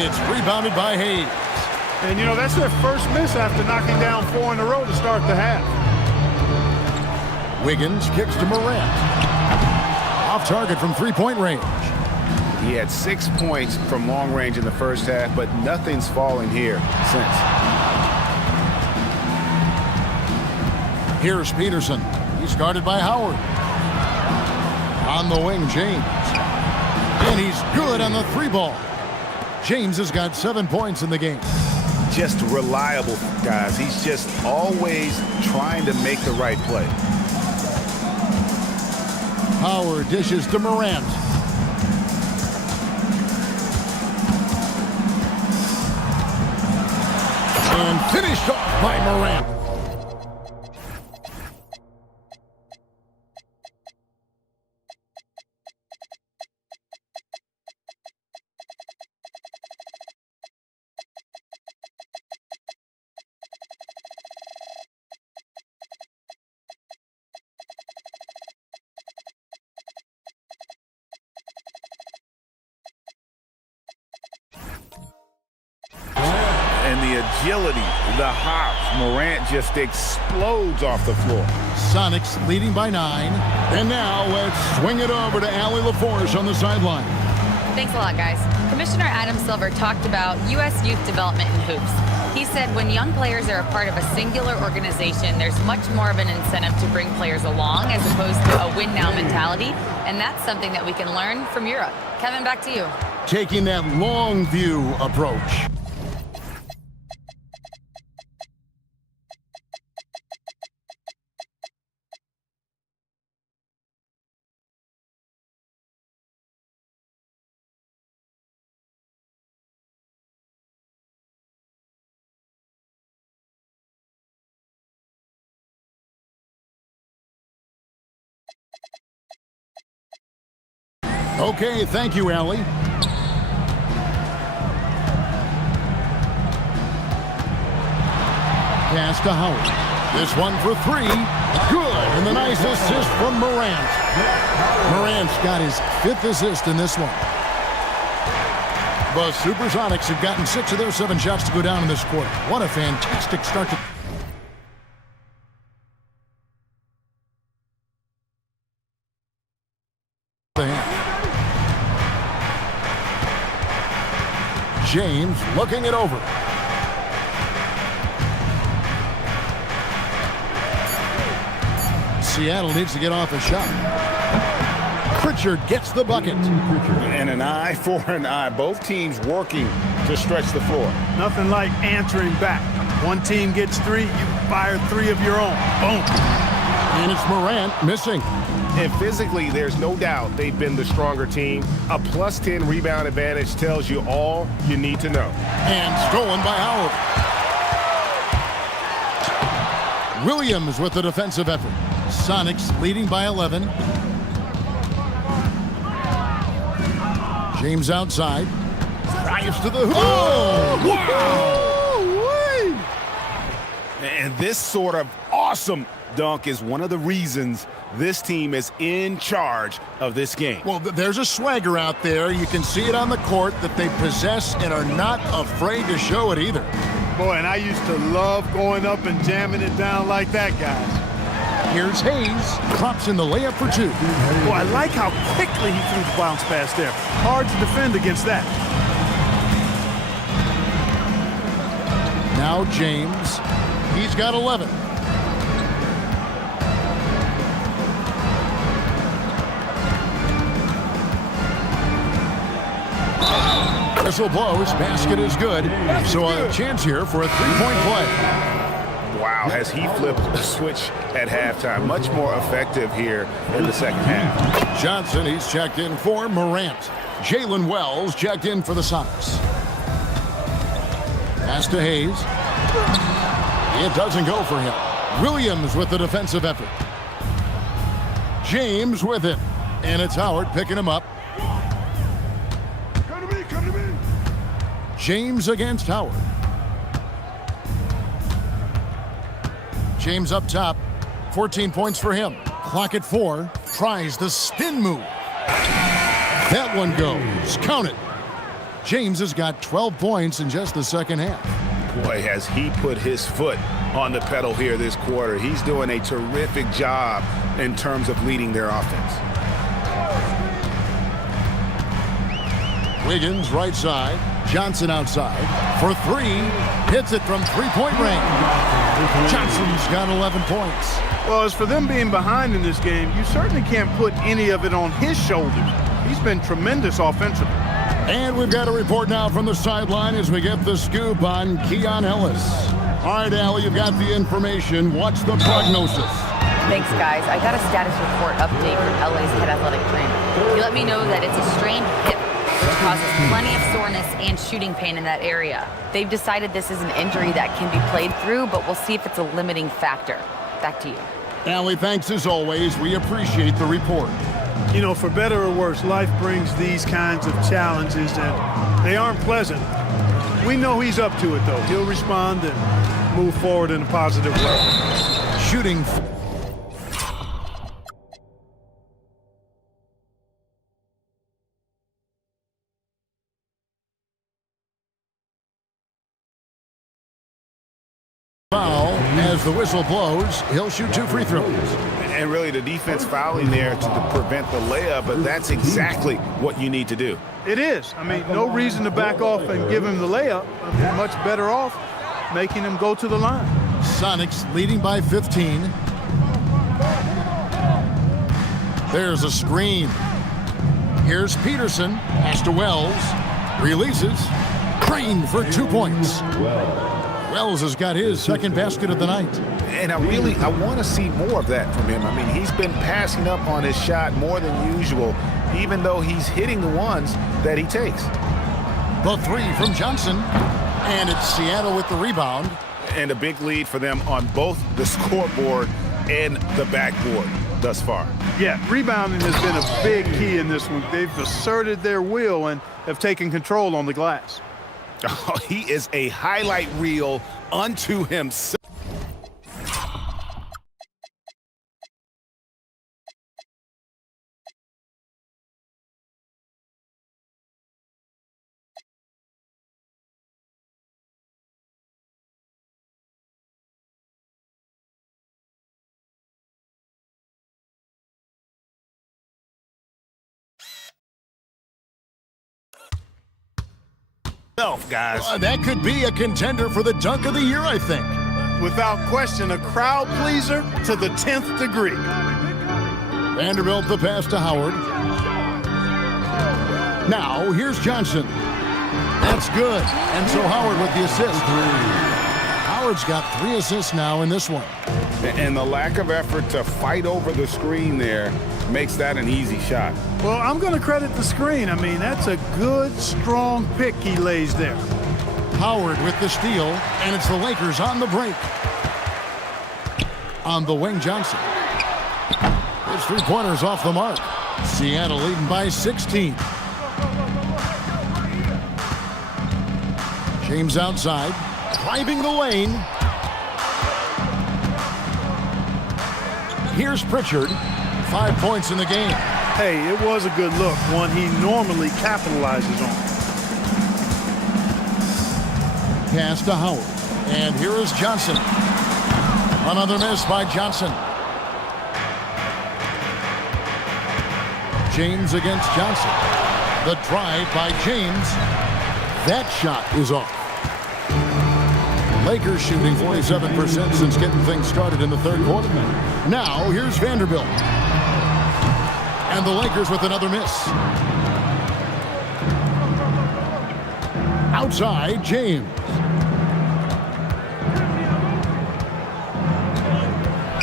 It's rebounded by Hayes. And, you know, that's their first miss after knocking down 4 in a row to start the half. Wiggins kicks to Morant. Off target from three-point range. He had 6 points from long range in the first half, but nothing's fallen here since. Here's Peterson. He's guarded by Howard. On the wing, James. And he's good on the three ball. James has got 7 points in the game. Just reliable, guys. He's just always trying to make the right play. Howard dishes to Morant. And finished off by Morant. And the agility, the hops, Morant just explodes off the floor. Sonics leading by 9. And now let's swing it over to Allie LaForce on the sideline. Thanks a lot, guys. Commissioner Adam Silver talked about U.S. youth development in hoops. He said when young players are a part of a singular organization, there's much more of an incentive to bring players along as opposed to a win-now mentality, and that's something that we can learn from Europe. Kevin, back to you. Taking that long view approach. Okay, thank you, Allie. Pass to Howard. This one for 3. Good, and the nice assist from Morant. Morant's got his 5th assist in this one. The Supersonics have gotten 6 of their 7 shots to go down in this quarter. What a fantastic start to... James looking it over. Seattle needs to get off a shot. Pritchard gets the bucket. And an eye for an eye. Both teams working to stretch the floor. Nothing like answering back. One team gets 3, you fire 3 of your own. Boom. And it's Morant missing. And physically, there's no doubt they've been the stronger team. A plus 10 rebound advantage tells you all you need to know. And stolen by Howard. Williams with the defensive effort. Sonics leading by 11. James outside. Drives to the hoop. Oh, wow! And this sort of awesome dunk is one of the reasons this team is in charge of this game. Well, there's a swagger out there. You can see it on the court that they possess and are not afraid to show it either. Boy, and I used to love going up and jamming it down like that, guys. Here's Hayes. Drops in the layup for 2. Boy, I like how quickly he threw the bounce pass there. Hard to defend against that. Now James. He's got 11. Whistle blows, basket is good. So a chance here for a three-point play. Wow, has he flipped a switch at halftime. Much more effective here in the second half. Johnson, he's checked in for Morant. Jalen Wells checked in for the Sonics. Pass to Hayes. It doesn't go for him. Williams with the defensive effort. James with it. And it's Howard picking him up. James against Howard. James up top. 14 points for him. Clock at 4. Tries the spin move. That one goes. Count it. James has got 12 points in just the second half. Boy, has he put his foot on the pedal here this quarter. He's doing a terrific job in terms of leading their offense. Wiggins right side. Johnson outside for 3. Hits it from three-point range. Johnson's got 11 points. Well, as for them being behind in this game, you certainly can't put any of it on his shoulders. He's been tremendous offensively. And we've got a report now from the sideline as we get the scoop on Keon Ellis. All right, Allie, you've got the information. What's the prognosis? Thanks, guys. I got a status report update from LA's head athletic trainer. He let me know that it's a strained hip, which causes plenty of soreness and shooting pain in that area. They've decided this is an injury that can be played through, but we'll see if it's a limiting factor. Back to you. Allie, thanks as always. We appreciate the report. You know, for better or worse, life brings these kinds of challenges, and they aren't pleasant. We know he's up to it, though. He'll respond and move forward in a positive way. Shooting. Foul as the whistle blows. He'll shoot 2 free throws. And really the defense fouling there to prevent the layup, but that's exactly what you need to do. It is. I mean, no reason to back off and give him the layup. I mean, much better off making him go to the line. Sonics leading by 15. There's a screen. Here's Peterson. Pass to Wells. Releases. Crane for 2 points. Wells has got his second basket of the night. And I want to see more of that from him. I mean, he's been passing up on his shot more than usual, even though he's hitting the ones that he takes. The 3 from Johnson. And it's Seattle with the rebound. And a big lead for them on both the scoreboard and the backboard thus far. Yeah, rebounding has been a big key in this one. They've asserted their will and have taken control on the glass. Oh, he is a highlight reel unto himself. Guys. That could be a contender for the dunk of the year, I think. Without question, a crowd pleaser to the 10th degree. Vanderbilt the pass to Howard. Now, here's Johnson. That's good. And so Howard with the assist. Howard's got 3 assists now in this one. And the lack of effort to fight over the screen there makes that an easy shot. Well, I'm going to credit the screen. I mean, that's a good, strong pick he lays there. Howard with the steal, and it's the Lakers on the break. On the wing, Johnson. His 3-pointers off the mark. Seattle leading by 16. James outside, driving the lane. Here's Pritchard. 5 points in the game. Hey, it was a good look, one he normally capitalizes on. Pass to Howard. And here is Johnson. Another miss by Johnson. James against Johnson. The drive by James. That shot is off. Lakers shooting 47% since getting things started in the third quarter. Now, here's Vanderbilt. And the Lakers with another miss. Outside, James.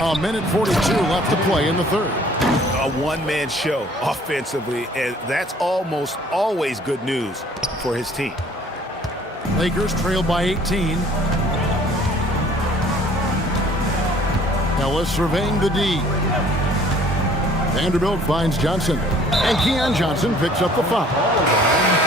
A minute 42 left to play in the third. A one-man show offensively, and that's almost always good news for his team. Lakers trail by 18. Ellis surveying the D. Vanderbilt finds Johnson. And Keon Johnson picks up the foul.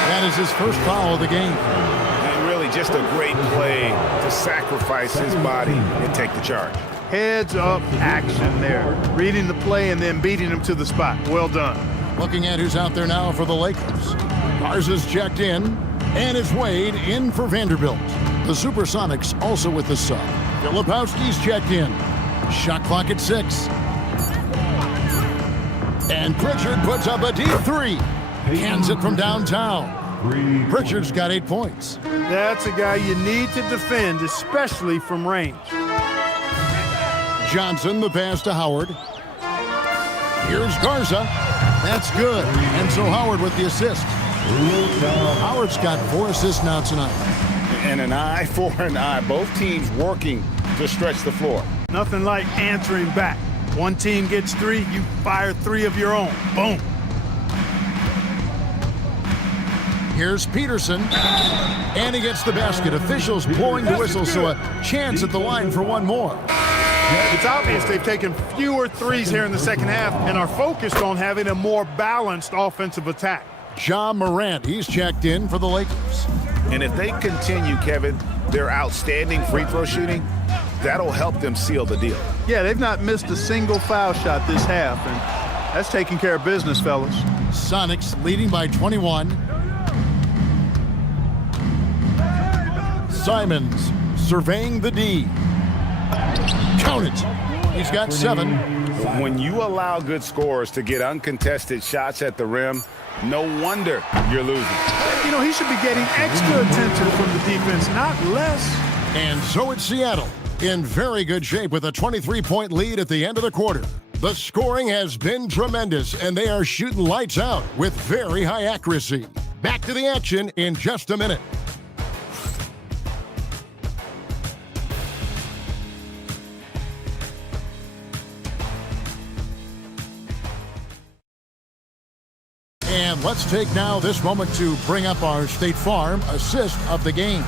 That is his first foul of the game. And really just a great play to sacrifice his body and take the charge. Heads-up action there. Reading the play and then beating him to the spot. Well done. Looking at who's out there now for the Lakers. Garza's checked in, and it's Wade in for Vanderbilt. The Supersonics also with the sub. Filipowski's checked in. Shot clock at 6. And Pritchard puts up a deep three. Hands it from downtown. Pritchard's got 8 points. That's a guy you need to defend, especially from range. Johnson, the pass to Howard. Here's Garza. That's good. And so Howard with the assist. Howard's got 4 assists now tonight. And an eye for an eye. Both teams working to stretch the floor. Nothing like answering back. One team gets 3, you fire 3 of your own. Boom. Here's Peterson. And he gets the basket. Officials blowing the whistle, so a chance at the line for one more. It's obvious they've taken fewer threes here in the second half and are focused on having a more balanced offensive attack. Ja Morant, he's checked in for the Lakers. And if they continue, Kevin, their outstanding free throw shooting, that'll help them seal the deal. Yeah, they've not missed a single foul shot this half, and that's taking care of business, fellas. Sonics leading by 21. Simons surveying the D. Count it. He's got 7. When you allow good scorers to get uncontested shots at the rim, no wonder you're losing. You know, he should be getting extra attention from the defense, not less. And so it's Seattle in very good shape with a 23-point lead at the end of the quarter. The scoring has been tremendous, and they are shooting lights out with very high accuracy. Back to the action in just a minute. And let's take now this moment to bring up our State Farm assist of the game.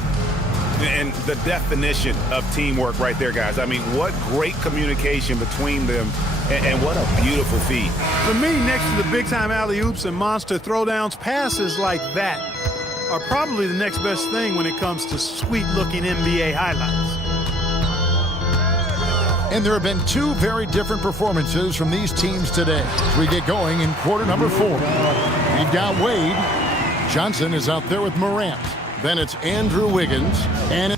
And the definition of teamwork right there, guys. I mean, what great communication between them, and what a beautiful feed. For me, next to the big-time alley-oops and monster throwdowns, passes like that are probably the next best thing when it comes to sweet-looking NBA highlights. And there have been 2 very different performances from these teams today as we get going in quarter number 4. We've got Wade. Johnson is out there with Morant. Then it's Andrew Wiggins. And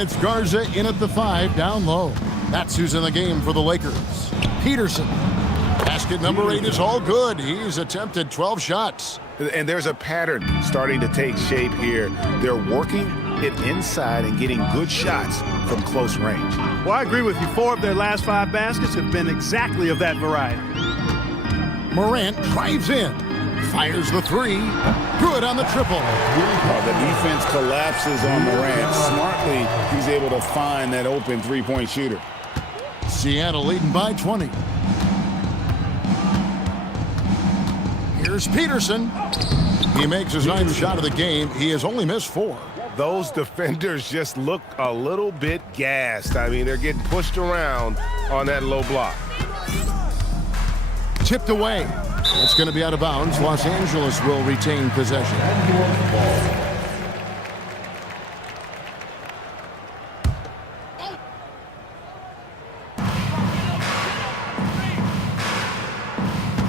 it's Garza in at the 5, down low. That's who's in the game for the Lakers. Peterson. Basket number 8 is all good. He's attempted 12 shots. And there's a pattern starting to take shape here. They're working it inside and getting good shots from close range. Well, I agree with you. 4 of their last 5 baskets have been exactly of that variety. Morant drives in. Fires the 3. Good on the triple. The defense collapses on Morant. Smartly, he's able to find that open three-point shooter. Seattle leading by 20. Here's Peterson. He makes his 9th shot of the game. He has only missed 4. Those defenders just look a little bit gassed. I mean, they're getting pushed around on that low block. Tipped away. It's going to be out of bounds. Los Angeles will retain possession.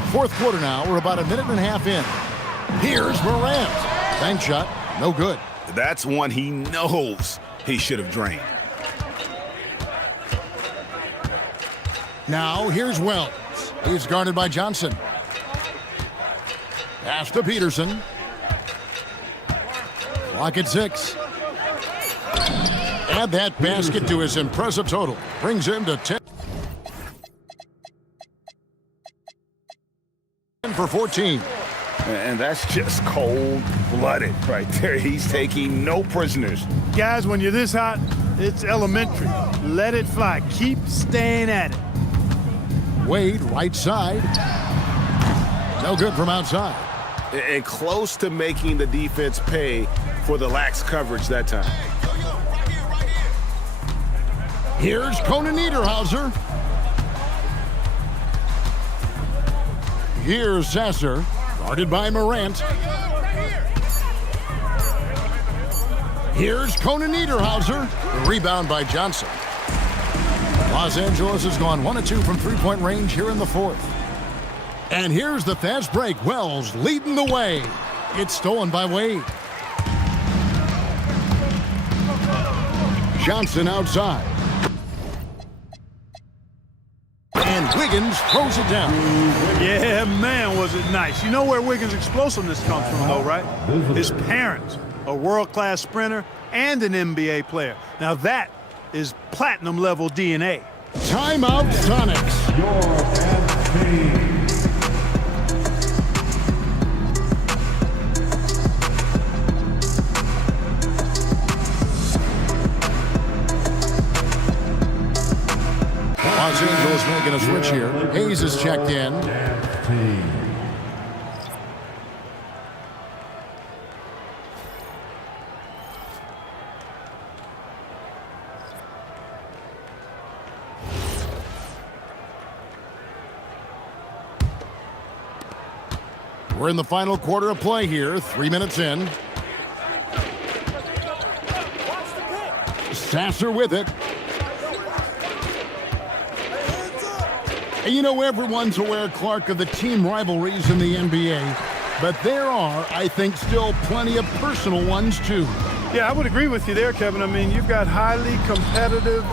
Fourth quarter now. We're about a minute and a half in. Here's Morant. Bank shot. No good. That's one he knows he should have drained. Now here's Wells. He's guarded by Johnson. Pass to Peterson. Clock at 6. Add that basket to his impressive total. Brings him to 10 for 14. And that's just cold-blooded right there. He's taking no prisoners. Guys, when you're this hot, it's elementary. Let it fly. Keep staying at it. Wade, right side. No good from outside. And close to making the defense pay for the lax coverage that time. Here's Conan Niederhauser. Here's Sasser, guarded by Morant. Here's Conan Niederhauser. The rebound by Johnson. Los Angeles has gone 1 of 2 from three-point range here in the fourth. And here's the fast break. Wells leading the way. It's stolen by Wade. Johnson outside. And Wiggins throws it down. Yeah, man, was it nice. You know where Wiggins' explosiveness comes from, though, right? His parents, a world-class sprinter and an NBA player. Now that is platinum-level DNA. Timeout, Sonics. Your team. Los Angeles making a switch here. Hayes is checked in. We're in the final quarter of play here, 3 minutes in. Sasser with it. And you know, everyone's aware, Clark, of the team rivalries in the NBA, but there are, I think, still plenty of personal ones, too. Yeah, I would agree with you there, Kevin. I mean, you've got highly competitive...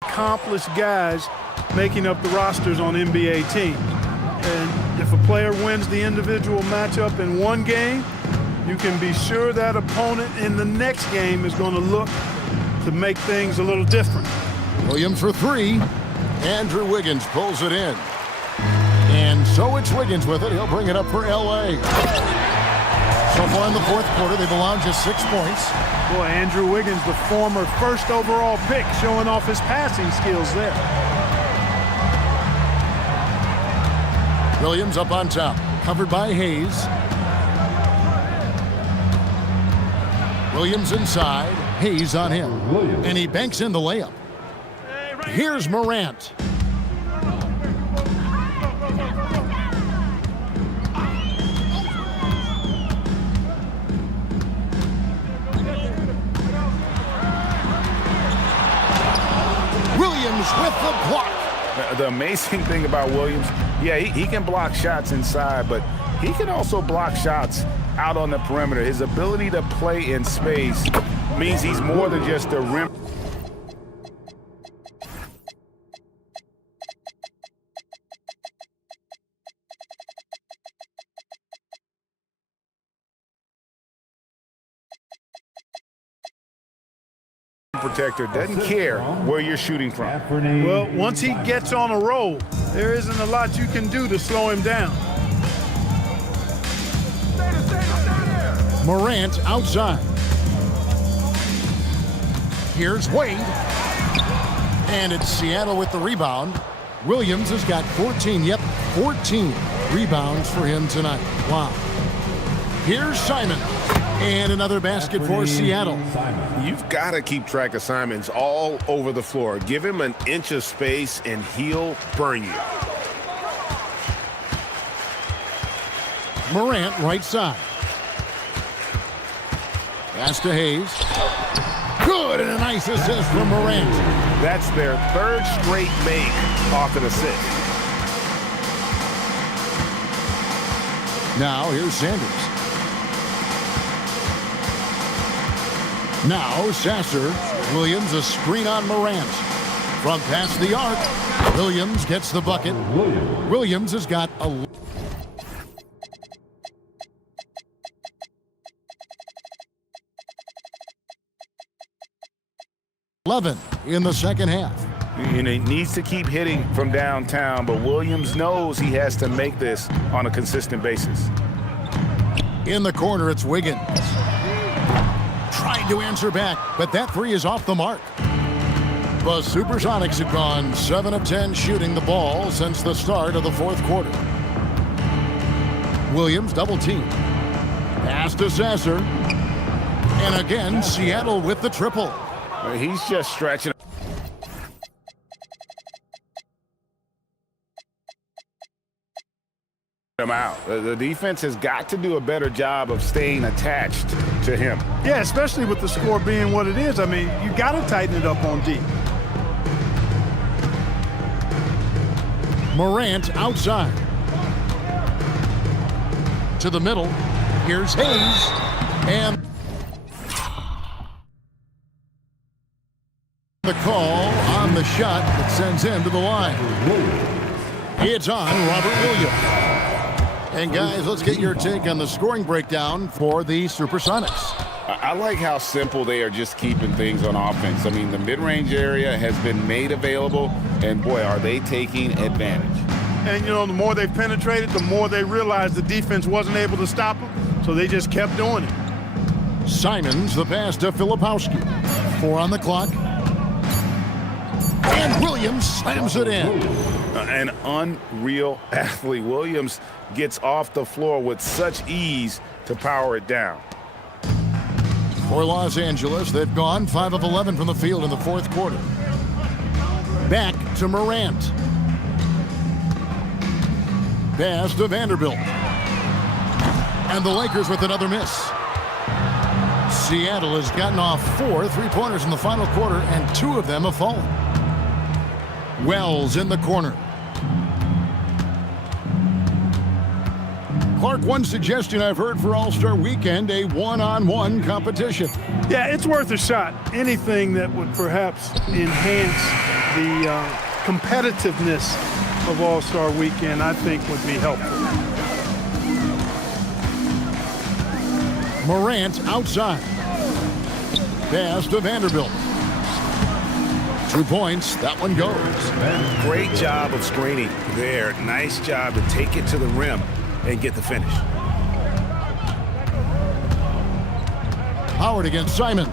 accomplished guys making up the rosters on NBA teams. And if a player wins the individual matchup in one game, you can be sure that opponent in the next game is going to look to make things a little different. Williams for three. Andrew Wiggins pulls it in. And so it's Wiggins with it. He'll bring it up for L.A. So far in the fourth quarter, they've allowed just 6 points. Boy, Andrew Wiggins, the former first overall pick, showing off his passing skills there. Williams up on top, covered by Hayes. Williams inside, Hayes on him. And he banks in the layup. Here's Morant. Williams with the block. The amazing thing about Williams, yeah, he can block shots inside, but he can also block shots out on the perimeter. His ability to play in space means he's more than just a rim. Protector doesn't care where you're shooting from. Well, once he gets on a roll, there isn't a lot you can do to slow him down. Morant outside. Here's Wade. And it's Seattle with the rebound. Williams has got 14, 14 rebounds for him tonight. Wow. Here's Simon. And another basket for Seattle. You've got to keep track of Simons all over the floor. Give him an inch of space and he'll burn you. Morant right side. Pass to Hayes. Good, and a nice assist from Morant. That's their third straight make off an assist. Now here's Sanders. Now Sasser Williams a screen on Morant. From past the arc, Williams gets the bucket. Williams has got 11 in the second half. You know, he needs to keep hitting from downtown, but Williams knows he has to make this on a consistent basis. In the corner, it's Wiggins. Trying to answer back, but that three is off the mark. The Supersonics have gone 7 of 10 shooting the ball since the start of the fourth quarter. Williams double team. Pass to Sasser. And again, Seattle with the triple. He's just stretching him out. The defense has got to do a better job of staying attached to him. Yeah, especially with the score being what it is. I mean, you got to tighten it up on D. Morant outside. To the middle. Here's Hayes. And the call on the shot that sends him to the line. It's on Robert Williams. And guys, let's get your take on the scoring breakdown for the Supersonics. I like how simple they are just keeping things on offense. I mean, the mid-range area has been made available, and boy, are they taking advantage. And, you know, the more they penetrated, the more they realized the defense wasn't able to stop them, so they just kept doing it. Simons, the pass to Filipowski. 4 on the clock. And Williams slams it in. An unreal athlete. Williams gets off the floor with such ease to power it down. For Los Angeles, they've gone 5 of 11 from the field in the fourth quarter. Back to Morant. Pass to Vanderbilt. And the Lakers with another miss. Seattle has gotten off 4 3-pointers in the final quarter, and 2 of them have fallen. Wells in the corner. Clark, one suggestion I've heard for All-Star Weekend, a one-on-one competition. Yeah, it's worth a shot. Anything that would perhaps enhance the competitiveness of All-Star Weekend, I think would be helpful. Morant outside. Pass to Vanderbilt. 2 points. That one goes. Great job of screening there. Nice job to take it to the rim and get the finish. Howard against Simons.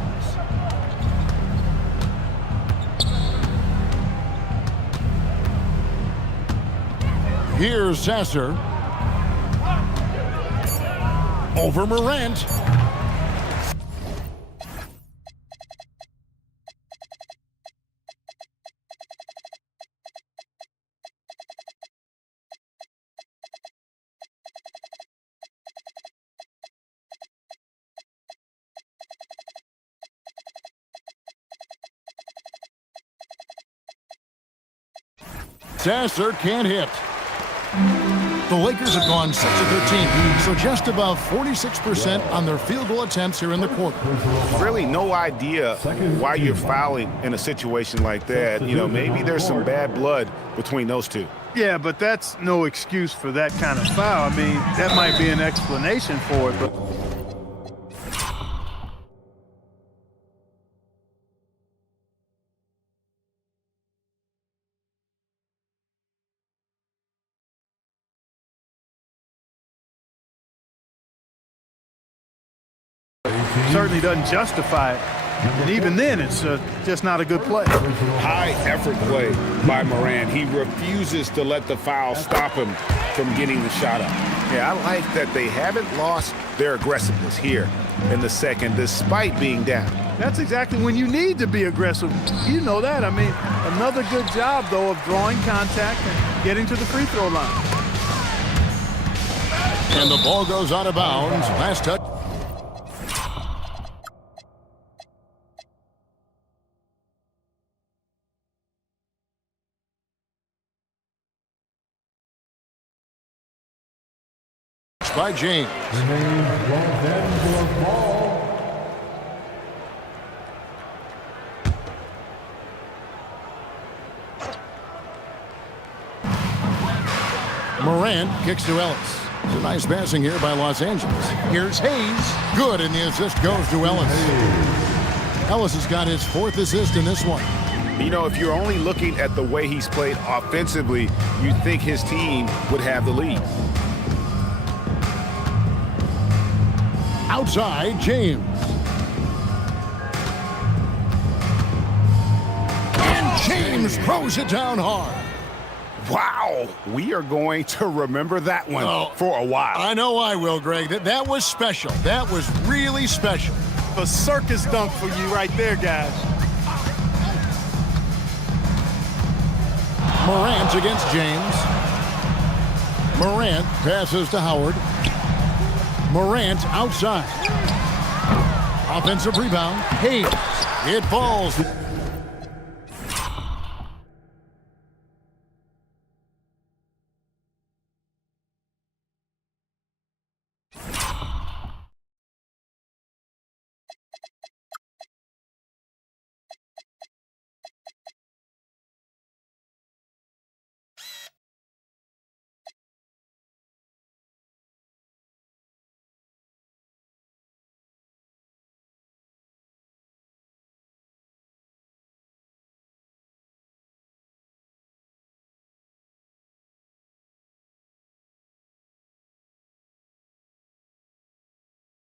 Here's Sasser. Over Morant. Sasser can't hit. The Lakers have gone 6 of 13, so just above 46% on their field goal attempts here in the quarter. Really no idea why you're fouling in a situation like that. You know, maybe there's some bad blood between those two. Yeah, but that's no excuse for that kind of foul. I mean, that might be an explanation for it, but certainly doesn't justify it. And even then, it's just not a good play. High effort play by Morant. He refuses to let the foul stop him from getting the shot up. Yeah, I like that they haven't lost their aggressiveness here in the second, despite being down. That's exactly when you need to be aggressive. You know that. I mean, another good job, though, of drawing contact and getting to the free throw line. And the ball goes out of bounds. Last touch. By James. Morant kicks to Ellis. It's a nice passing here by Los Angeles. Here's Hayes. Good, and the assist goes to Ellis. Ellis has got his 4th assist in this one. You know, if you're only looking at the way he's played offensively, you'd think his team would have the lead. Outside, James. And James throws it down hard. Wow, we are going to remember that one for a while. I know I will, Greg. That was special. That was really special. A circus dunk for you right there, guys. Morant against James. Morant passes to Howard. Morant outside. Offensive rebound. Hayes. It falls.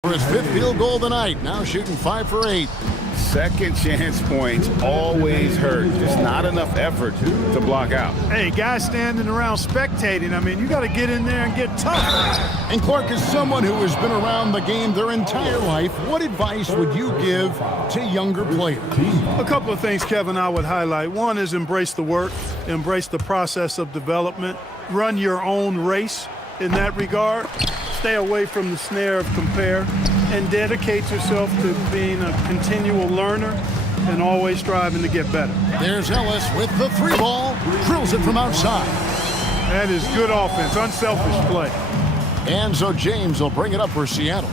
For his 5th field goal of the night, now shooting 5 for 8. Second chance points always hurt. Just not enough effort to block out. Hey, guys standing around spectating, I mean, you got to get in there and get tough. And Clark, is someone who has been around the game their entire life, what advice would you give to younger players? A couple of things, Kevin, I would highlight. One is embrace the work, embrace the process of development, run your own race in that regard. Stay away from the snare of compare, and dedicate yourself to being a continual learner and always striving to get better. There's Ellis with the 3 ball, drills it from outside. That is good offense, unselfish play. And so James will bring it up for Seattle.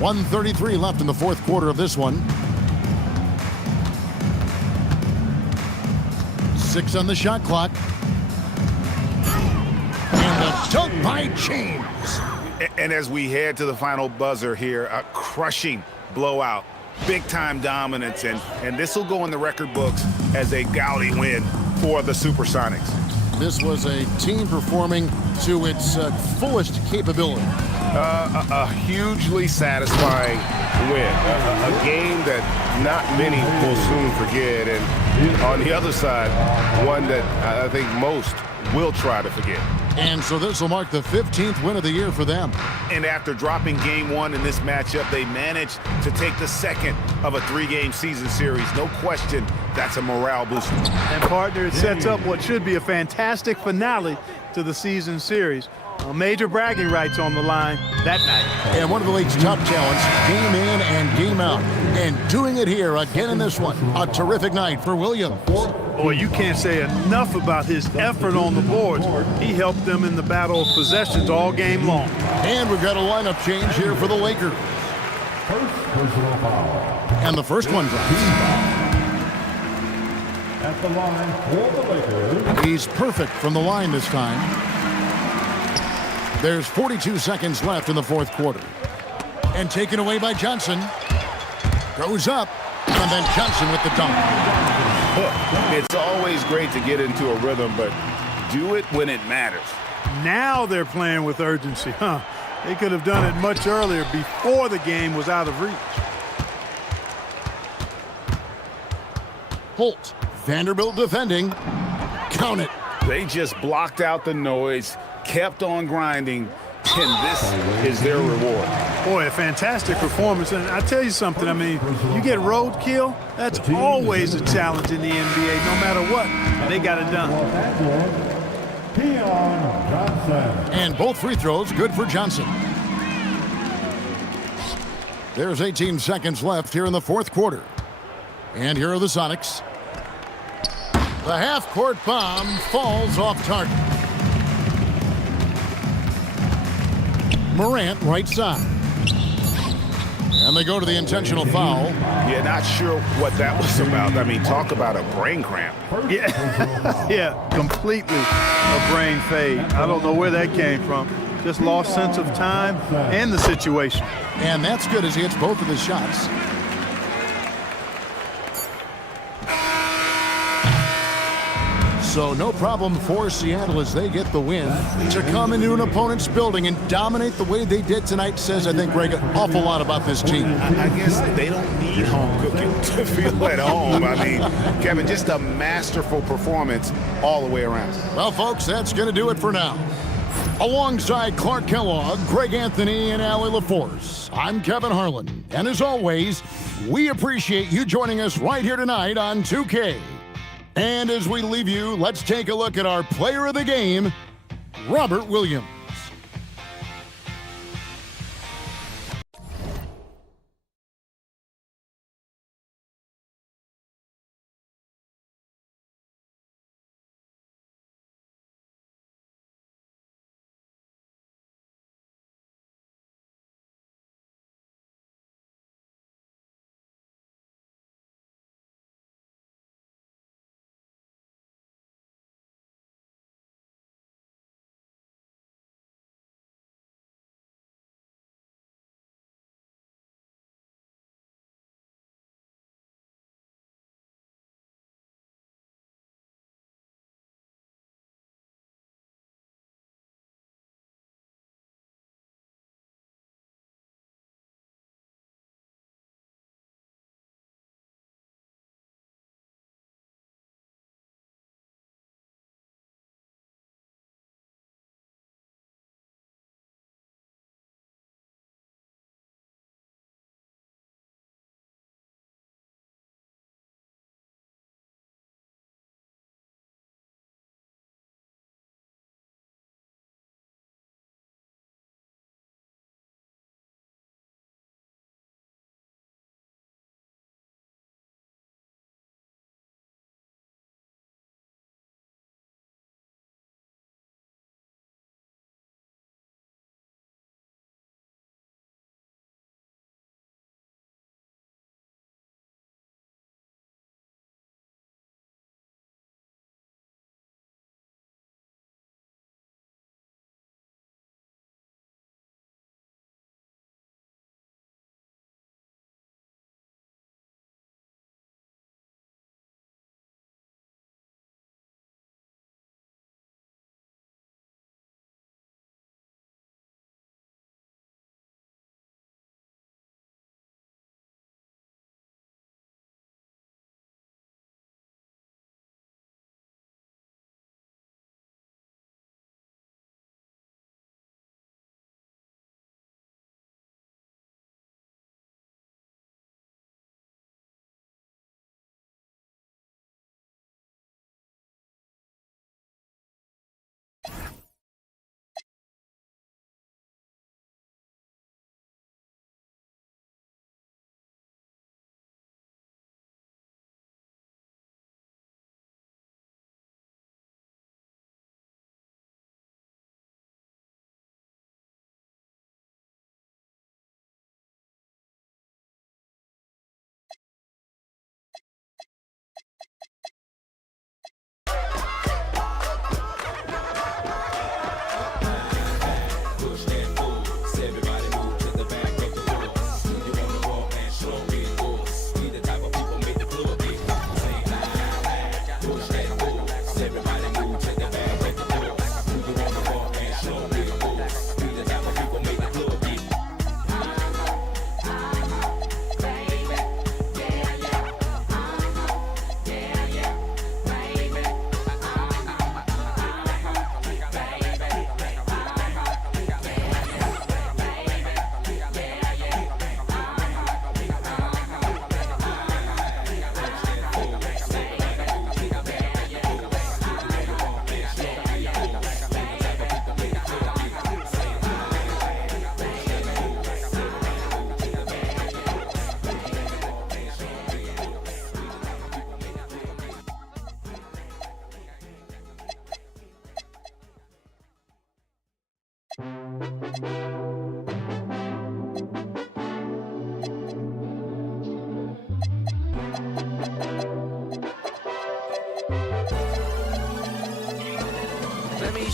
1:33 left in the 4th quarter of this one. 6 on the shot clock. And the dunk by James. And as we head to the final buzzer here, a crushing blowout, big-time dominance, and this will go in the record books as a gaudy win for the Supersonics. This was a team performing to its fullest capability. A hugely satisfying win, a game that not many will soon forget, and on the other side, one that I think most will try to forget. And so this will mark the 15th win of the year for them. And after dropping game 1 in this matchup, they managed to take the second of a 3-game season series. No question, that's a morale booster. And partner, it sets up what should be a fantastic finale to the season series. Major bragging rights on the line that night. And one of the league's top talents, game in and game out. And doing it here again in this one. A terrific night for Williams. Boy, you can't say enough about his effort on the boards. He helped them in the battle of possessions all game long. And we've got a lineup change here for the Lakers. First personal foul. And the first one drops. At the line for the Lakers. He's perfect from the line this time. There's 42 seconds left in the 4th quarter. And taken away by Johnson. Goes up. And then Johnson with the dunk. It's always great to get into a rhythm, but do it when it matters. Now they're playing with urgency, huh? They could have done it much earlier, before the game was out of reach. Holt. Vanderbilt defending. Count it. They just blocked out the noise, kept on grinding, and this is their reward. Boy, a fantastic performance. And I tell you something, I mean, you get roadkill, that's always a challenge in the NBA. No matter what, they got it done. Keon Johnson. And both free throws good for Johnson. There's 18 seconds left here in the 4th quarter. And here are the Sonics. The half-court bomb falls off target. Morant right side. And they go to the intentional foul. Yeah, not sure what that was about. I mean, talk about a brain cramp. Yeah, yeah, completely a brain fade. I don't know where that came from. Just lost sense of time and the situation. And that's good as he hits both of his shots. So no problem for Seattle as they get the win. To come into an opponent's building and dominate the way they did tonight says, I think, Greg, an awful lot about this team. I guess they don't need home cooking to feel at home. I mean, Kevin, just a masterful performance all the way around. Well, folks, that's going to do it for now. Alongside Clark Kellogg, Greg Anthony, and Allie LaForce, I'm Kevin Harlan. And as always, we appreciate you joining us right here tonight on 2K. And as we leave you, let's take a look at our player of the game, Robert Williams.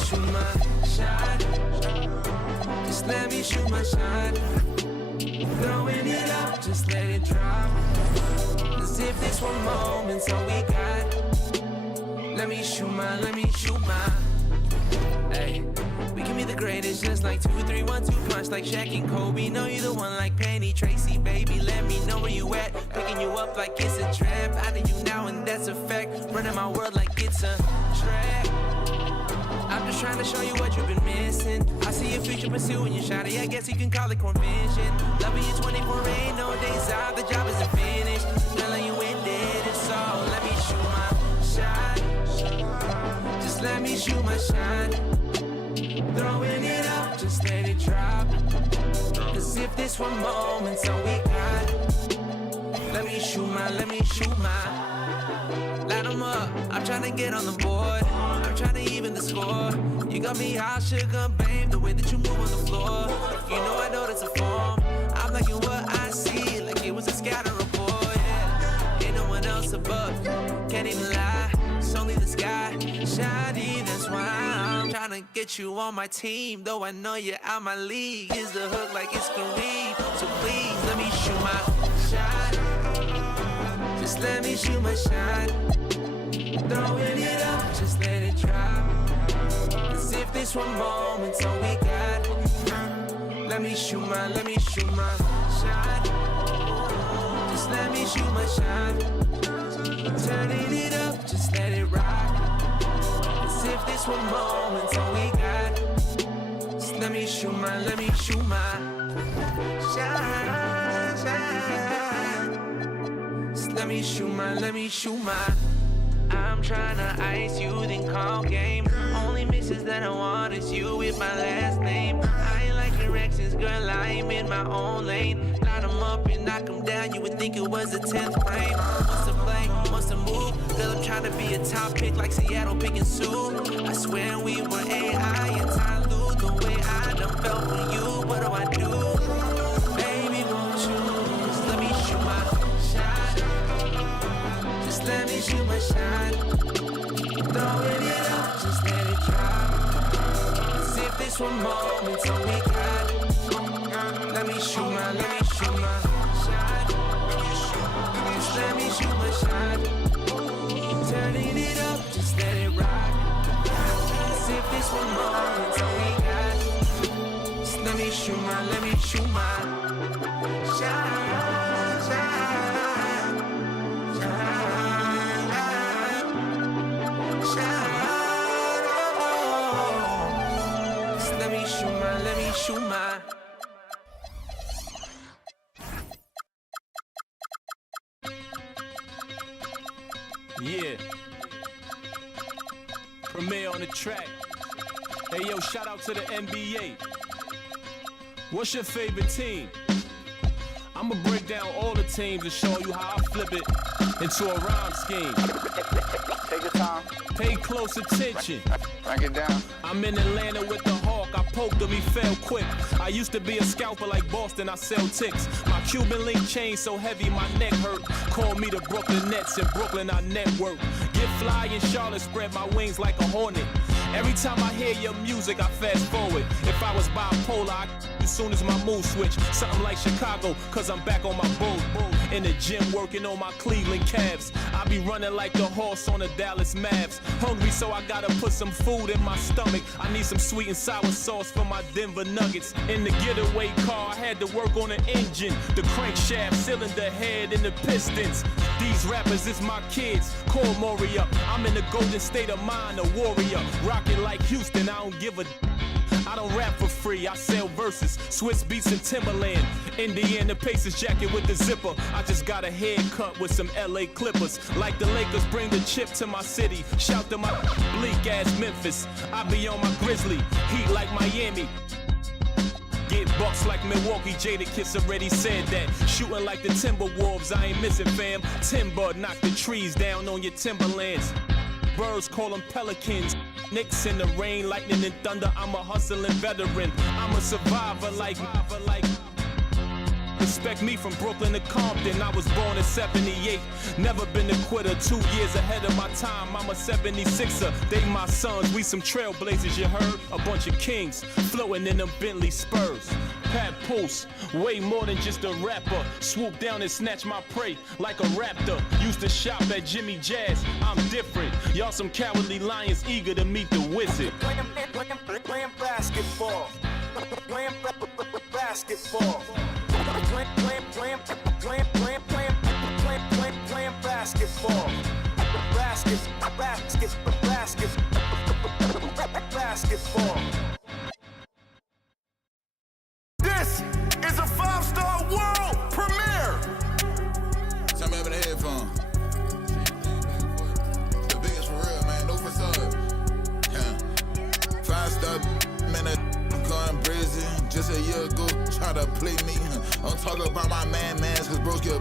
shoot my shot. Just let me shoot my shot. Throwing it up, just let it drop. As if this one moment's all we got. Let me shoot my, hey. We can be the greatest, just like 2, 3, 1, 2 punch, like Shaq and Kobe. Know you the one like Penny Tracy, baby. Let me know where you at. Picking you up like it's a trap. Out of you now, and that's a fact. Running my world like it's a track. I'm just trying to show you what you've been missing. I see your future pursuing your shot. I guess you can call it convention. Loving you 24, ain't no days out. The job isn't finished. Telling you it did it, so let me shoot my shot. Just let me shoot my shot. Throwing it up, just let it drop. Cause if this one moment's all we got. Let me shoot my, light 'em up, I'm tryna get on the board. I'm tryna even the score. You got me high sugar, babe, the way that you move on the floor. You know that's a form. I'm liking what I see, like it was a scatter report, yeah. Ain't no one else above, can't even lie. It's only the sky, shiny, that's why I'm tryna get you on my team. Though I know you're out my league. Is the hook like it's Kareem. So please, let me shoot my shot. Just let me shoot my shot. Throwing it up, just let it drop. As if this one moment's all we got. Let me shoot my shot. Just let me shoot my shot. Turning it up, just let it rock. As if this one moment's all we got. Just let me shoot my shot. Just let me shoot my. I'm tryna ice you, then call game. Only misses that I want is you with my last name. I ain't like directions, girl, I am in my own lane. Light 'em up and knock 'em down, you would think it was the 10th frame. What's the play, what's the move? Girl, I'm tryna be a top pick like Seattle picking Sue. I swear we were AI and Ty Lue. The way I done felt for you, what do I do? Baby, won't you just let me shoot my shot? Just let me shoot my shot. Throwing it up, just let it drop. As if this one moment's all we got. Let me shoot my shot. Just let me shoot my shot. Turning it up, just let it rock. As if this one moment's all we got. Just let me shoot my shot. Shoot my. Yeah. Premier on the track. Hey yo, shout out to the NBA. What's your favorite team? I'ma break down all the teams and show you how I flip it into a rhyme scheme. Take your time. Pay close attention. Break it down. I'm in Atlanta with the Hawk. I poked him, he fell quick. I used to be a scalper like Boston, I sell ticks. My Cuban link chain so heavy my neck hurt. Call me the Brooklyn Nets. In Brooklyn I network. Get fly in Charlotte, spread my wings like a hornet. Every time I hear your music, I fast forward. If I was bipolar, as soon as my mood switch. Something like Chicago, cause I'm back on my bull. In the gym working on my Cleveland Cavs. I be running like the horse on the Dallas Mavs. Hungry, so I gotta put some food in my stomach. I need some sweet and sour sauce for my Denver Nuggets. In the getaway car, I had to work on the engine, the crankshaft, cylinder head, and the pistons. These rappers is my kids, call Maury up. I'm in the golden state of mind, a warrior. Rockin' like Houston, I don't give a. I don't rap for free, I sell verses, Swiss beats and Timberland. Indiana Pacers jacket with the zipper. I just got a haircut with some LA Clippers. Like the Lakers bring the chip to my city. Shout to my bleak ass Memphis. I be on my Grizzly, heat like Miami. Get bucks like Milwaukee, Jadakiss already said that. Shooting like the Timberwolves, I ain't missing fam. Timber, knock the trees down on your timberlands. Birds call them pelicans. Knicks in the rain, lightning and thunder. I'm a hustling veteran. I'm a survivor like Respect me from Brooklyn to Compton. I was born in 78. Never been a quitter. 2 years ahead of my time. I'm a 76er. They my sons. We some trailblazers, you heard? A bunch of kings floating in them Bentley Spurs. Pat Pulse, way more than just a rapper. Swoop down and snatch my prey like a raptor. Used to shop at Jimmy Jazz. I'm different. Y'all some cowardly lions eager to meet the wizard. Playing basketball. Playing basketball. Playing basketball. Basketball. This is a 5-star world premiere. Tell me over the headphone. The biggest for real, man. No facade. Yeah. 5-star minute. I'm going prison. Just a year ago, try to play me. I'm talking about my mans, cause bros get.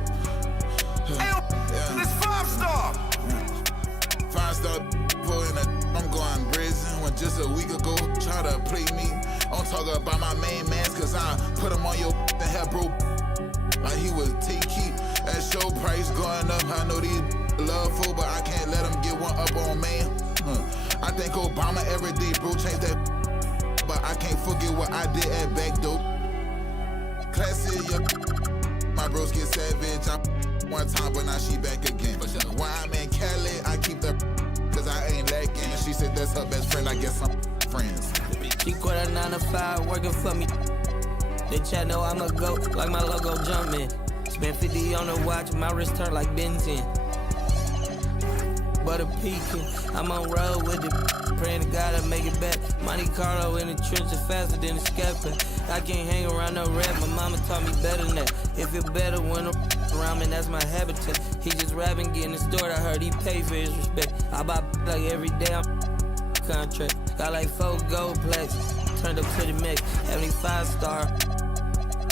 Yeah. This 5-star. 5-star for in a. I'm going prison. When just a week ago, try to play me. I'm talking about my mans, cause I put him on your and have bro. Like he was T-Key. That show price going up. I know these love for, but I can't let them get one up on man. I think Obama every day, bro, changed that. But I can't forget what I did at back dope. Classy, yeah. My bros get savage. I one time, but now she back again. When I'm in Cali, I keep the cause I ain't lacking. She said that's her best friend. I guess I'm friends. She quit her 9 to 5, working for me. They chat know I'm a goat, like my logo jumping. Spent 50 on the watch, my wrist turned like benzene. Butter pecan, I'm on road with it. Praying to God I make it back. Monte Carlo in the trenches faster than a scatter. I can't hang around no rap, my mama taught me better than that. It feel better when around me, that's my habitat. He just rapping, getting distorted, I heard he pay for his respect. I buy like every day, I'm contract. Got like 4 gold plaques, turned up to the mix. 75-star,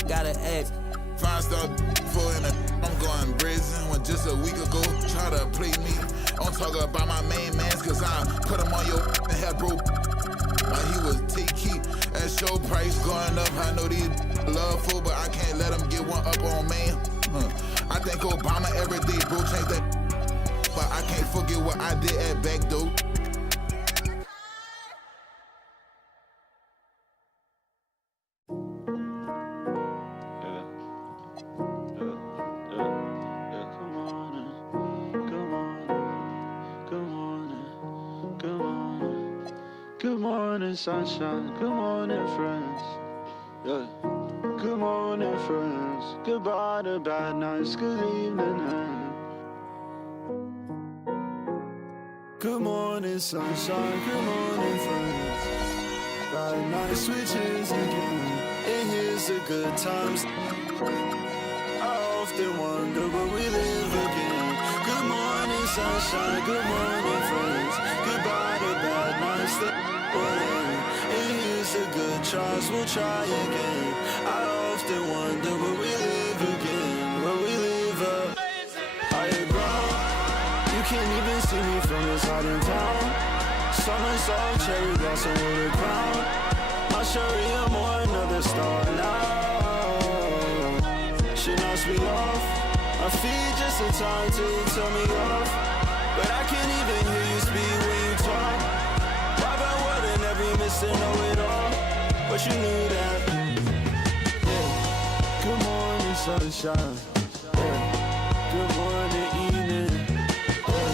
got an X. 5-star for in a. I'm going prison. When just a week ago, try to play me. I'm talking about my mans, cause I put him on your and have bro. Like he was T-Key. That show price going up. I know these love for, but I can't let them get one up on man. I think Obama every day, bro, changed that. But I can't forget what I did at back dope. Good morning, sunshine. Good morning, friends. Yeah. Good morning, friends. Goodbye to bad nights. Good evening, and good morning, sunshine. Good morning, friends. Bad night switches again. And here's the good times. I often wonder will we live again. Good morning, sunshine. Good morning, friends. Goodbye to bad nights. And here's the good tries, we'll try again. I often wonder will we live again, will we live up? Higher ground, you can't even see me from this side in town. Summer soft cherry blossom with a crown. My Sherry, I'm on another star now. She knocks me off, my feet just in time to tell me off. But I can't even hear you speak when you talk. Every missing know it all, but you knew that. Yeah. Good morning, sunshine. Yeah. Good morning, evening. Yeah.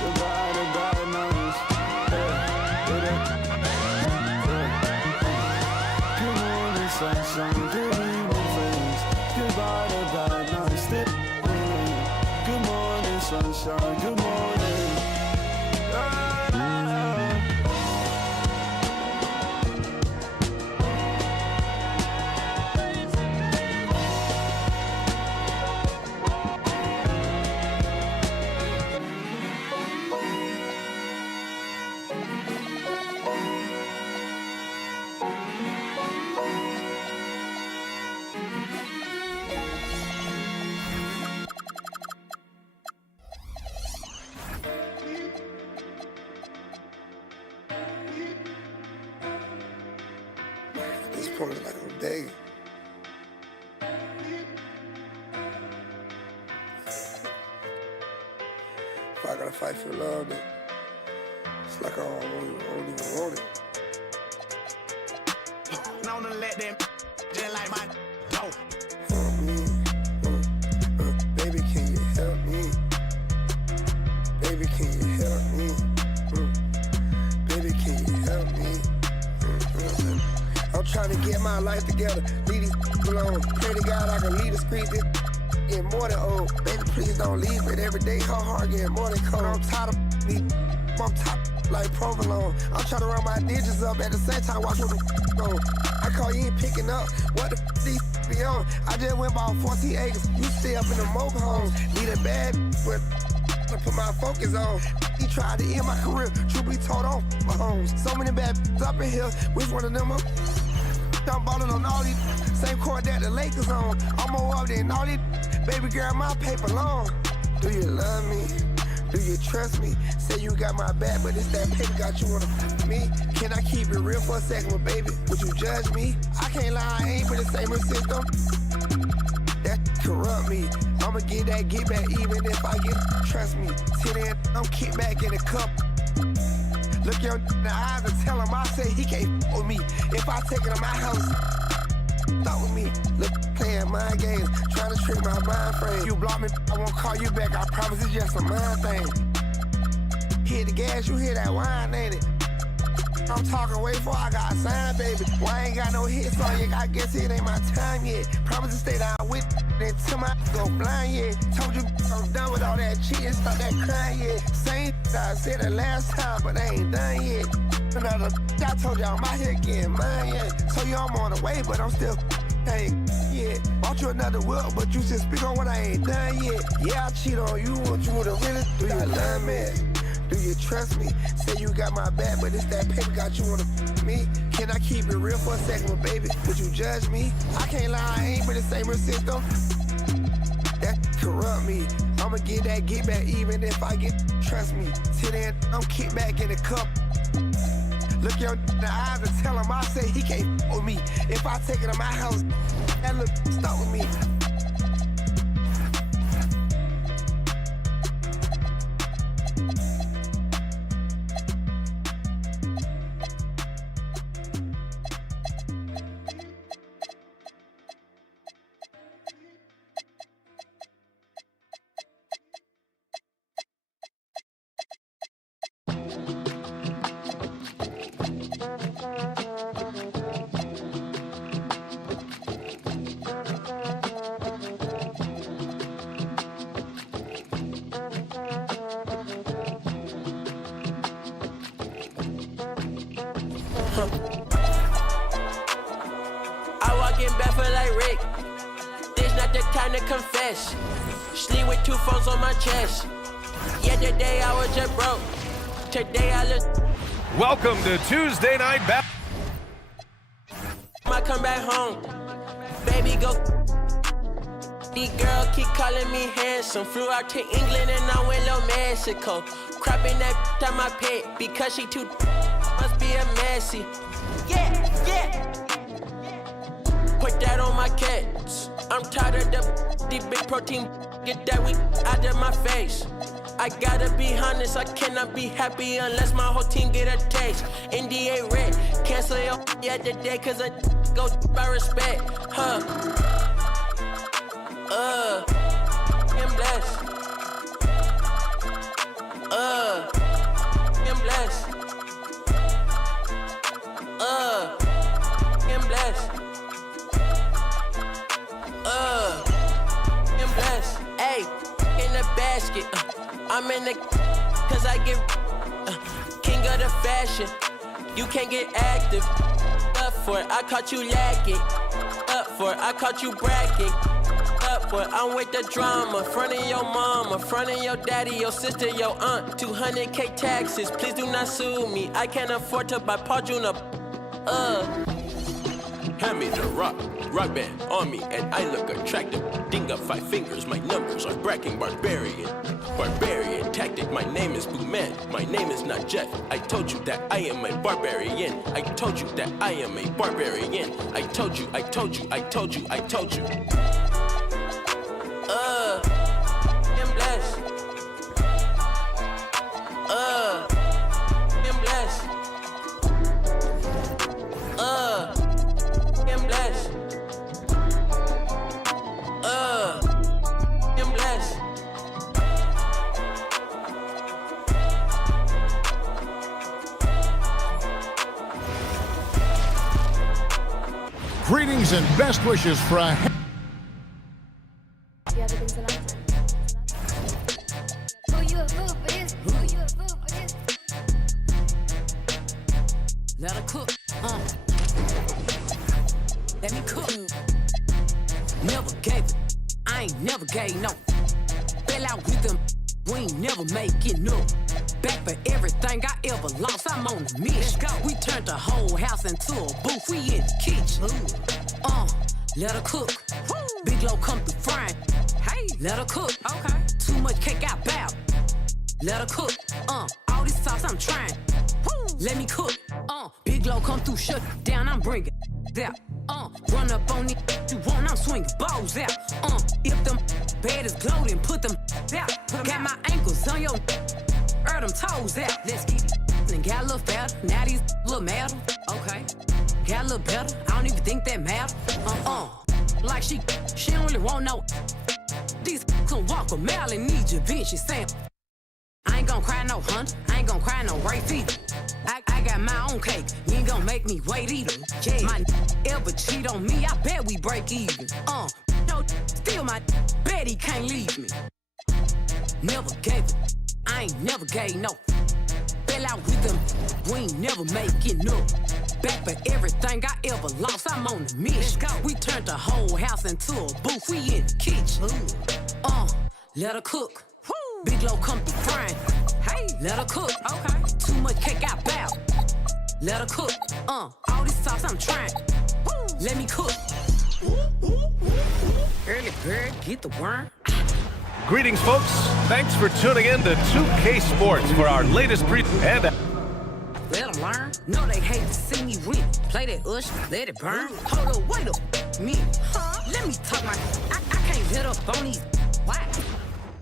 Goodbye to bad nights. Yeah. Good morning, sunshine. Good evening, friends. Goodbye to bad nights. Good morning, sunshine. Good morning. This point is like a day. if I gotta fight for love, then it's like I don't even want it. Known to let them just like my go. Help me, baby, can you help me? Baby, can you help me? Baby, can you help me? I'm trying to get my life together, leave these alone. Pray to God I can leave the street this getting more than old. Baby, please don't leave it. Every day her heart getting more than cold. I'm tired of me. I'm tired like provolone. I'm trying to run my digits up at the same time watch what the on. I call you ain't picking up. What the these be on? I just went bought 14 acres. You stay up in the mobile homes. Need a bad but I put my focus on. He tried to end my career. Truth be told on my homes. So many bad up in here. Which one of them up? I'm ballin' on all these same court that the Lakers on. I'm more up than all these. Baby girl, my paper long. Do you love me? Do you trust me? Say you got my back, but it's that paper got you on me. Can I keep it real for a second, but baby? Would you judge me? I can't lie, I ain't been the same system. That corrupt me. I'ma get that get back even if I get trust me. Till then, I'm kicked back in the cup. Look you in the eyes and tell him I say he can't f with me. If I take it to my house, thought with me. Look, playing mind games, trying to trick my mind frame. You block me, I won't call you back. I promise it's just a mind thing. Hit the gas, you hear that whine, ain't it? I'm talking way before I got signed, baby. Well, I ain't got no hits on you. I guess it ain't my time yet. Promise to stay down with until my go blind yet. Told you I'm done with all that cheating, stop that crying yet. Same I said it last time, but I ain't done yet. Another I told you I'm out here getting mine yet. So you I'm on the way, but I'm still ain't yet. Bought you another whip, but you should speak on what I ain't done yet. Yeah, I cheat on you, what you would've really do. You love me? Do you trust me? Say you got my back, but it's that paper got you on me. Can I keep it real for a second, but baby? Would you judge me? I can't lie, I ain't been the same system. That corrupt me. I'ma get that get back even if I get trust me. Till then, I'm kicked back in the cup. Look you in the eyes and tell him I say he can't f with me. If I take it to my house, that look stop with me. I walk in barefoot like Rick. This not the time to confess. Sleep with 2 phones on my chest. Yesterday I was just broke. Today I look. Welcome to Tuesday Night Basketball. I come back home. Baby go. The girl keep calling me handsome. Flew out to England and I went to Mexico. Crapping that on my pet because she too must be a messy. Yeah. Put that on my cats. I'm tired of the big protein. Get that weak out of my face. I gotta be honest, I cannot be happy unless my whole team get a taste. NDA red, cancel your at the day cause I go by respect. I'm blessed. I'm blessed. I'm blessed. I'm blessed. Ayy, in the basket. I'm in the cause I get king of the fashion. You can't get active. Up for it, I caught you lacking. Up for it, I caught you bragging. Up for it, I'm with the drama. Front of your mama, front of your daddy, your sister, your aunt. 200K taxes, please do not sue me. I can't afford to buy Paul Jr. Hand me the rock band on me, and I look attractive. Ding up 5 fingers, my numbers are bragging. Barbarian tactic, my name is Booman. My name is not Jeff. I told you that I am a barbarian. I told you that I am a barbarian. I told you. I'm blessed. Greetings and best wishes for a... Let her cook, let me cook. Never gave it, I ain't never gave no. Fell out with them, we ain't never make it no. Back for everything I ever lost, I'm on the mission. We turned the whole house into a booth, we in the kitchen. Let her cook, Big Low come through frying. Hey, let her cook, okay. Too much cake, I bow. Let her cook, all this sauce I'm trying. Let me cook, Big Low come through, shut it down, I'm bringing that. Run up on it, you want, I'm swinging balls out. If them bad is gloating, put them out. Got my ankles on your, them toes out. Let's get it. And got a little fatter, now these little matter. Okay, got a little better, I don't even think that matter. Like she don't really want no. These can walk a mile and need your bench, she saying. I ain't gon' cry no hunt, I ain't gon' cry no rape either. I got my own cake, you ain't gon' make me wait either. Yeah. My ever cheat on me, I bet we break even. No, still my bet he can't leave me. Never gave it, I ain't never gave no. Fell out with them, we ain't never make it no. Back for everything I ever lost, I'm on the mission. We turned the whole house into a booth, we in the kitchen. Let her cook. Big Low come through frying. Hey, let her cook. Okay. Too much cake, I bow. Let her cook. All this sauce I'm trying. Let me cook. Early bird, get the worm. Greetings, folks. Thanks for tuning in to 2K Sports for our latest and Let them learn. No, they hate to see me win. Play that ush, let it burn. Hold up, wait a minute. Let me talk my. I can't hit up on these. Why?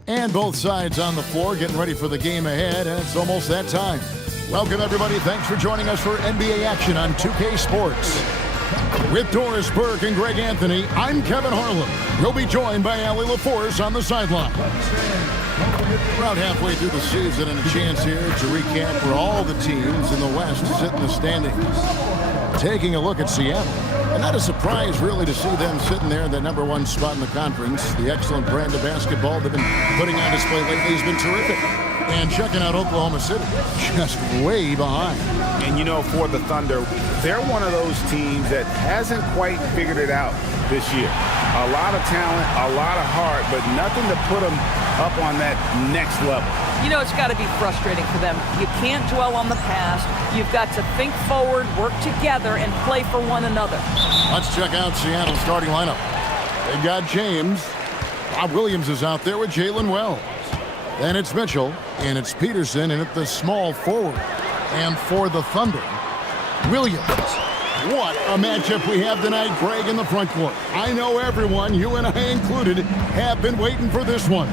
And both sides on the floor getting ready for the game ahead, and it's almost that time. Welcome, everybody. Thanks for joining us for NBA action on 2K Sports. With Doris Burke and Greg Anthony, I'm Kevin Harlan. We'll be joined by Allie LaForce on the sideline. Around halfway through the season, and a chance here to recap where all the teams in the West sit in the standings. Taking a look at Seattle. And not a surprise, really, to see them sitting there in the #1 spot in the conference. The excellent brand of basketball they've been putting on display lately has been terrific. And checking out Oklahoma City, just way behind. And, you know, for the Thunder, they're one of those teams that hasn't quite figured it out this year. A lot of talent, a lot of heart, but nothing to put them up on that next level. You know, it's got to be frustrating for them. You can't dwell on the past. You've got to think forward, work together, and play for one another. Let's check out Seattle's starting lineup. They've got James. Bob Williams is out there with Jalen Wells. Then it's Mitchell, and it's Peterson, and at the small forward. And for the Thunder, Williams. What a matchup we have tonight, Greg, in the front court. I know everyone, you and I included, have been waiting for this one.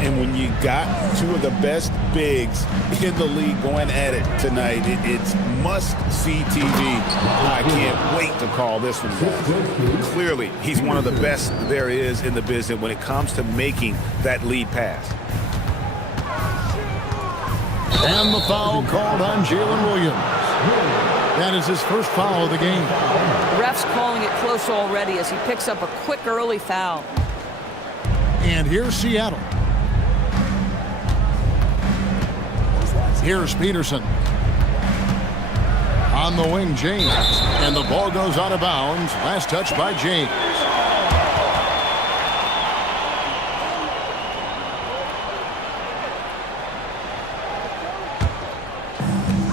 And when you got two of the best bigs in the league going at it tonight, it's must-see TV. I can't wait to call this one, guys. Clearly, he's one of the best there is in the business when it comes to making that lead pass. And the foul called on Jalen Williams. That is his first foul of the game. The ref's calling it close already as he picks up a quick early foul. And here's Seattle. Here's Peterson. On the wing, James. And the ball goes out of bounds. Last touch by James.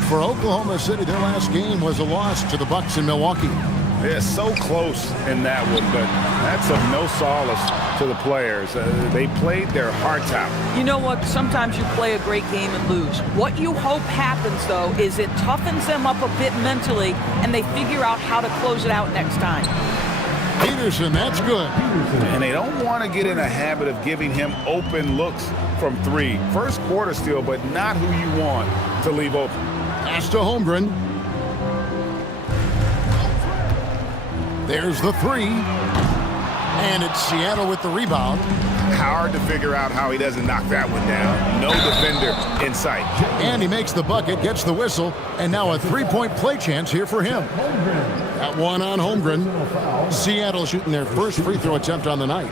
For Oklahoma City, their last game was a loss to the Bucks in Milwaukee. They're so close in that one, but that's of no solace to the players. They played their hearts out. You know what? Sometimes you play a great game and lose. What you hope happens, though, is it toughens them up a bit mentally, and they figure out how to close it out next time. Peterson, that's good. And they don't want to get in a habit of giving him open looks from three. First quarter still, but not who you want to leave open. Pass to Holmgren. There's the three. And it's Seattle with the rebound. hard to figure out how he doesn't knock that one down. No defender in sight. And he makes the bucket, gets the whistle, and now a three-point play chance here for him. That one on Holmgren. Seattle shooting their first free throw attempt on the night.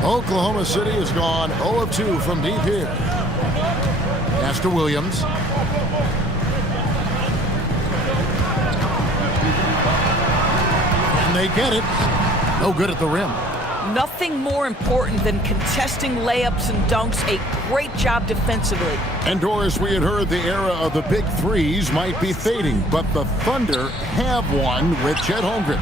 Oklahoma City has gone 0 of 2 from deep here. Pass to Williams. And they get it. No good at the rim. Nothing more important than contesting layups and dunks. A great job defensively. And Doris, we had heard the era of the big threes might be fading, but the Thunder have one with Chet Holmgren,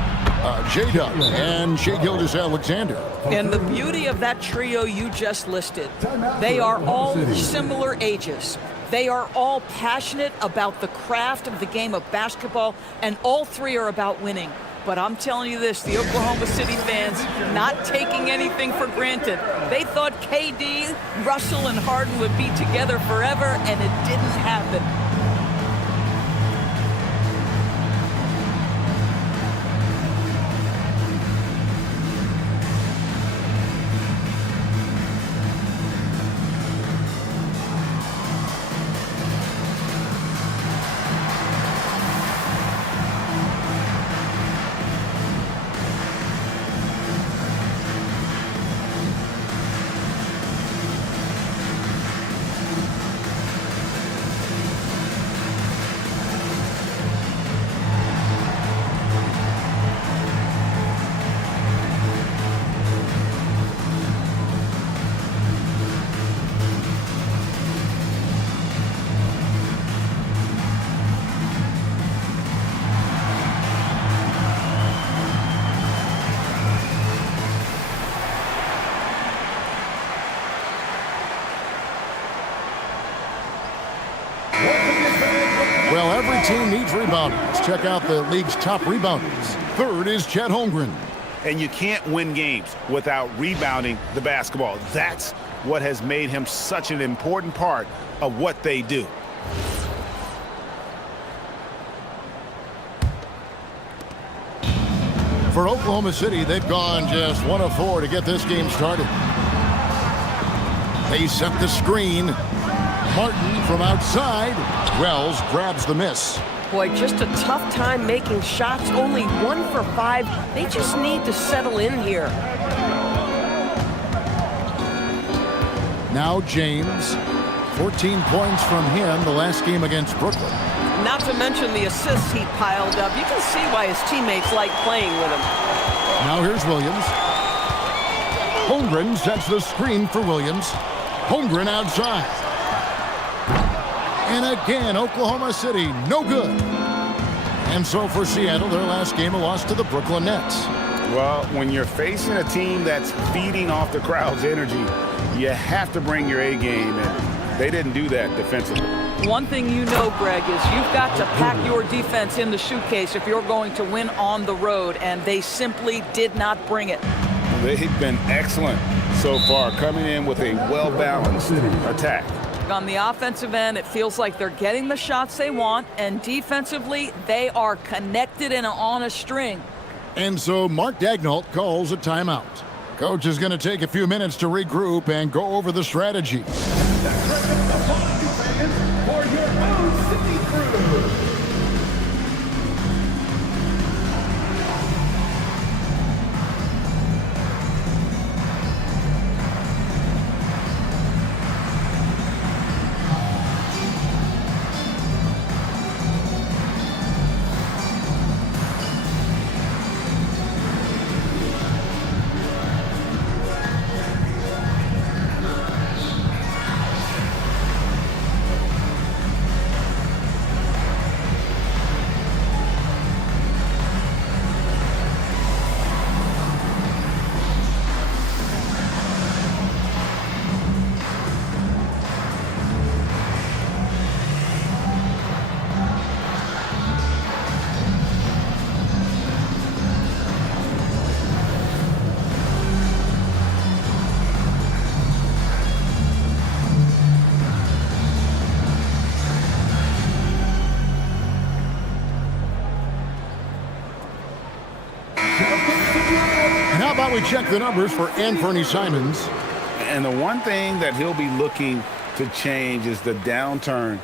J-Dub, and Shai Gilgeous-Alexander. And the beauty of that trio you just listed, they are all similar ages. They are all passionate about the craft of the game of basketball, and all three are about winning. But I'm telling you this, the Oklahoma City fans not taking anything for granted. They thought KD, Russell, and Harden would be together forever, and it didn't happen. Well, every team needs rebounders. Check out the league's top rebounders. Third is Chet Holmgren. And you can't win games without rebounding the basketball. That's what has made him such an important part of what they do. For Oklahoma City, they've gone just 1 of 4 to get this game started. They set the screen. Martin from outside. Wells grabs the miss. Boy, just a tough time making shots. Only 1 for 5. They just need to settle in here. Now James. 14 points from him the last game against Brooklyn. Not to mention the assists he piled up. You can see why his teammates like playing with him. Now here's Williams. Holmgren sets the screen for Williams. Holmgren outside. And again, Oklahoma City, no good. And so for Seattle, their last game, a loss to the Brooklyn Nets. Well, when you're facing a team that's feeding off the crowd's energy, you have to bring your A game, and they didn't do that defensively. One thing you know, Greg, is you've got to pack your defense in the suitcase if you're going to win on the road, and they simply did not bring it. They've been excellent so far, coming in with a well-balanced attack. On the offensive end, it feels like they're getting the shots they want, and defensively, they are connected and on a string. And so Mark Daigneault calls a timeout. Coach is going to take a few minutes to regroup and go over the strategy. we check the numbers for Anfernee Simons. And the one thing that he'll be looking to change is the downturn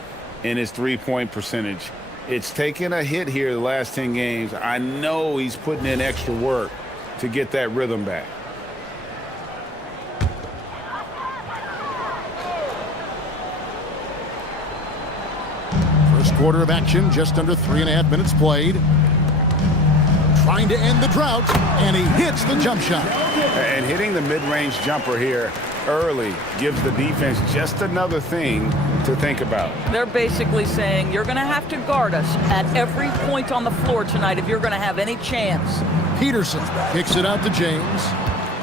in his three-point percentage. It's taken a hit here the last 10 games. I know he's putting in extra work to get that rhythm back. First quarter of action, just under 3.5 minutes played. Trying to end the drought, and he hits the jump shot. And hitting the mid-range jumper here early gives the defense just another thing to think about. They're basically saying you're going to have to guard us at every point on the floor tonight if you're going to have any chance. Peterson kicks it out to James.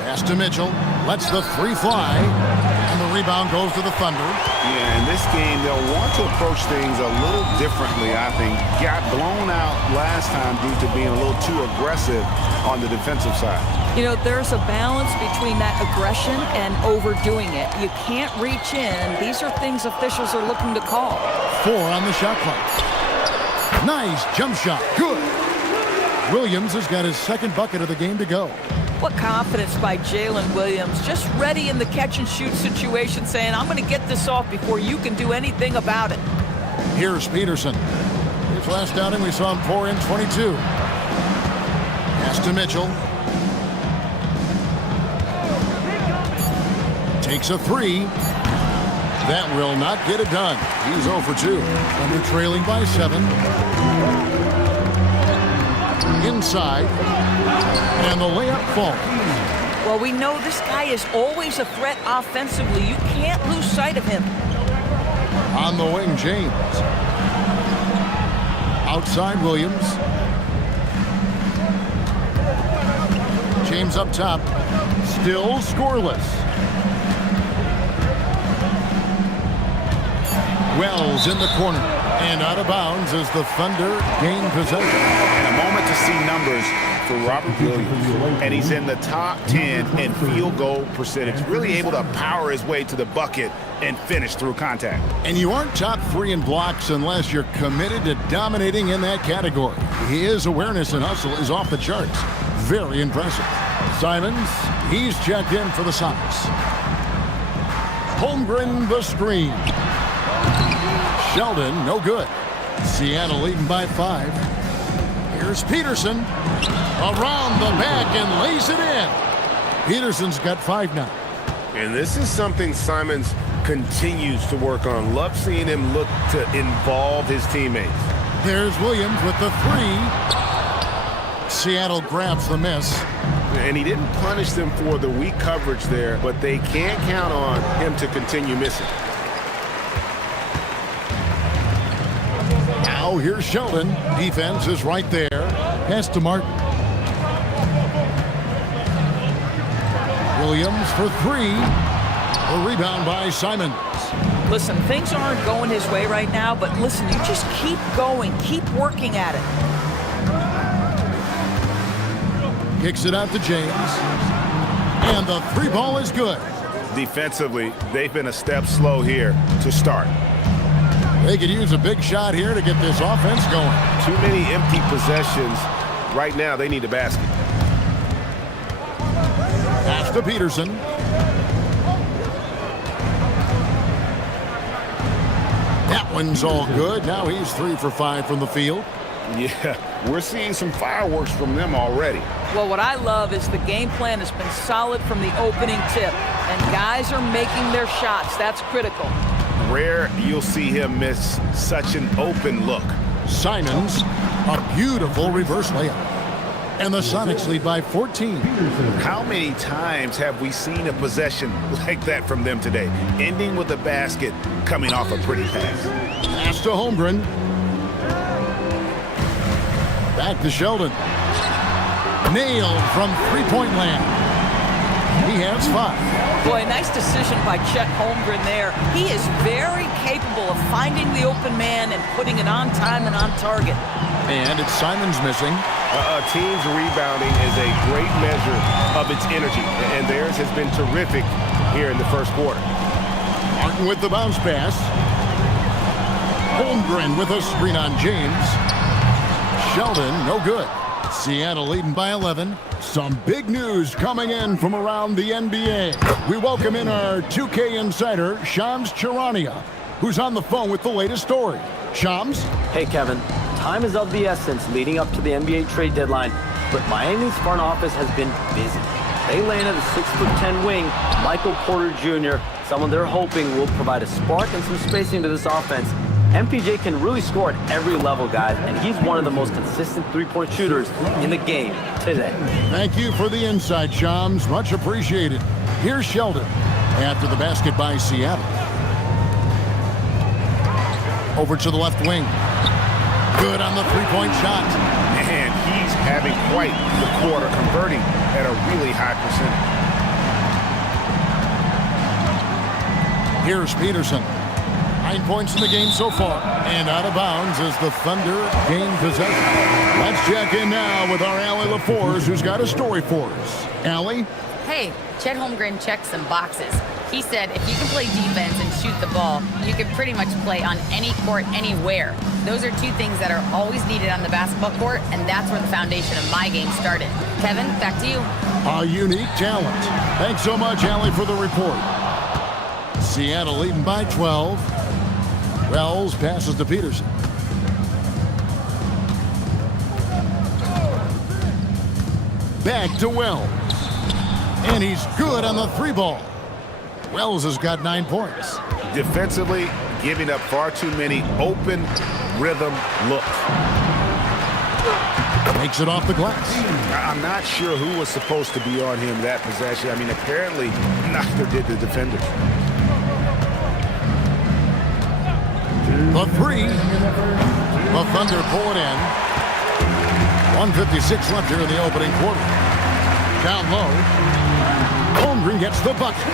Pass to Mitchell. Lets the three fly. And the rebound goes to the Thunder. Yeah, in this game, they'll want to approach things a little differently, I think. Got blown out last time due to being a little too aggressive on the defensive side. You know, there's a balance between that aggression and overdoing it. You can't reach in. These are things officials are looking to call. 4 on the shot clock. Nice jump shot. Good. Williams has got his second bucket of the game to go. What confidence by Jalen Williams. Just ready in the catch-and-shoot situation, saying, I'm going to get this off before you can do anything about it. Here's Peterson. His last outing, we saw him pour in 22. Pass to Mitchell. Takes a three. That will not get it done. He's 0 for 2. Thunder trailing by 7. Inside. And the layup falls. Well, we know this guy is always a threat offensively. You can't lose sight of him. On the wing, James. Outside, Williams. James up top. Still scoreless. Wells in the corner. And out of bounds as the Thunder gain possession. And a moment to see numbers for Robert Williams. And he's in the top 10 in field goal percentage. Really able to power his way to the bucket and finish through contact. And you aren't top 3 in blocks unless you're committed to dominating in that category. His awareness and hustle is off the charts. Very impressive. Simons, he's checked in for the Sonics. Holmgren the screen. Sheldon, no good. Seattle leading by 5. Here's Peterson. Around the back and lays it in. Peterson's got 5 now. And this is something Simons continues to work on. Love seeing him look to involve his teammates. There's Williams with the 3. Seattle grabs the miss. And he didn't punish them for the weak coverage there, but they can't count on him to continue missing. Now here's Sheldon. Defense is right there. Pass to Martin. Williams for 3. A rebound by Simons. Listen, things aren't going his way right now, but listen, you just keep going. Keep working at it. Kicks it out to James. And the 3 ball is good. Defensively, they've been a step slow here to start. They could use a big shot here to get this offense going. Too many empty possessions. Right now, they need a basket. Pass to Peterson. That one's all good. Now he's 3 for 5 from the field. Yeah, we're seeing some fireworks from them already. Well, what I love is the game plan has been solid from the opening tip, and guys are making their shots. That's critical. Rare you'll see him miss such an open look. Simons, a beautiful reverse layup. And the Sonics lead by 14. How many times have we seen a possession like that from them today? Ending with a basket, coming off a pretty pass. Pass to Holmgren. Back to Sheldon. Nailed from three-point land. He has 5. Boy, nice decision by Chet Holmgren there. He is very capable of finding the open man and putting it on time and on target. And it's Simons missing. A team's rebounding is a great measure of its energy, and theirs has been terrific here in the first quarter. Martin with the bounce pass. Holmgren with a screen on James. Sheldon, no good. Seattle leading by 11. Some big news coming in from around the NBA. We welcome in our 2K insider, Shams Charania, who's on the phone with the latest story. Shams? Hey, Kevin. Time is of the essence leading up to the NBA trade deadline, but Miami's front office has been busy. They landed a 6'10" wing, Michael Porter Jr., someone they're hoping will provide a spark and some spacing to this offense. MPJ can really score at every level, guys, and he's one of the most consistent three-point shooters in the game today. Thank you for the insight, Shams. Much appreciated. Here's Sheldon after the basket by Seattle. Over to the left wing. Good on the three-point shot. Man, he's having quite the quarter, converting at a really high percentage. Here's Peterson. 9 points in the game so far, and out of bounds as the Thunder gain possession. Let's check in now with our Allie LaForce, who's got a story for us. Allie? Hey, Chet Holmgren checked some boxes. He said if you can play defense and shoot the ball, you can pretty much play on any court, anywhere. Those are two things that are always needed on the basketball court, and that's where the foundation of my game started. Kevin, back to you. A unique talent. Thanks so much, Allie, for the report. Seattle leading by 12. Wells passes to Peterson. Back to Wells. And he's good on the three ball. Wells has got 9 points. Defensively, giving up far too many open rhythm looks. Makes it off the glass. I'm not sure who was supposed to be on him that possession. I mean, apparently neither did the defenders. The three. The Thunder pull it in. 1:56 left here in the opening quarter. Down low. Holmgren gets the bucket.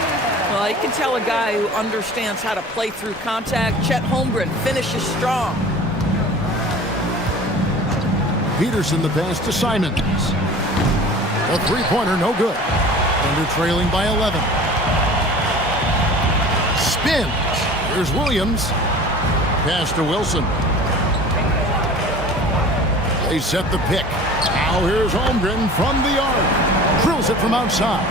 Well, you can tell a guy who understands how to play through contact. Chet Holmgren finishes strong. Peterson the pass to Simons. The three-pointer no good. Thunder trailing by 11. Spins. Here's Williams. Pass to Wilson. They set the pick. Now here's Holmgren from the arc. Drills it from outside.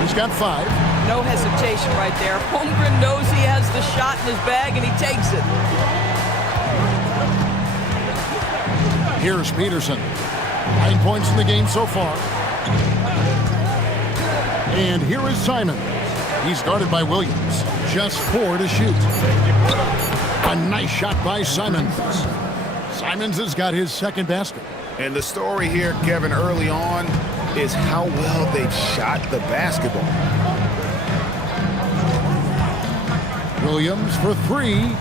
He's got 5. No hesitation right there. Holmgren knows he has the shot in his bag, and he takes it. Here's Peterson. 9 points in the game so far. And here is Simon. He's guarded by Williams. Just 4 to shoot. A nice shot by Simons. Simons has got his second basket. And the story here, Kevin, early on is how well they've shot the basketball. Williams for 3.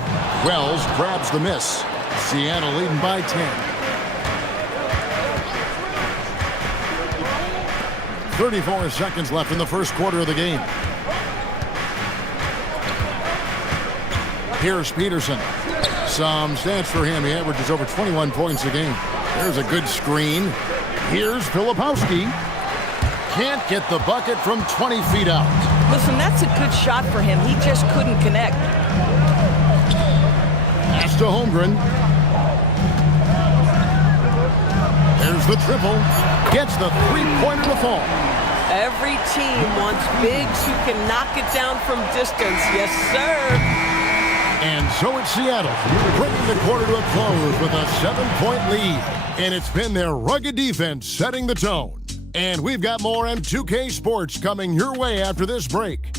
Wells grabs the miss. Seattle leading by 10. 34 seconds left in the first quarter of the game. Here's Peterson. Some stats for him. He averages over 21 points a game. There's a good screen. Here's Filipowski. Can't get the bucket from 20 feet out. Listen, that's a good shot for him. He just couldn't connect. Pass to Holmgren. There's the triple. Gets the three-pointer to fall. Every team wants bigs who can knock it down from distance. Yes, sir. And so it's Seattle, bringing the quarter to a close with a 7-point lead. And it's been their rugged defense setting the tone. And we've got more M2K Sports coming your way after this break.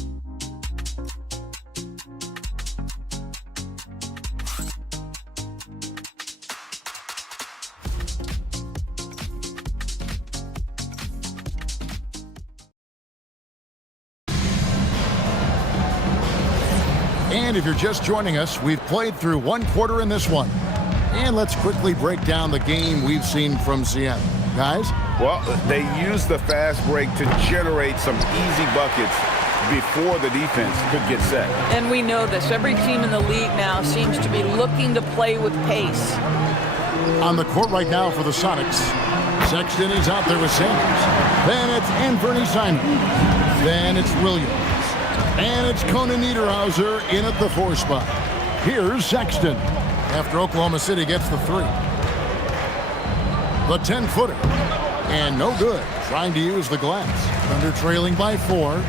And if you're just joining us, we've played through one quarter in this one. And let's quickly break down the game we've seen from Seattle. Guys? Well, they used the fast break to generate some easy buckets before the defense could get set. And we know this. Every team in the league now seems to be looking to play with pace. On the court right now for the Sonics, Sexton is out there with Sanders. Then it's Anthony Simon. Then it's Williams. And it's Conan Niederhauser in at the 4 spot. Here's Sexton after Oklahoma City gets the 3. The 10-footer. And no good, trying to use the glass. Thunder trailing by 4.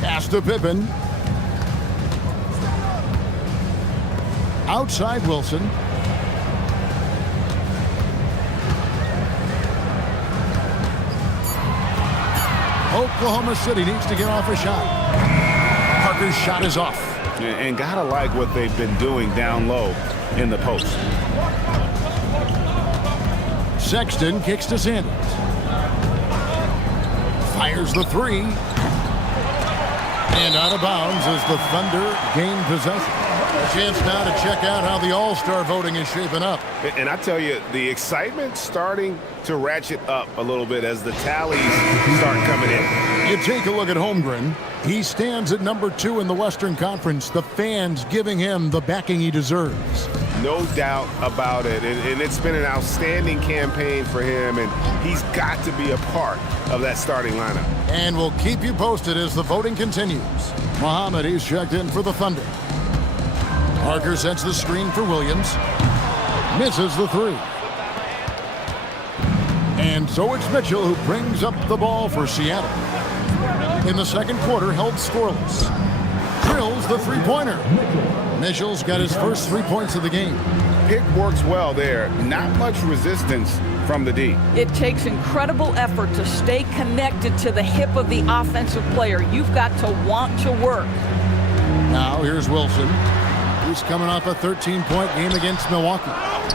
Pass to Pippen. Outside Wilson. Oklahoma City needs to get off a shot. Parker's shot is off. And gotta like what they've been doing down low in the post. Sexton kicks to Sanders. Fires the 3. And out of bounds as the Thunder gain possession. A chance now to check out how the All-Star voting is shaping up. And I tell you, the excitement's starting to ratchet up a little bit as the tallies start coming in. You take a look at Holmgren. He stands at number 2 in the Western Conference. The fans giving him the backing he deserves. No doubt about it. And it's been an outstanding campaign for him, and he's got to be a part of that starting lineup. And we'll keep you posted as the voting continues. Muhammad is checked in for the Thunder. Parker sets the screen for Williams. Misses the 3. And so it's Mitchell who brings up the ball for Seattle. In the second quarter, held scoreless. Drills the 3-pointer. Mitchell's got his first 3 points of the game. Pick works well there. Not much resistance from the D. It takes incredible effort to stay connected to the hip of the offensive player. You've got to want to work. Now here's Wilson. He's coming off a 13-point game against Milwaukee.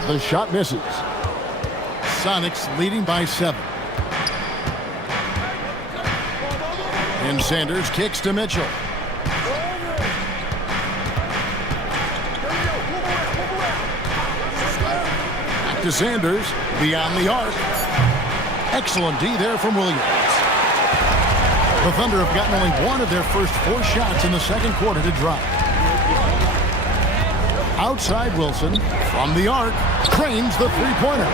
The shot misses. Sonics leading by 7. And Sanders kicks to Mitchell. Back to Sanders, beyond the arc. Excellent D there from Williams. The Thunder have gotten only one of their first 4 shots in the second quarter to drop. Outside Wilson, from the arc, cranes the 3-pointer.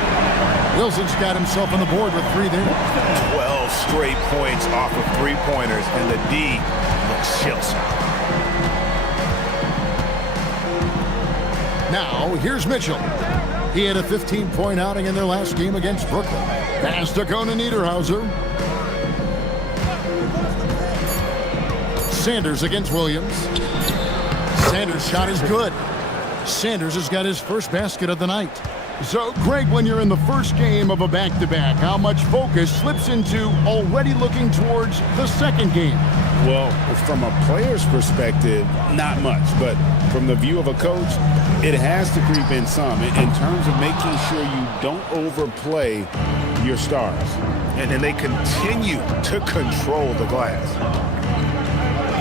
Wilson's got himself on the board with 3 there. 12 straight points off of 3-pointers, and the D looks shell-shocked. Now, here's Mitchell. He had a 15-point outing in their last game against Brooklyn. Pass to Conan Niederhauser. Sanders against Williams. Sanders' shot is good. Sanders has got his first basket of the night. So, Greg, when you're in the first game of a back-to-back, how much focus slips into already looking towards the second game? Well, from a player's perspective, not much. But from the view of a coach, it has to creep in some in terms of making sure you don't overplay your stars. And they continue to control the glass.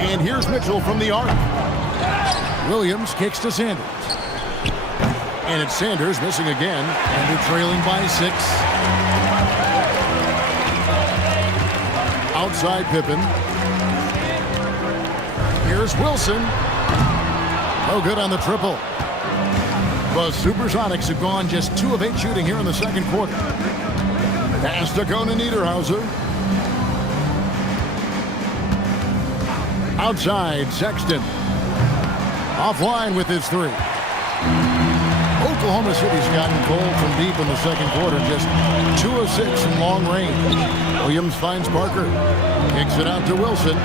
And here's Mitchell from the arc. Williams kicks to Sanders. And it's Sanders missing again, and they're trailing by 6. Outside Pippen. Here's Wilson. No good on the triple. The Supersonics have gone just 2 of 8 shooting here in the second quarter. Pass to Conan Niederhauser. Outside Sexton. Offline with his 3. Oklahoma City's gotten cold from deep in the second quarter, just 2 of 6 in long range. Williams finds Parker, kicks it out to Wilson.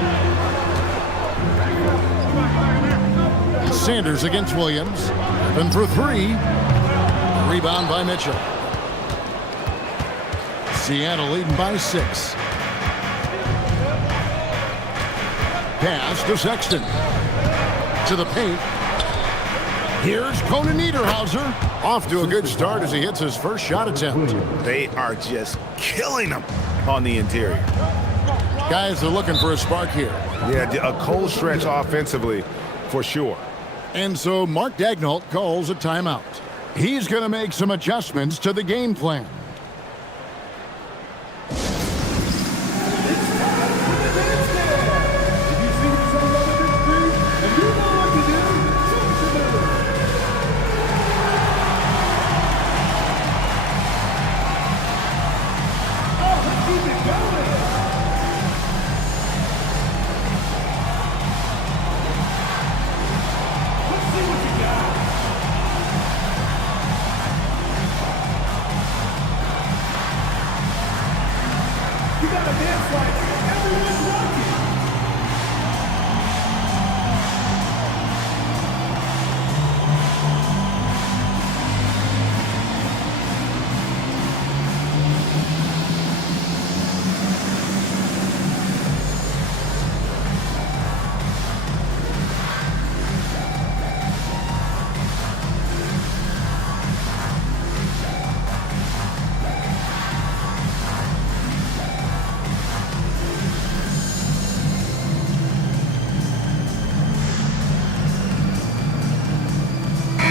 Sanders against Williams, and for 3. Rebound by Mitchell. Seattle leading by 6. Pass to Sexton. To the paint. Here's Conan Niederhauser. Off to a good start as he hits his first shot attempt. They are just killing them on the interior. Guys are looking for a spark here. Yeah, a cold stretch offensively, for sure. And so Mark Daigneault calls a timeout. He's going to make some adjustments to the game plan.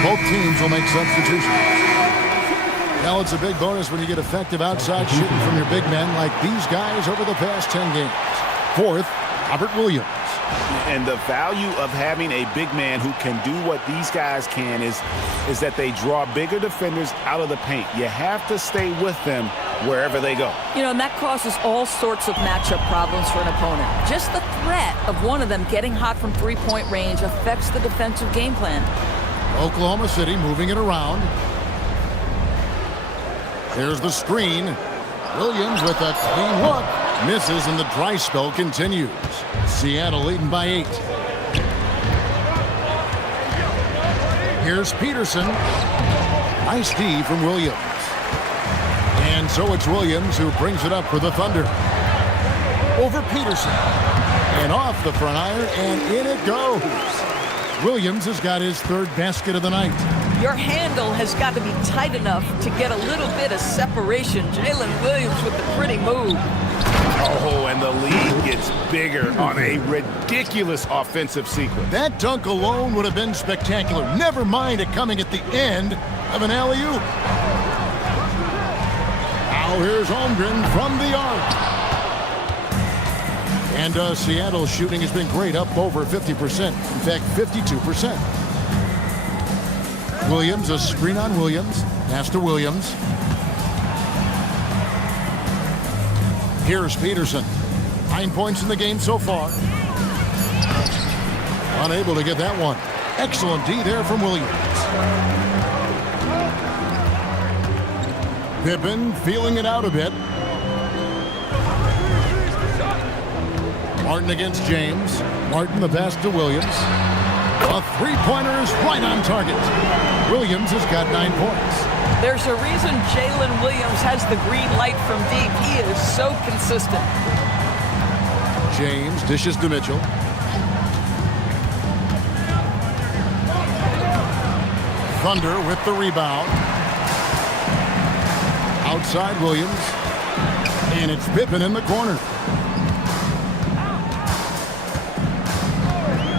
Both teams will make substitutions. Now it's a big bonus when you get effective outside shooting from your big men like these guys over the past 10 games. Fourth, Robert Williams. And the value of having a big man who can do what these guys can is that they draw bigger defenders out of the paint. You have to stay with them wherever they go. You know, and that causes all sorts of matchup problems for an opponent. Just the threat of one of them getting hot from three-point range affects the defensive game plan. Oklahoma City moving it around. Here's the screen. Williams with a clean look. Misses, and the dry spell continues. Seattle leading by 8. Here's Peterson. Nice D from Williams. And so it's Williams who brings it up for the Thunder. Over Peterson. And off the front iron, and in it goes. Williams has got his third basket of the night. Your handle has got to be tight enough to get a little bit of separation. Jalen Williams with the pretty move. Oh, and the lead gets bigger on a ridiculous offensive sequence. That dunk alone would have been spectacular. Never mind it coming at the end of an alley-oop. Now here's Holmgren from the arc. And Seattle's shooting has been great, up over 50%. In fact, 52%. Williams, a screen on Williams. Pass to Williams. Here's Peterson. 9 points in the game so far. Unable to get that one. Excellent D there from Williams. Pippen feeling it out a bit. Martin against James. Martin the pass to Williams. A three-pointer is right on target. Williams has got 9 points. There's a reason Jalen Williams has the green light from deep. He is so consistent. James dishes to Mitchell. Thunder with the rebound. Outside Williams. And it's Pippen in the corner.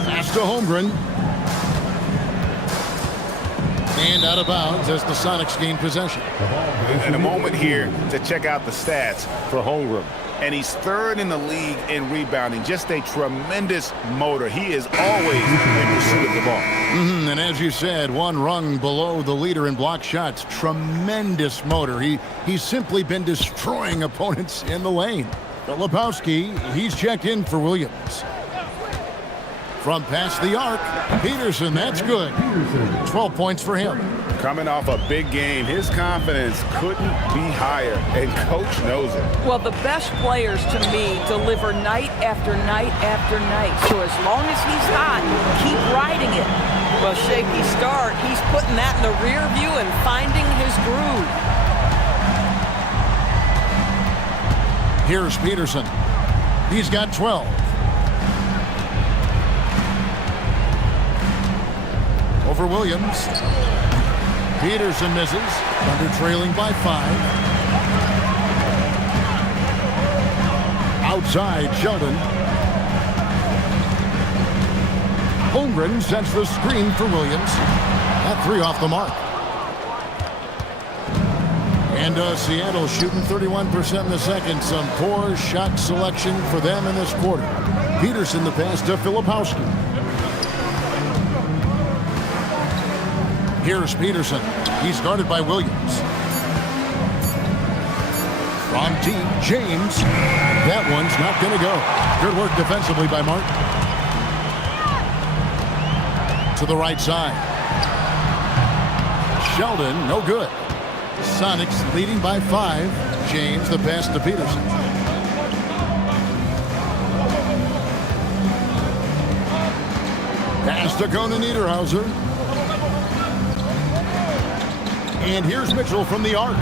Pass to Holmgren. And out of bounds as the Sonics gain possession. And a moment here to check out the stats for Holmgren. And he's third in the league in rebounding. Just a tremendous motor. He is always in pursuit of the ball. And as you said, one rung below the leader in block shots. Tremendous motor. He's simply been destroying opponents in the lane. Filipowski, he's checked in for Williams. From past the arc, Peterson, that's good. 12 points for him. Coming off a big game, his confidence couldn't be higher, and coach knows it. Well, the best players to me deliver night after night after night. So as long as he's hot, keep riding it. Well, shaky start, he's putting that in the rear view and finding his groove. Here's Peterson. He's got 12. Over Williams. Peterson misses. Thunder trailing by 5. Outside, Sheldon. Holmgren sets the screen for Williams. That 3 off the mark. And Seattle shooting 31% in the second. Some poor shot selection for them in this quarter. Peterson the pass to Filipowski. Here's Peterson. He's guarded by Williams. From deep, James. That one's not going to go. Good work defensively by Martin. To the right side. Sheldon, no good. Sonics leading by 5. James, the pass to Peterson. Pass to Conan Niederhauser. And here's Mitchell from the arc.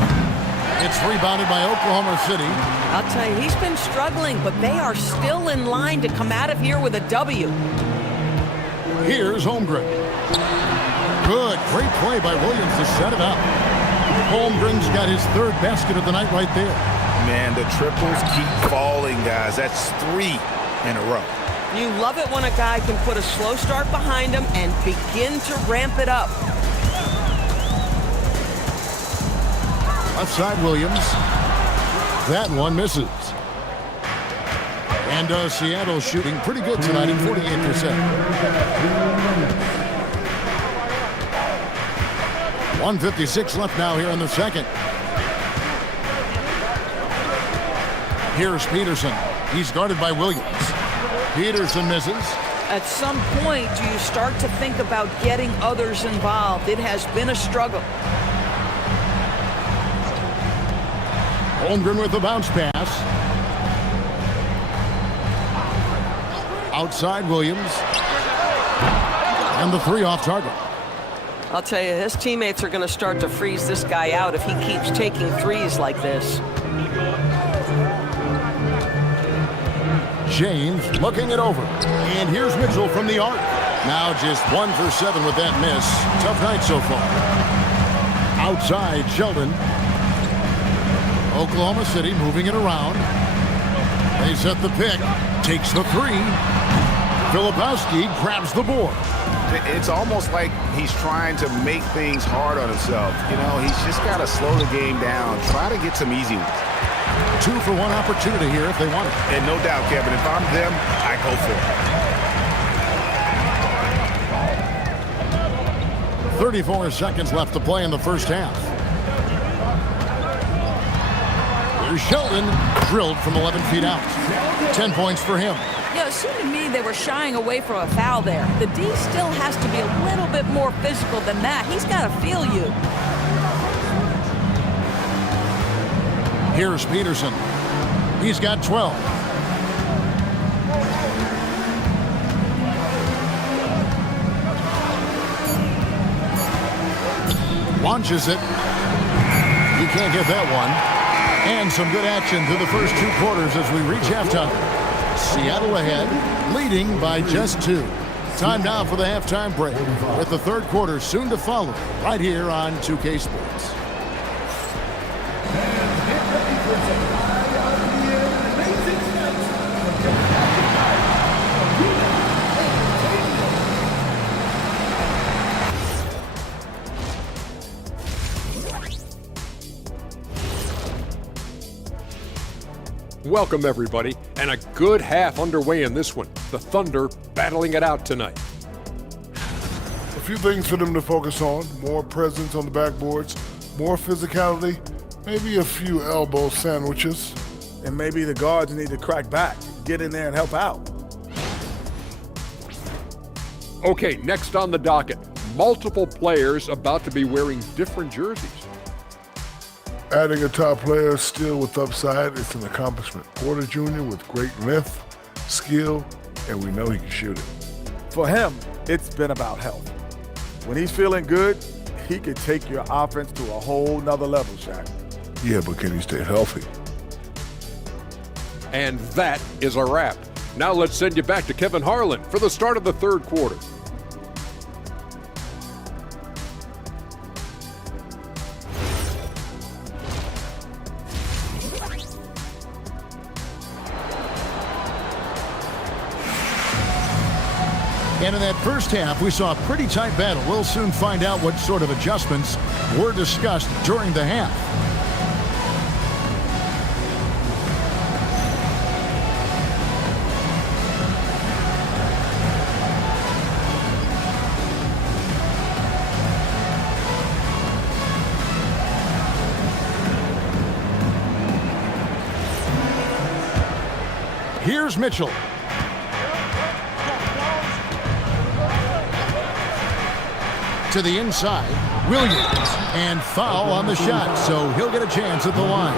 It's rebounded by Oklahoma City. I'll tell you, he's been struggling, but they are still in line to come out of here with a W. Here's Holmgren. Good, great play by Williams to set it up. Holmgren's got his third basket of the night right there. Man, the triples keep falling, guys. That's 3 in a row. You love it when a guy can put a slow start behind him and begin to ramp it up. Left side, Williams. That one misses. And Seattle shooting pretty good tonight at 48%. 1:56 left now here in the second. Here's Peterson. He's guarded by Williams. Peterson misses. At some point, do you start to think about getting others involved? It has been a struggle. Holmgren with the bounce pass. Outside Williams. And the three off target. I'll tell you, his teammates are going to start to freeze this guy out if he keeps taking threes like this. James looking it over. And here's Mitchell from the arc. Now just 1 for 7 with that miss. Tough night so far. Outside Sheldon. Oklahoma City moving it around. They set the pick. Takes the three. Filipowski grabs the board. It's almost like he's trying to make things hard on himself. You know, he's just got to slow the game down. Try to get some easy ones. 2 for 1 opportunity here if they want it. And no doubt, Kevin, if I'm them, I go for it. 34 seconds left to play in the first half. Here's Sheldon, drilled from 11 feet out. 10 points for him. Yeah, it seemed to me they were shying away from a foul there. The D still has to be a little bit more physical than that. He's got to feel you. Here's Peterson. He's got 12. Launches it. He can't get that one. And some good action through the first 2 quarters as we reach halftime. Seattle ahead, leading by just 2. Time now for the halftime break, with the third quarter soon to follow, right here on 2K Sports. Welcome, everybody, and a good half underway in this one. The Thunder battling it out tonight. A few things for them to focus on. More presence on the backboards, more physicality, maybe a few elbow sandwiches. And maybe the guards need to crack back, get in there and help out. Okay, next on the docket, multiple players about to be wearing different jerseys. Adding a top player still with upside is an accomplishment. Porter Jr. with great length, skill, and we know he can shoot it. For him, it's been about health. When he's feeling good, he could take your offense to a whole nother level, Shaq. Yeah, but can he stay healthy? And that is a wrap. Now let's send you back to Kevin Harlan for the start of the third quarter. And in that first half, we saw a pretty tight battle. We'll soon find out what sort of adjustments were discussed during the half. Here's Mitchell. To the inside, Williams, and foul on the shot, so he'll get a chance at the line.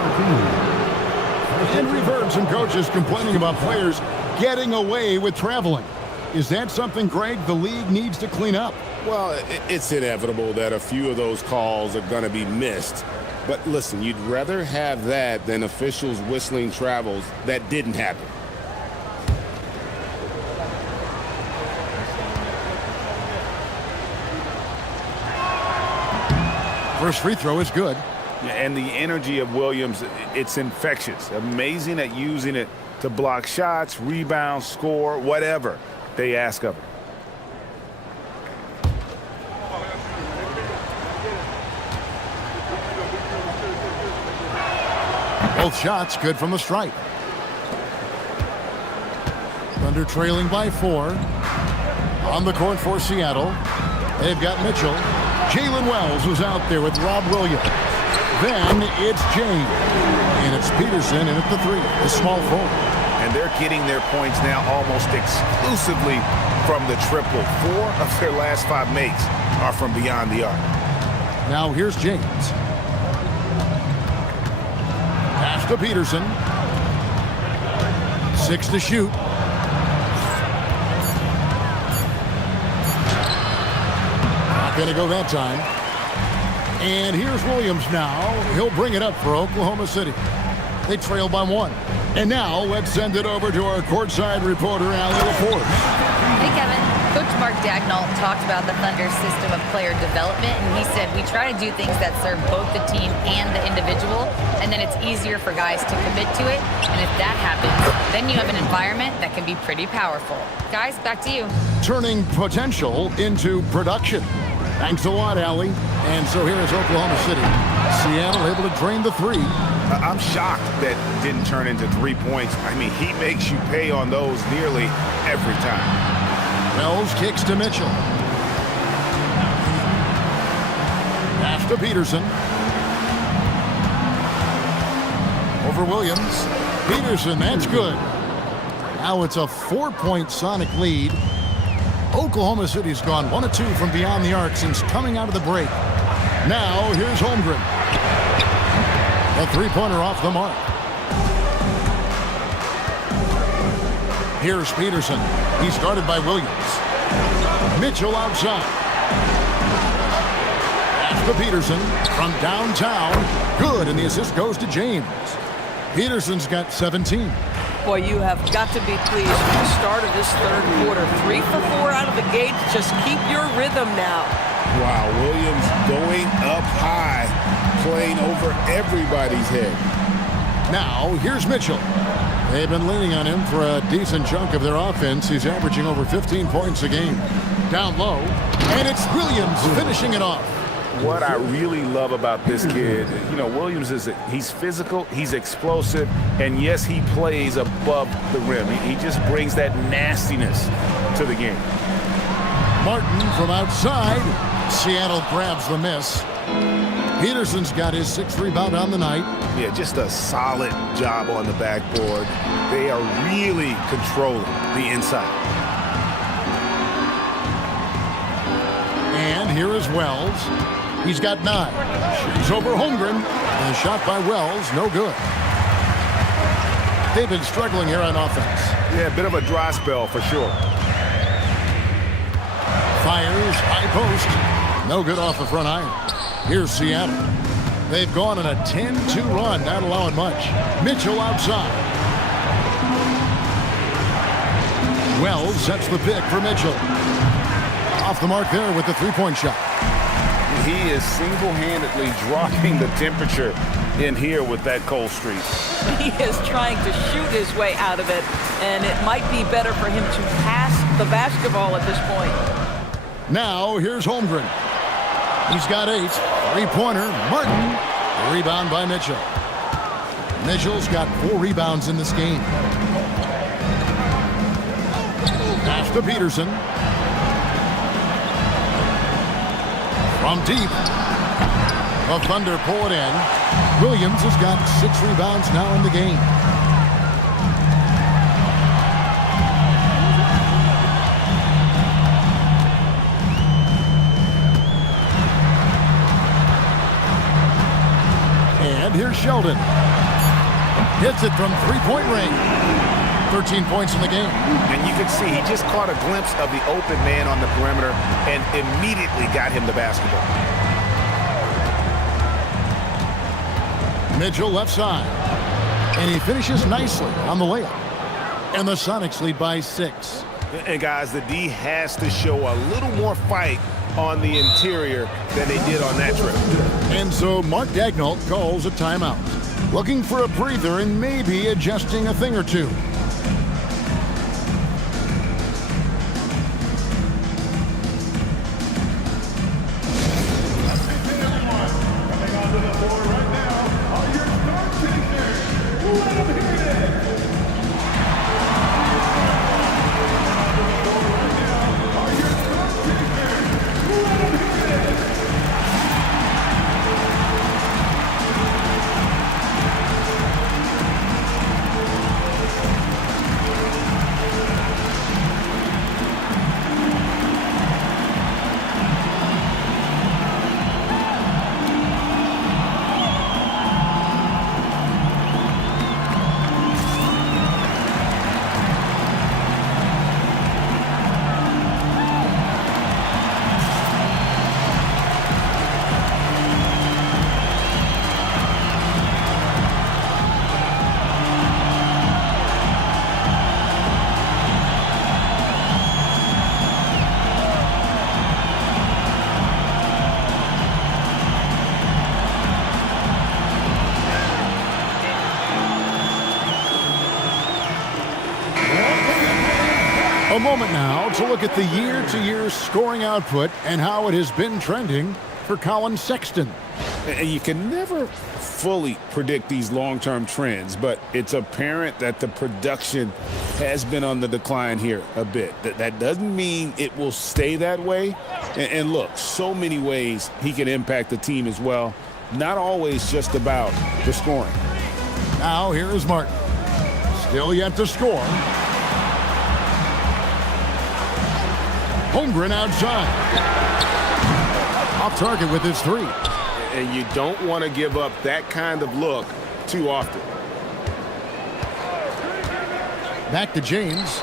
And we've heard some coaches complaining about players getting away with traveling. Is that something, Greg, the league needs to clean up? Well, it's inevitable that a few of those calls are going to be missed. But listen, you'd rather have that than officials whistling travels that didn't happen. First free throw is good. And the energy of Williams, it's infectious. Amazing at using it to block shots, rebound, score, whatever they ask of him. Both shots good from the stripe. Thunder trailing by 4. On the court for Seattle. They've got Mitchell. Jalen Wells was out there with Rob Williams. Then it's James. And it's Peterson in at the 3, the small forward. And they're getting their points now almost exclusively from the triple. 4 of their last 5 makes are from beyond the arc. Now here's James. Pass to Peterson. 6 to shoot. Not going to go that time. And here's Williams now. He'll bring it up for Oklahoma City. They trail by 1. And now let's send it over to our courtside reporter, Allie LaForce. Hey, Kevin. Coach Mark Daigneault talked about the Thunder's system of player development, and he said, we try to do things that serve both the team and the individual, and then it's easier for guys to commit to it. And if that happens, then you have an environment that can be pretty powerful. Guys, back to you. Turning potential into production. Thanks a lot, Allie. And so here is Oklahoma City. Seattle able to drain the 3. I'm shocked that didn't turn into 3 points. I mean, he makes you pay on those nearly every time. Wells kicks to Mitchell. Pass to Peterson. Over Williams. Peterson, that's good. Now it's a 4-point Sonic lead. Oklahoma City's gone 1 of 2 from beyond the arc since coming out of the break. Now here's Holmgren. A 3-pointer off the mark. Here's Peterson. He's guarded by Williams. Mitchell outside. Pass to Peterson from downtown. Good, and the assist goes to James. Peterson's got 17. Boy, you have got to be pleased with the start of this third quarter. 3 for 4 out of the gate. Just keep your rhythm now. Wow, Williams going up high, playing over everybody's head. Now, here's Mitchell. They've been leaning on him for a decent chunk of their offense. He's averaging over 15 points a game. Down low, and it's Williams finishing it off. What I really love about this kid, Williams he's physical, he's explosive, and yes, he plays above the rim. He just brings that nastiness to the game. Martin from outside. Seattle grabs the miss. Peterson's got his 6th rebound on the night. Yeah, just a solid job on the backboard. They are really controlling the inside. And here is Wells. He's got 9. Shoots over Holmgren. And a shot by Wells, no good. They've been struggling here on offense. Yeah, a bit of a dry spell for sure. Fires, high post. No good off the front iron. Here's Seattle. They've gone on a 10-2 run, not allowing much. Mitchell outside. Wells sets the pick for Mitchell. Off the mark there with the 3-point shot. He is single-handedly dropping the temperature in here with that cold streak. He is trying to shoot his way out of it, and it might be better for him to pass the basketball at this point. Now here's Holmgren. He's got 8. 3-pointer. Martin. Rebound by Mitchell. Mitchell's got 4 rebounds in this game. Pass to Peterson. From deep. The Thunder pull it in. Williams has got 6 rebounds now in the game. And here's Sheldon. Hits it from 3-point range. 13 points in the game. And you can see he just caught a glimpse of the open man on the perimeter and immediately got him the basketball. Mitchell left side. And he finishes nicely on the layup. And the Sonics lead by 6. And guys, the D has to show a little more fight on the interior than they did on that trip. And so Mark Daigneault calls a timeout. Looking for a breather and maybe adjusting a thing or two. A moment now to look at the year-to-year scoring output and how it has been trending for Colin Sexton. And you can never fully predict these long-term trends, but it's apparent that the production has been on the decline here a bit. That doesn't mean it will stay that way. And look, so many ways he can impact the team as well. Not always just about the scoring. Now here is Martin. Still yet to score. Holmgren outside. Off target with his three. And you don't want to give up that kind of look too often. Back to James.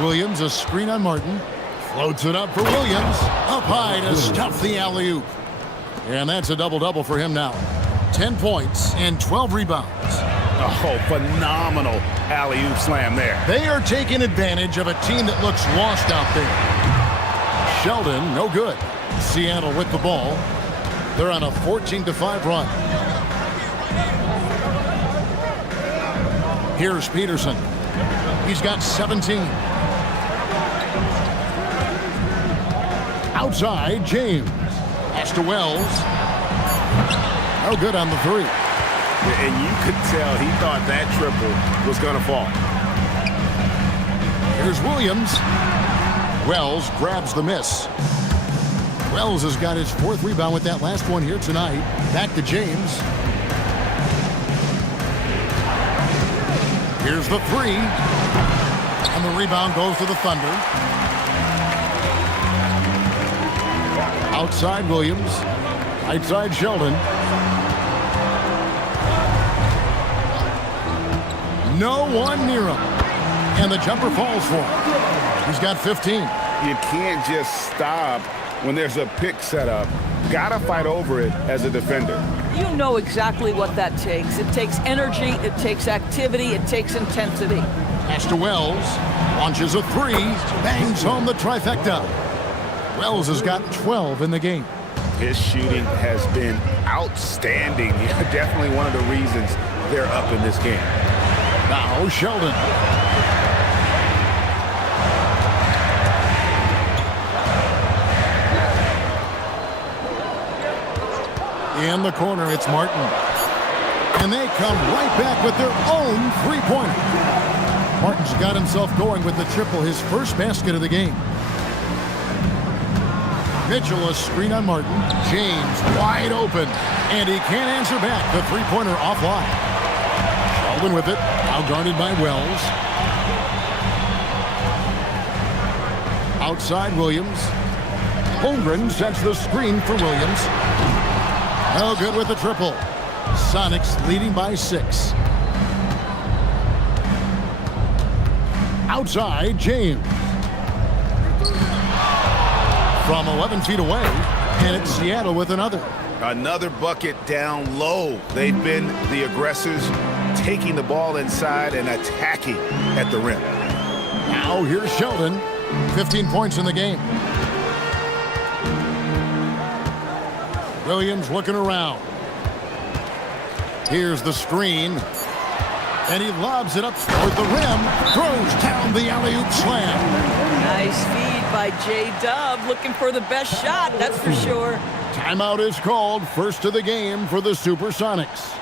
Williams, a screen on Martin. Floats it up for Williams. Up high to stuff the alley-oop. And that's a double-double for him now. 10 points and 12 rebounds. Oh, phenomenal alley-oop slam there. They are taking advantage of a team that looks lost out there. Sheldon, no good. Seattle with the ball. They're on a 14-5 run. Here's Peterson. He's got 17. Outside, James. Pass to Wells. No good on the three. And you could tell he thought that triple was going to fall. Here's Williams. Wells grabs the miss. Wells has got his fourth rebound with that last one here tonight. Back to James. Here's the three. And the rebound goes to the Thunder. Outside Williams. Outside Sheldon. No one near him. And the jumper falls for him. He's got 15. You can't just stop when there's a pick set up. Gotta fight over it as a defender. You know exactly what that takes. It takes energy, it takes activity, it takes intensity. Pass to Wells. Launches a three. Bangs home the trifecta. Wells has got 12 in the game. His shooting has been outstanding. Definitely one of the reasons they're up in this game. Now Sheldon. In the corner, it's Martin. And they come right back with their own three-pointer. Martin's got himself going with the triple, his first basket of the game. Mitchell, a screen on Martin. James wide open. And he can't answer back. The three-pointer offline. Sheldon with it. Now guarded by Wells. Outside Williams. Holmgren sets the screen for Williams. No good with the triple. Sonics leading by 6. Outside, James. From 11 feet away, and it's Seattle with another. Another bucket down low. They've been the aggressors, taking the ball inside and attacking at the rim. Now here's Sheldon. 15 points in the game. Williams looking around. Here's the screen. And he lobs it up toward the rim. Throws down the alley-oop slam. Nice feed by J-Dub. Looking for the best shot, that's for sure. Timeout is called. First of the game for the Supersonics.